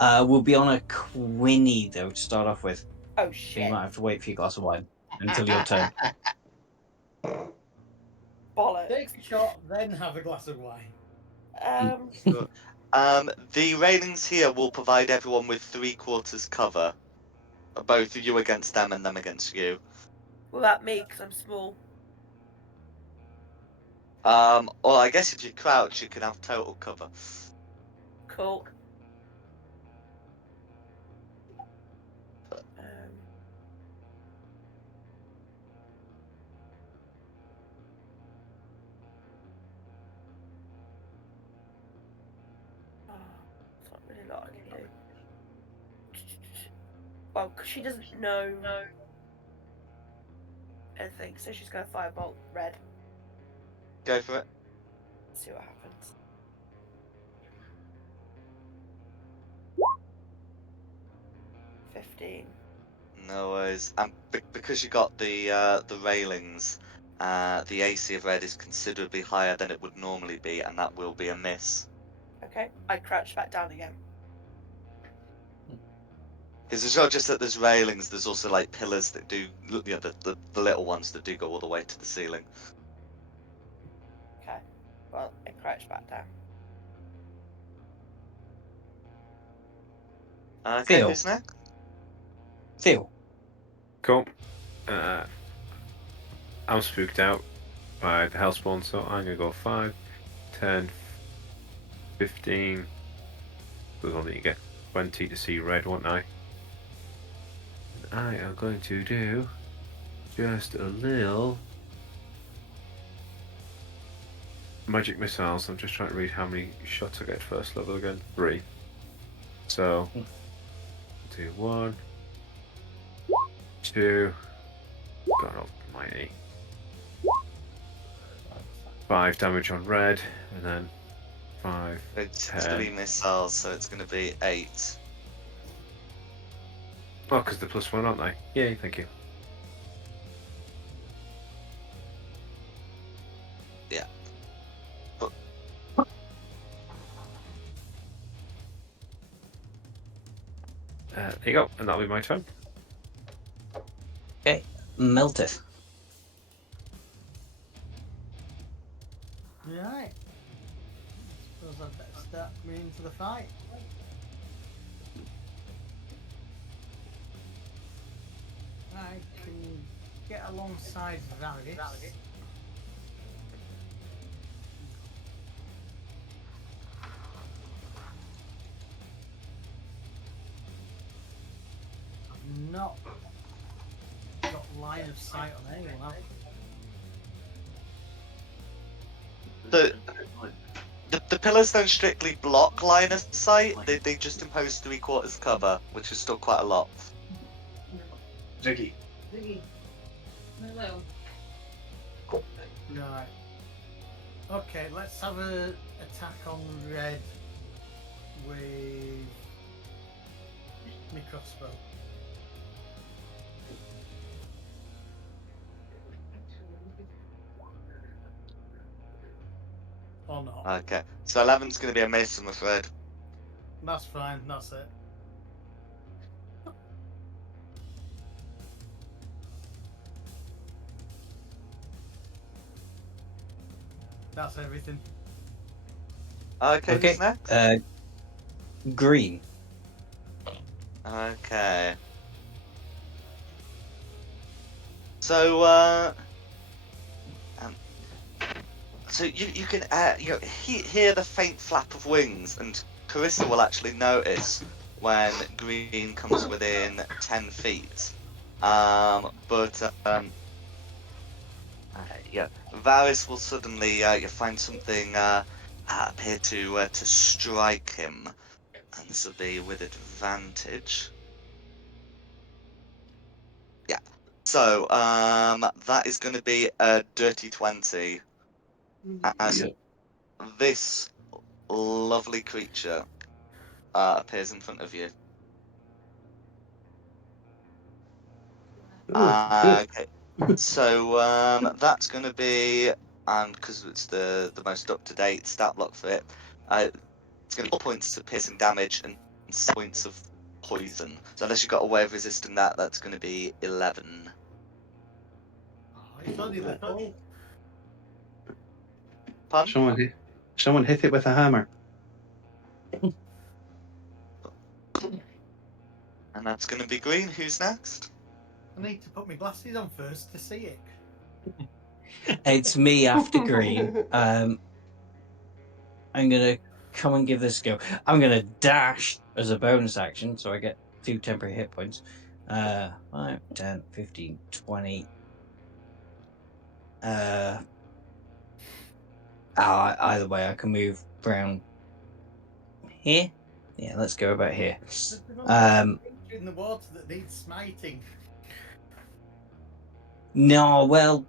We'll be on a Quinny though to start off with. Oh So you shit! might have to wait for your glass of wine until your turn. Bollocks. Take a shot, then have a glass of wine. The railings here will provide everyone with 3/4 cover. Both you against them and them against you. Well, that me because I'm small. Or I guess if you crouch, you can have total cover. Cool. Oh, there's not really a lot I can do. Well, because she doesn't know anything, so she's going to firebolt red. Go for it. See what happens. $15. No worries. And because you got the railings, the AC of red is considerably higher than it would normally be, and that will be a miss. Okay, I crouch back down again. Because it's not just that there's railings, there's also like pillars that do, the little ones that do go all the way to the ceiling. Okay, well, I crouch back down. Okay, Theo. who's next? Theo, Cool. I'm spooked out by the Hellspawn, so I'm going to go 5, 10, 15. We'll only get 20 to see red, won't I? I am going to do just a little magic missiles. I'm just trying to read how many shots I get first level again. 3. So, do 1, 2. God almighty. 5 damage on red, and then 5. It's 10. 3 missiles, so it's going to be 8. Oh, because they're +1, aren't they? Yay, thank you. Yeah. There you go, and that'll be my turn. Okay, Melteth. Right. Suppose I'd better start coming into the fight. I can get alongside Varys. I've not got line of sight on anyone else. The pillars don't strictly block line of sight, they just impose 3/4 cover, which is still quite a lot. Ziggy. Right. Okay, let's have a attack on red with my crossbow. Or not. Okay, so 11's going to be a miss, I'm afraid. That's fine, that's it. That's everything. Okay, Okay, who's next? Green. Okay. So, so you can hear the faint flap of wings, and Carissa will actually notice when Green comes within 10 feet. Yeah, Varys will suddenly you find something appear to strike him, and this will be with advantage. Yeah. So that is going to be a dirty 20 as this lovely creature appears in front of you. Okay. So that's going to be, and because it's the most up to date stat block for it, it's going to be 4 points of piercing damage and 6 points of poison. So unless you've got a way of resisting that, that's going to be 11. Oh, it's only the whole. Pardon? Someone hit it with a hammer. And that's going to be Green. Who's next? I need to put my glasses on first to see it. It's me after Green. I'm gonna come and give this a go. I'm gonna dash as a bonus action, so I get 2 temporary hit points. 5, 10, 15, 20. Either way, I can move around here. Yeah, let's go about here. There's another creature in the water that needs smiting. No, well,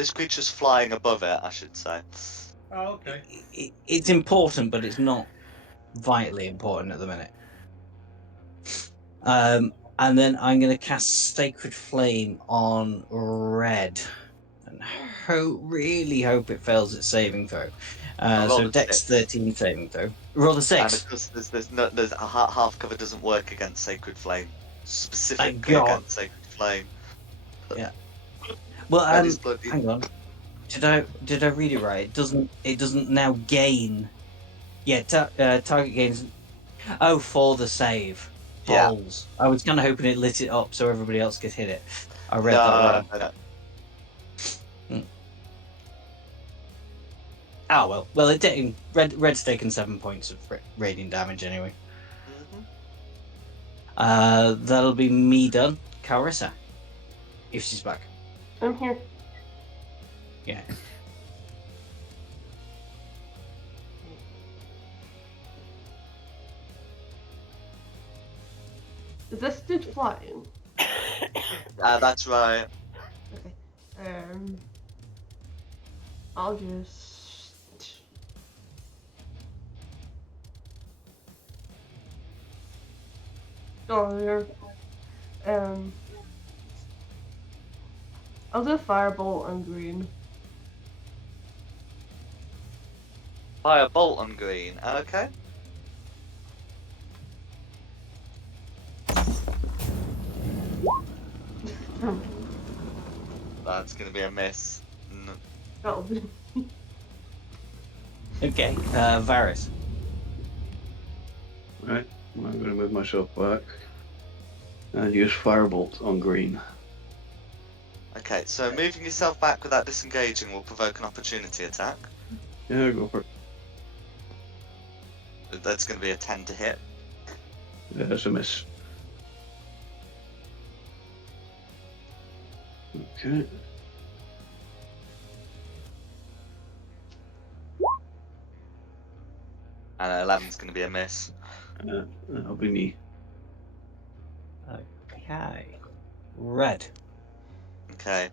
This creature's flying above it, I should say. Oh, okay. it's important, but it's not vitally important at the minute. And then I'm going to cast Sacred Flame on red, and really hope it fails its saving throw. roll So a Dex 6. 13 saving throw. Roll a And 6. of course, there's a half cover doesn't work against Sacred Flame. Specifically God. against Sacred Flame. Yeah. Well, That is bloody. hang on. Did I read it right? It doesn't now gain. Yeah, target gains. Oh, for the save. Yeah. Balls. I was kind of hoping it lit it up so everybody else could hit it. I read No, that wrong. no. Oh well. Well, it didn't. Red's taken 7 points of radiant damage anyway. Mhm. That'll be me done. Carissa, if she's back. I'm here. Yeah. Is this dude flying? That's right. Okay. I'll just. Oh, there. I'll do firebolt on green. Fire bolt on green. Okay. That's gonna be a miss. That'll be. Okay. Varys. Right, I'm going to move myself back and use firebolt on green. Okay, so moving yourself back without disengaging will provoke an opportunity attack. Yeah, go for it. That's going to be a 10 to hit. Yeah, that's a miss. Okay. And 11's going to be a miss. That'll be me. Okay. Red. Okay,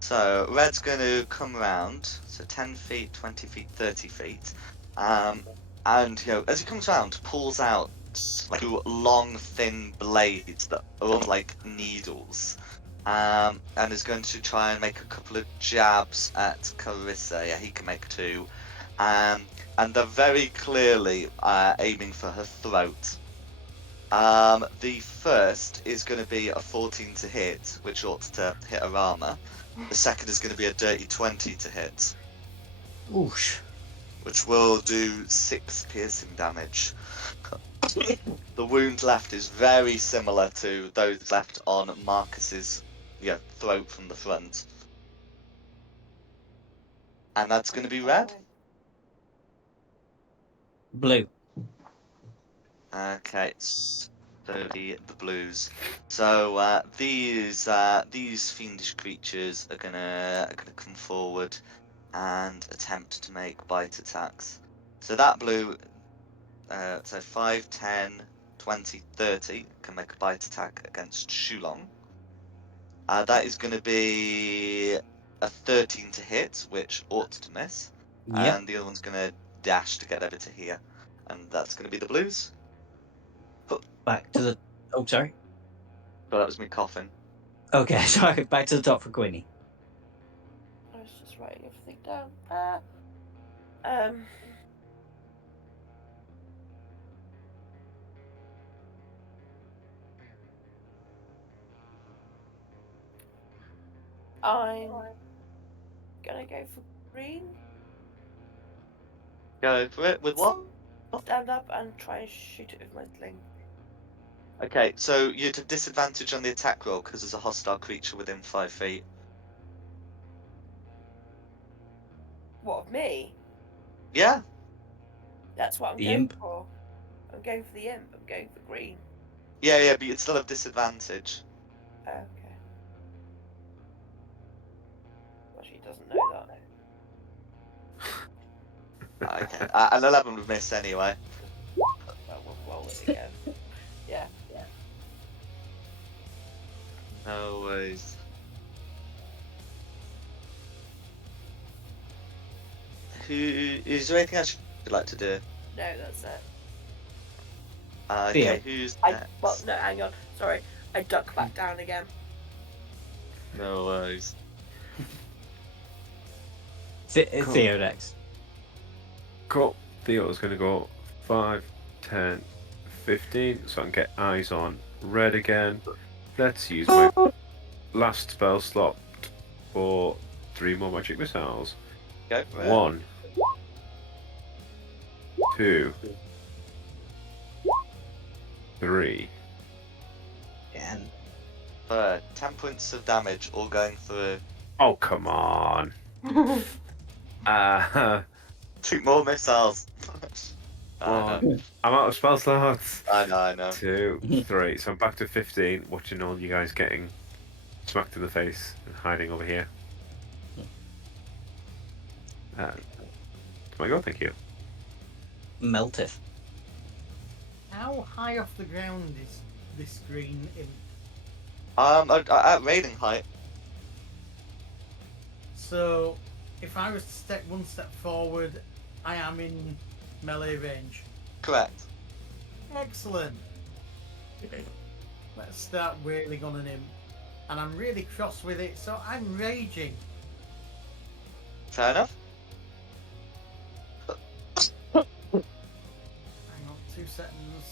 so Red's going to come around, so 10 feet, 20 feet, 30 feet. And, you know, as he comes around, pulls out like two long, thin blades that are almost like needles. And is going to try and make a couple of jabs at Carissa. Yeah, he can make 2. And they're very clearly aiming for her throat. The first is going to be a 14 to hit, which ought to hit her armor. The second is going to be a dirty 20 to hit, Oosh. which will do 6 piercing damage. The wound left is very similar to those left on Marcus's throat from the front. And that's going to be red. Blue. Okay, so the blues. So these fiendish creatures are gonna come forward and attempt to make bite attacks. So that blue, so 5, 10, 20, 30 can make a bite attack against Shulong. That is going to be a 13 to hit, which ought to miss. Yep. And the other one's going to dash to get over to here. And that's going to be the blues. Back to the. Oh, sorry. But that was me coughing. Okay, sorry. Back to the top for Queenie. I was just writing everything down. I'm gonna go for green. Go for it. With what? Stand up and try and shoot it with my sling. Okay, so you'd have disadvantage on the attack roll because there's a hostile creature within 5 feet. What, of me? Yeah. That's what I'm The going imp. for. I'm going for the imp. I'm going for green. Yeah, but you'd still have disadvantage. Okay. Well, she doesn't know that. Okay. And 11 would miss anyway. Well, we'll roll it again. Yeah. No worries. Is there anything else you'd like to do? No, that's it. Okay, Theo. who's Well, next? no, hang on. Sorry. I duck back down again. No worries. Theo next. Cool. Theo's going to go 5, 10, 15, so I can get eyes on red again. Let's use my last spell slot for 3 more magic missiles. Go for it. 1, 2, 3. 10. For 10 points of damage, all going through. Oh, come on. 2 more missiles. I know. One. I'm out of spell slots. I know. 2, 3. So I'm back to 15, watching all you guys getting smacked in the face and hiding over here. Can I go? Thank you. Melteth. How high off the ground is this green imp? At raiding height. So, if I was to step one step forward, I am in melee range. Correct. Excellent. Let's start wailing on an imp. And I'm really cross with it, so I'm raging. Fair enough. Hang on, 2 seconds.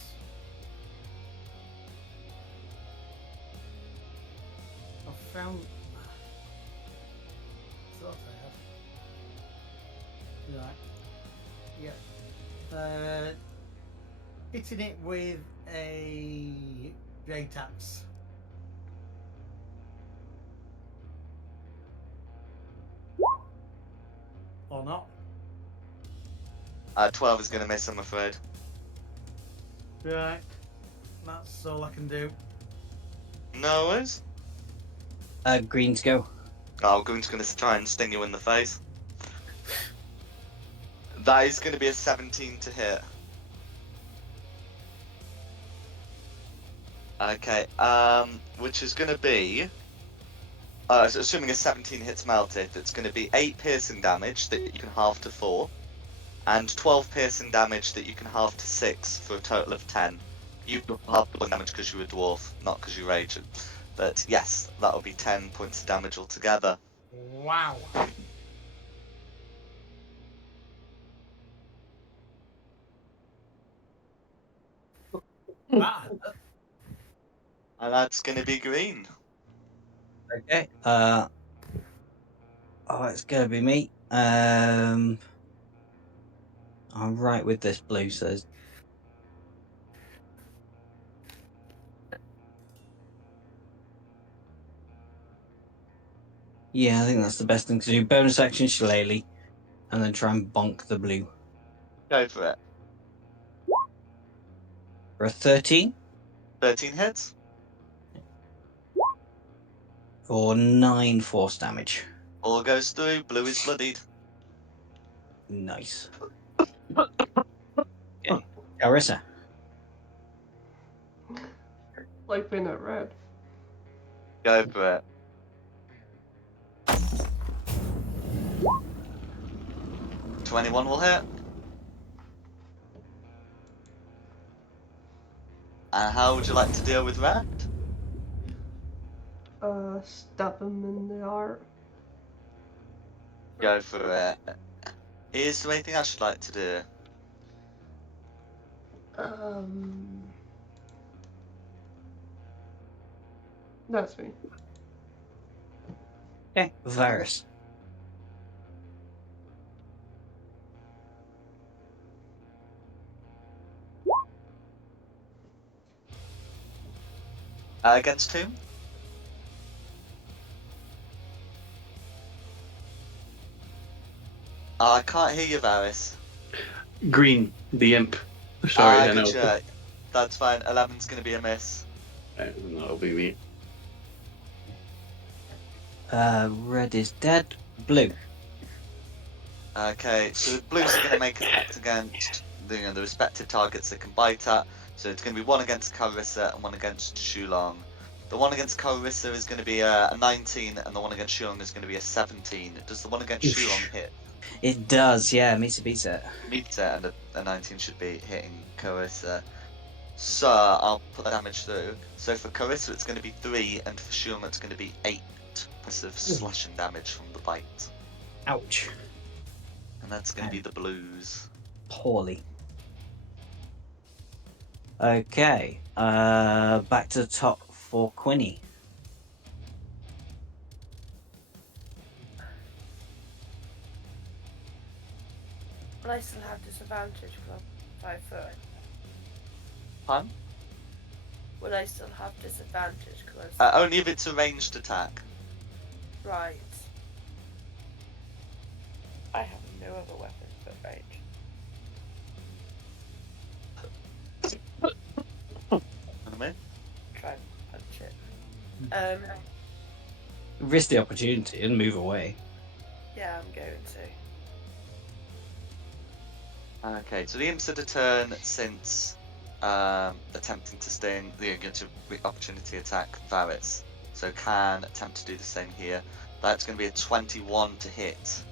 I've found. Thought I had. Right. Yeah. Hitting it with a great axe. Or not. 12 is going to miss, I'm afraid. Right. That's all I can do. No worries. Green to go. Oh, Goon's going to try and sting you in the face. That is going to be a 17 to hit. Okay, which is going to be... so assuming a 17 hits Meltith, it's going to be 8 piercing damage that you can halve to 4, and 12 piercing damage that you can halve to 6 for a total of 10. You halve the damage because you're a dwarf, not because you're raging. But yes, that'll be 10 points of damage altogether. Wow. That And that's going to be green. Okay. Oh, it's gonna be me. I'm right with this blue, so yeah, I think that's the best thing to do. Bonus action Shillelagh, and then try and bonk the blue Go for it. for a 13 13 hits. for 9 force damage. All goes through. Blue is bloodied. Nice. Okay, Carissa. Like being at red. Go for it. $21 will hit. And how would you like to deal with red? Stab him in the heart. Go for it. Is there anything else you'd like to do? That's me. Okay, Varus. Against whom? I can't hear you, Varys. Green, the imp. Sorry, I know. Gotcha. That's fine. 11's going to be a miss. That'll be me. Red is dead. Blue. Okay, so the blues are going to make an attack against the respective targets they can bite at. So it's going to be one against Carissa and one against Shulong. The one against Carissa is going to be a 19, and the one against Shulong is going to be a 17. Does the one against Oof. Shulong hit? It does, yeah. Meets it, beats it. Meets it, and a 19 should be hitting Carissa. So I'll put the damage through. So for Carissa it's going to be 3, and for Shulong it's going to be 8 points of slashing damage from the bite. Ouch. And that's going to be the blues. Poorly. Okay. Back to the top for Quinny. Will I still have disadvantage because I'm 5 foot? Pun? Would I still have disadvantage? Cause Only if it's a ranged attack. right. I have no other weapons but range. What I mean? Try and punch it. Risk the opportunity and move away. Yeah, I'm going to. Okay, so the imps had a turn since attempting to sting. They're going to opportunity attack Varys. So can attempt to do the same here. That's going to be a 21 to hit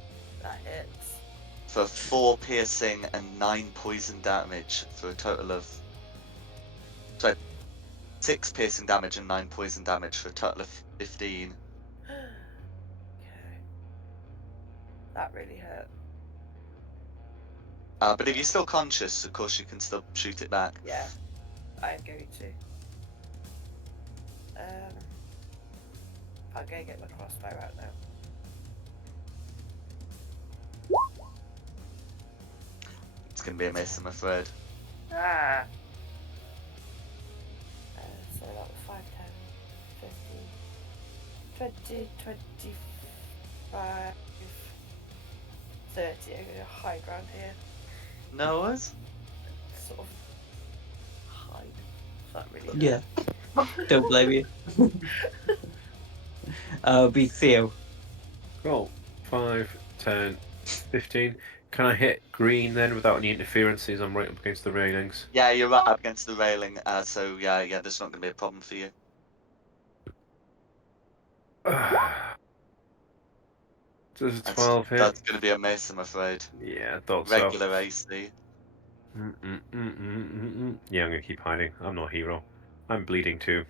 That hits. for 4 piercing and 9 poison damage for a total of. Sorry, 6 piercing damage and 9 poison damage for a total of 15. Okay. That really hurt. But if you're still conscious, of course you can still shoot it back. Yeah, I am going to. I'm going to get my crossbow out now. It's going to be a miss, I'm afraid. Ah! So that was 5, 10, 15, 20, 25, 30. I'm going to hide around here. No worries. Sort of hide. That really Yeah. Don't blame you. Be Theo. Cool. 5, 10, 15. Can I hit green then without any interferences? I'm right up against the railings. Yeah, you're right up against the railing, so yeah, there's not going to be a problem for you. Does a 12 hit? That's going to be a miss, I'm afraid. Yeah, I thought Regular AC. Yeah, I'm going to keep hiding. I'm not a hero. I'm bleeding too.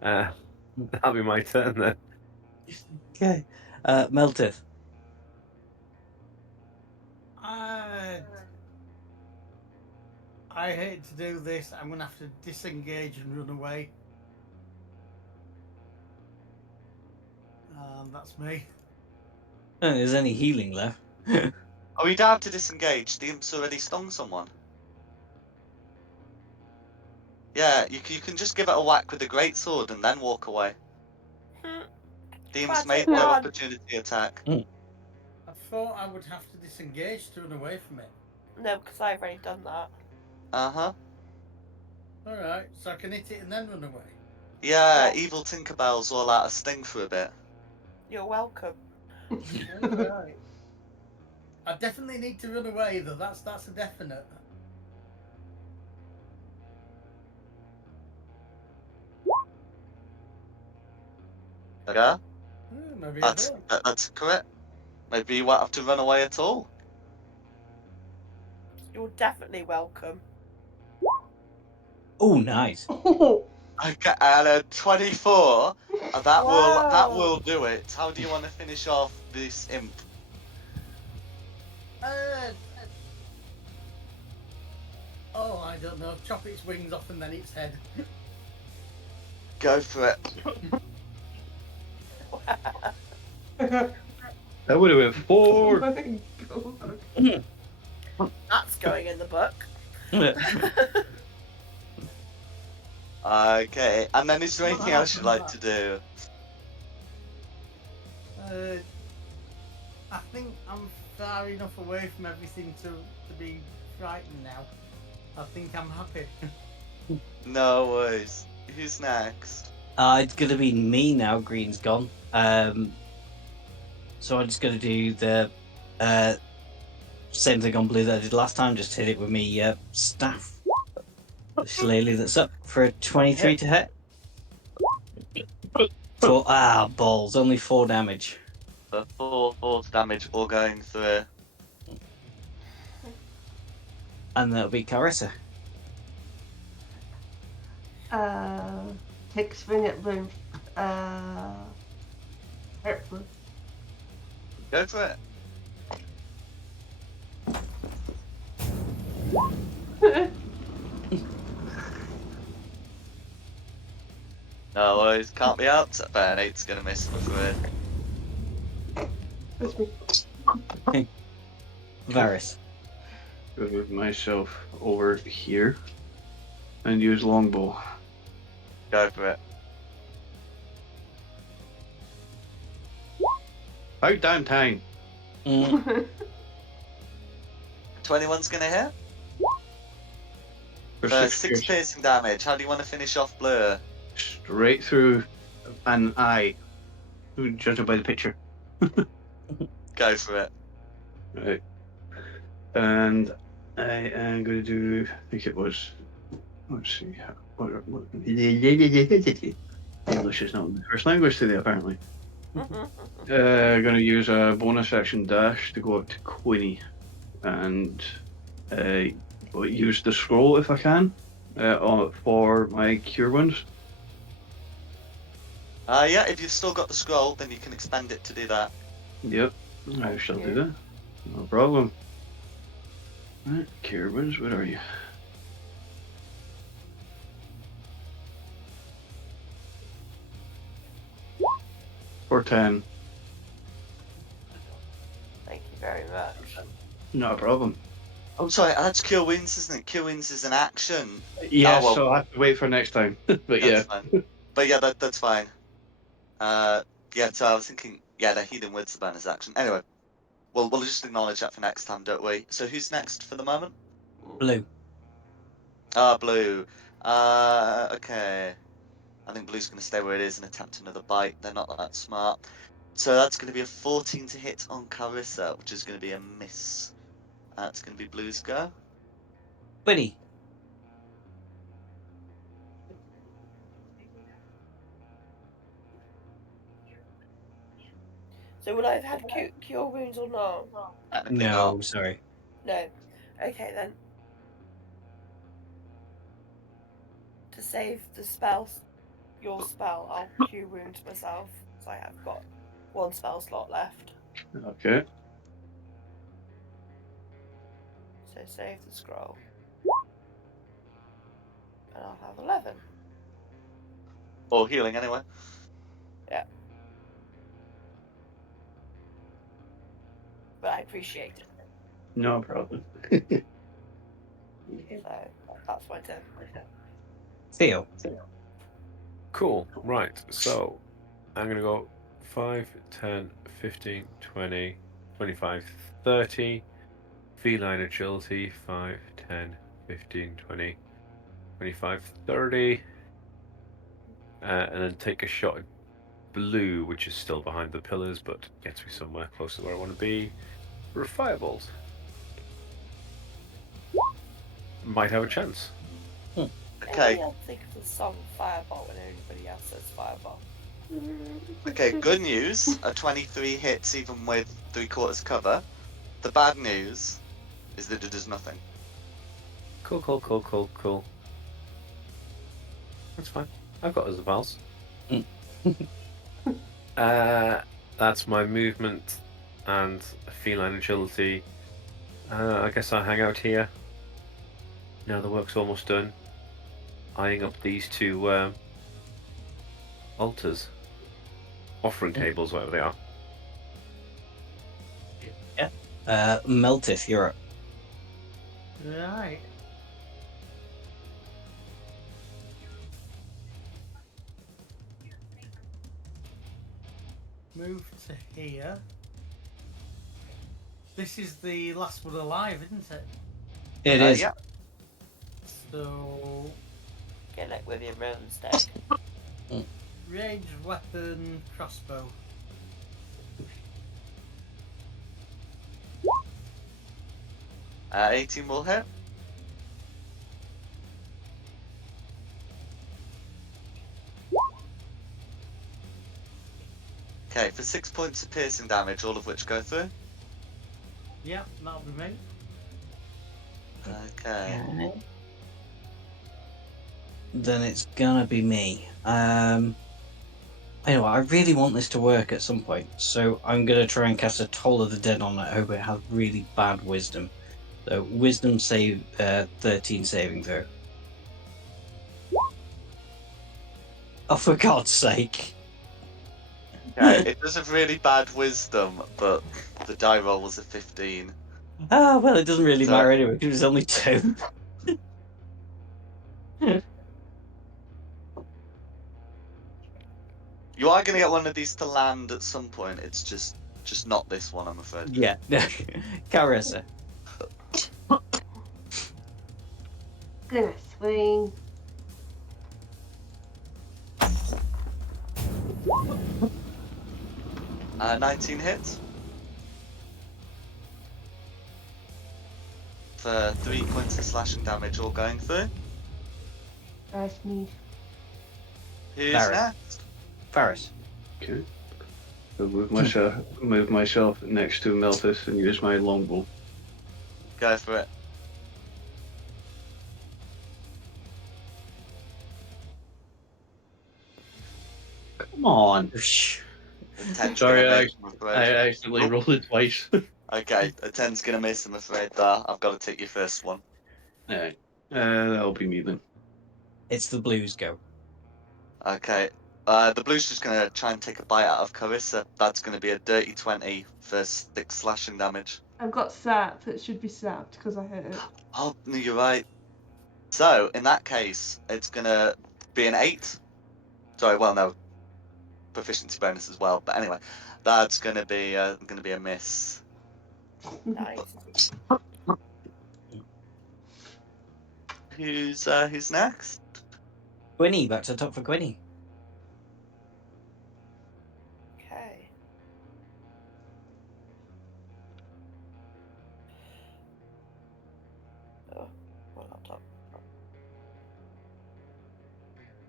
That'll be my turn then. Okay. Meltith. I hate to do this. I'm going to have to disengage and run away. That's me. Don't think there's any healing left. Oh, you don't have to disengage. The imp's already stung someone. Yeah, you can just give it a whack with the greatsword and then walk away. The imp's But made I their can't. opportunity attack. I thought I would have to disengage to run away from it. No, because I've already done that. Uh-huh. Alright, so I can hit it and then run away. Yeah, evil Tinkerbell's all out of sting for a bit. You're welcome. Alright. I definitely need to run away though, that's a definite. Yeah, Maybe I don't. that's correct. Maybe you won't have to run away at all. You're definitely welcome. Oh, nice. Okay, and a 24. That Wow. will do it. How do you want to finish off this imp? Oh, I don't know. Chop its wings off and then its head. Go for it. That would have been 4. Oh my God. That's going in the book. Okay, and then is there anything else you'd like to do? I think I'm far enough away from everything to be frightened now. I think I'm happy. No worries. Who's next? It's gonna be me now. Green's gone. So I'm just gonna do the same thing on blue that I did last time. Just hit it with me staff. The shillelagh that's up for a 23 to hit. Balls! Only 4 damage. The 4 force damage all going through. And that'll be Carissa. Take swing at Bloom. Hurt Bloom. Go for it. No worries, can't be out. But an 8's gonna miss, I'm afraid. That's me. Varys. Move myself over here and use longbow. Go for it. Out downtown. 21's gonna hit. For For 6 6 piercing. piercing damage. How do you want to finish off Blur? Straight through an eye. Judging by the picture. Go for it. Right. And I am going to do, I think it was, let's see, English is not the first language today, apparently. Going to use a bonus action dash to go up to Queenie and use the scroll if I can for my cure wounds. Yeah, if you've still got the scroll, then you can expend it to do that. Yep, I shall do that. No problem. Right, cure wounds, where are you? For 10. Thank you very much. Not a problem. I'm sorry, that's Cure Wounds, isn't it? Cure Wounds is an action. Yeah, Oh, well, so I have to wait for next time. But that's yeah. fine. But yeah, that's fine. Yeah, so I was thinking, yeah, the Healing Word's the bonus action. Anyway, we'll just acknowledge that for next time, don't we? So who's next for the moment? Blue. Blue. Okay. I think Blue's going to stay where it is and attempt another bite. They're not that smart. So that's going to be a 14 to hit on Carissa, which is going to be a miss. It's going to be Blue's go. Quinny. So would I have had cure wounds or not? Technically No, not. sorry. No. Okay then. To save the spells, your spell, I'll cure wound myself. So I have got 1 spell slot left. Okay. So save the scroll. And I'll have 11. Or healing, anyway. Yeah. But I appreciate it. No problem. So that's my turn. Theo. Cool. Right. So I'm going to go 5, 10, 15, 20, 25, 30. Feline agility 5, 10, 15, 20, 25, 30. And then take a shot at Blue, which is still behind the pillars, but gets me somewhere close to where I want to be. For a firebolt. Might have a chance. Okay. I'll think of the song Fireball when everybody else says Fireball. Okay, good news. A 23 hits even with 3/4 cover. The bad news is that it does nothing. Cool. That's fine. I've got other pals. That's my movement and feline agility. I guess I'll hang out here. Now the work's almost done. Eyeing up these 2 altars. Offering tables, whatever they are. Meltith, you're up. Right. Move to here. This is the last one alive, isn't it? It is. Yeah. So, Get it with your runes deck. ranged weapon, crossbow. Uh, 18 will hit. Okay, for 6 points of piercing damage, all of which go through. Yeah, that'll be me. Okay. Then it's gonna be me. Anyway, I really want this to work at some point, so I'm gonna try and cast a Toll of the Dead on it. I hope it has really bad wisdom. So wisdom save 13 saving throw. Oh, for God's sake! Okay, it does have really bad wisdom, but the die roll was a 15. Ah, well, it doesn't really So- matter anyway because it's only 2. You are going to get one of these to land at some point. It's just not this one, I'm afraid. Yeah. Carissa. Gonna swing. Uh, 19 hits. For 3 points of slashing damage all going through. That's me. Who's Varys. next? Varys. Okay. So move myself next to Meltis and use my longbow. Go for it. Come on. 10's Sorry, gonna I, miss, I'm I afraid. accidentally Oh. rolled it twice. Okay, a 10's gonna miss, I'm afraid. There, I've got to take your first one. Alright. That'll be me then. It's the blues go. Okay. The blue's just gonna try and take a bite out of Carissa. That's gonna be a dirty 20 for 6 slashing damage. I've got sap. It should be sapped because I hit it. Oh, no, you're right. So, in that case, it's gonna be an 8. Sorry, well, no. Proficiency bonus as well. But anyway, that's gonna be a miss. Nice. Who's next? Gwynny, back to the top for Gwynny. Okay. Oh, my laptop.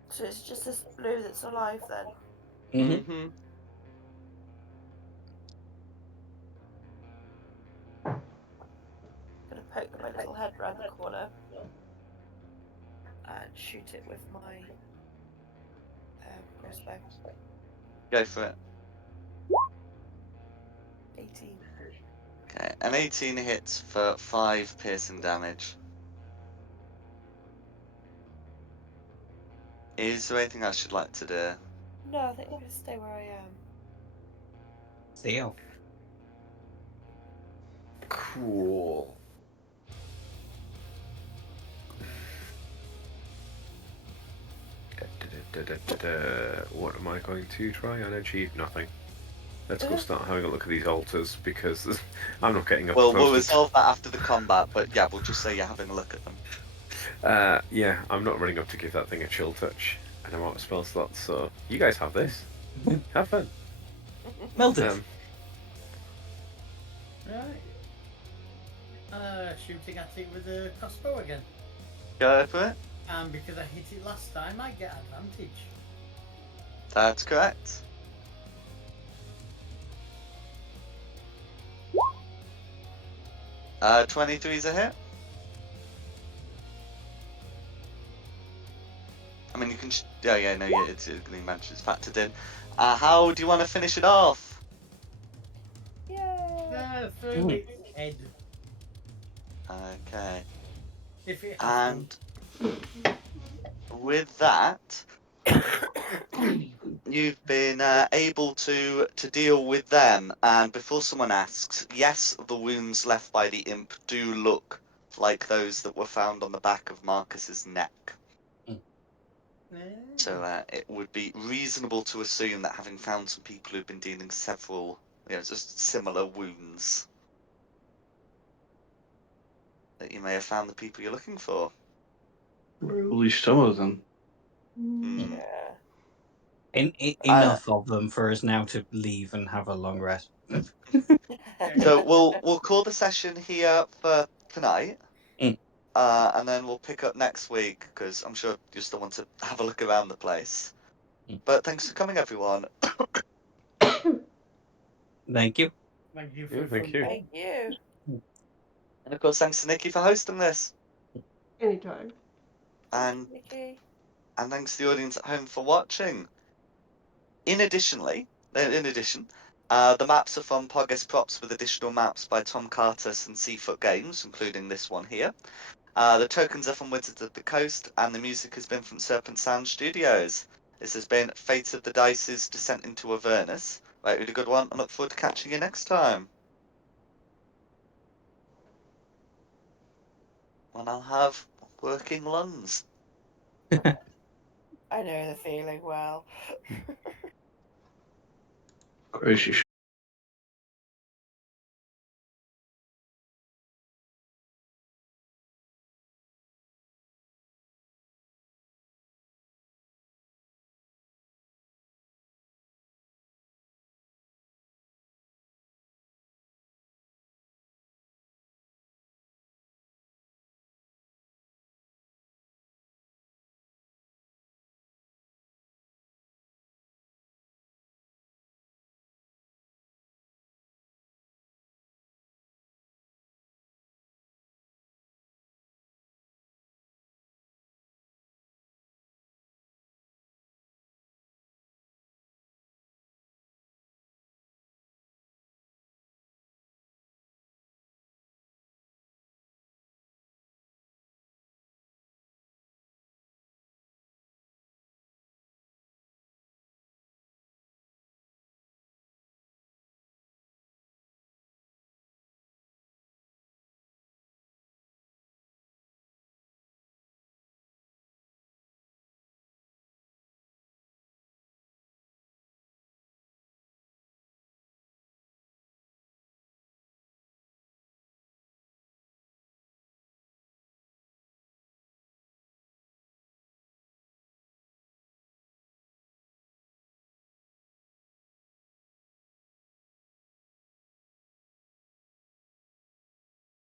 So it's just this blue that's alive then. Mm-hmm. Mm-hmm. Gonna poke my little head round the corner and shoot it with my crossbow. Go for it. 18. Okay, an 18 hits for 5 piercing damage. Is there anything else you'd like to do? No, I think I'm gonna stay where I am. Theo. Cool. What am I going to try and achieve? Nothing. Let's go start having a look at these altars because I'm not getting up. Well, we'll close to- resolve that after the combat, but yeah, we'll just say you're having a look at them. Yeah, I'm not running up to give that thing a chill touch, and I'm out of spell slots. So you guys have this. Have fun. Melted. Right. Shooting at it with a crossbow again. Go for it. And because I hit it last time, I get advantage. That's correct. 23's a hit. I mean, you can. No, it's going to it's factored in. How do you want to finish it off? Yay! Through its head. Okay. If it has And with that, you've been able to deal with them. And before someone asks, yes, the wounds left by the imp do look like those that were found on the back of Marcus's neck. So it would be reasonable to assume that having found some people who've been dealing several, just similar wounds, that you may have found the people you're looking for. Or at least some of them. Hmm. Yeah. Enough of them for us now to leave and have a long rest. So we'll call the session here for tonight, Mm. and then we'll pick up next week because I'm sure you still want to have a look around the place. Mm. But thanks for coming, everyone. Thank you. Thank you Yeah, for thank you. Thank you. And of course, thanks to Nikki for hosting this, Anytime. and Nikki. thanks to the audience at home for watching. In addition, the maps are from Pogus Props with additional maps by Tom Cartus and Seafoot Games, including this one here. The tokens are from Wizards of the Coast, and the music has been from Serpent Sound Studios. This has been Fate of the Dice's Descent into Avernus. Right, really good one. I look forward to catching you next time. When I'll have working lungs. I know the feeling well. Crisis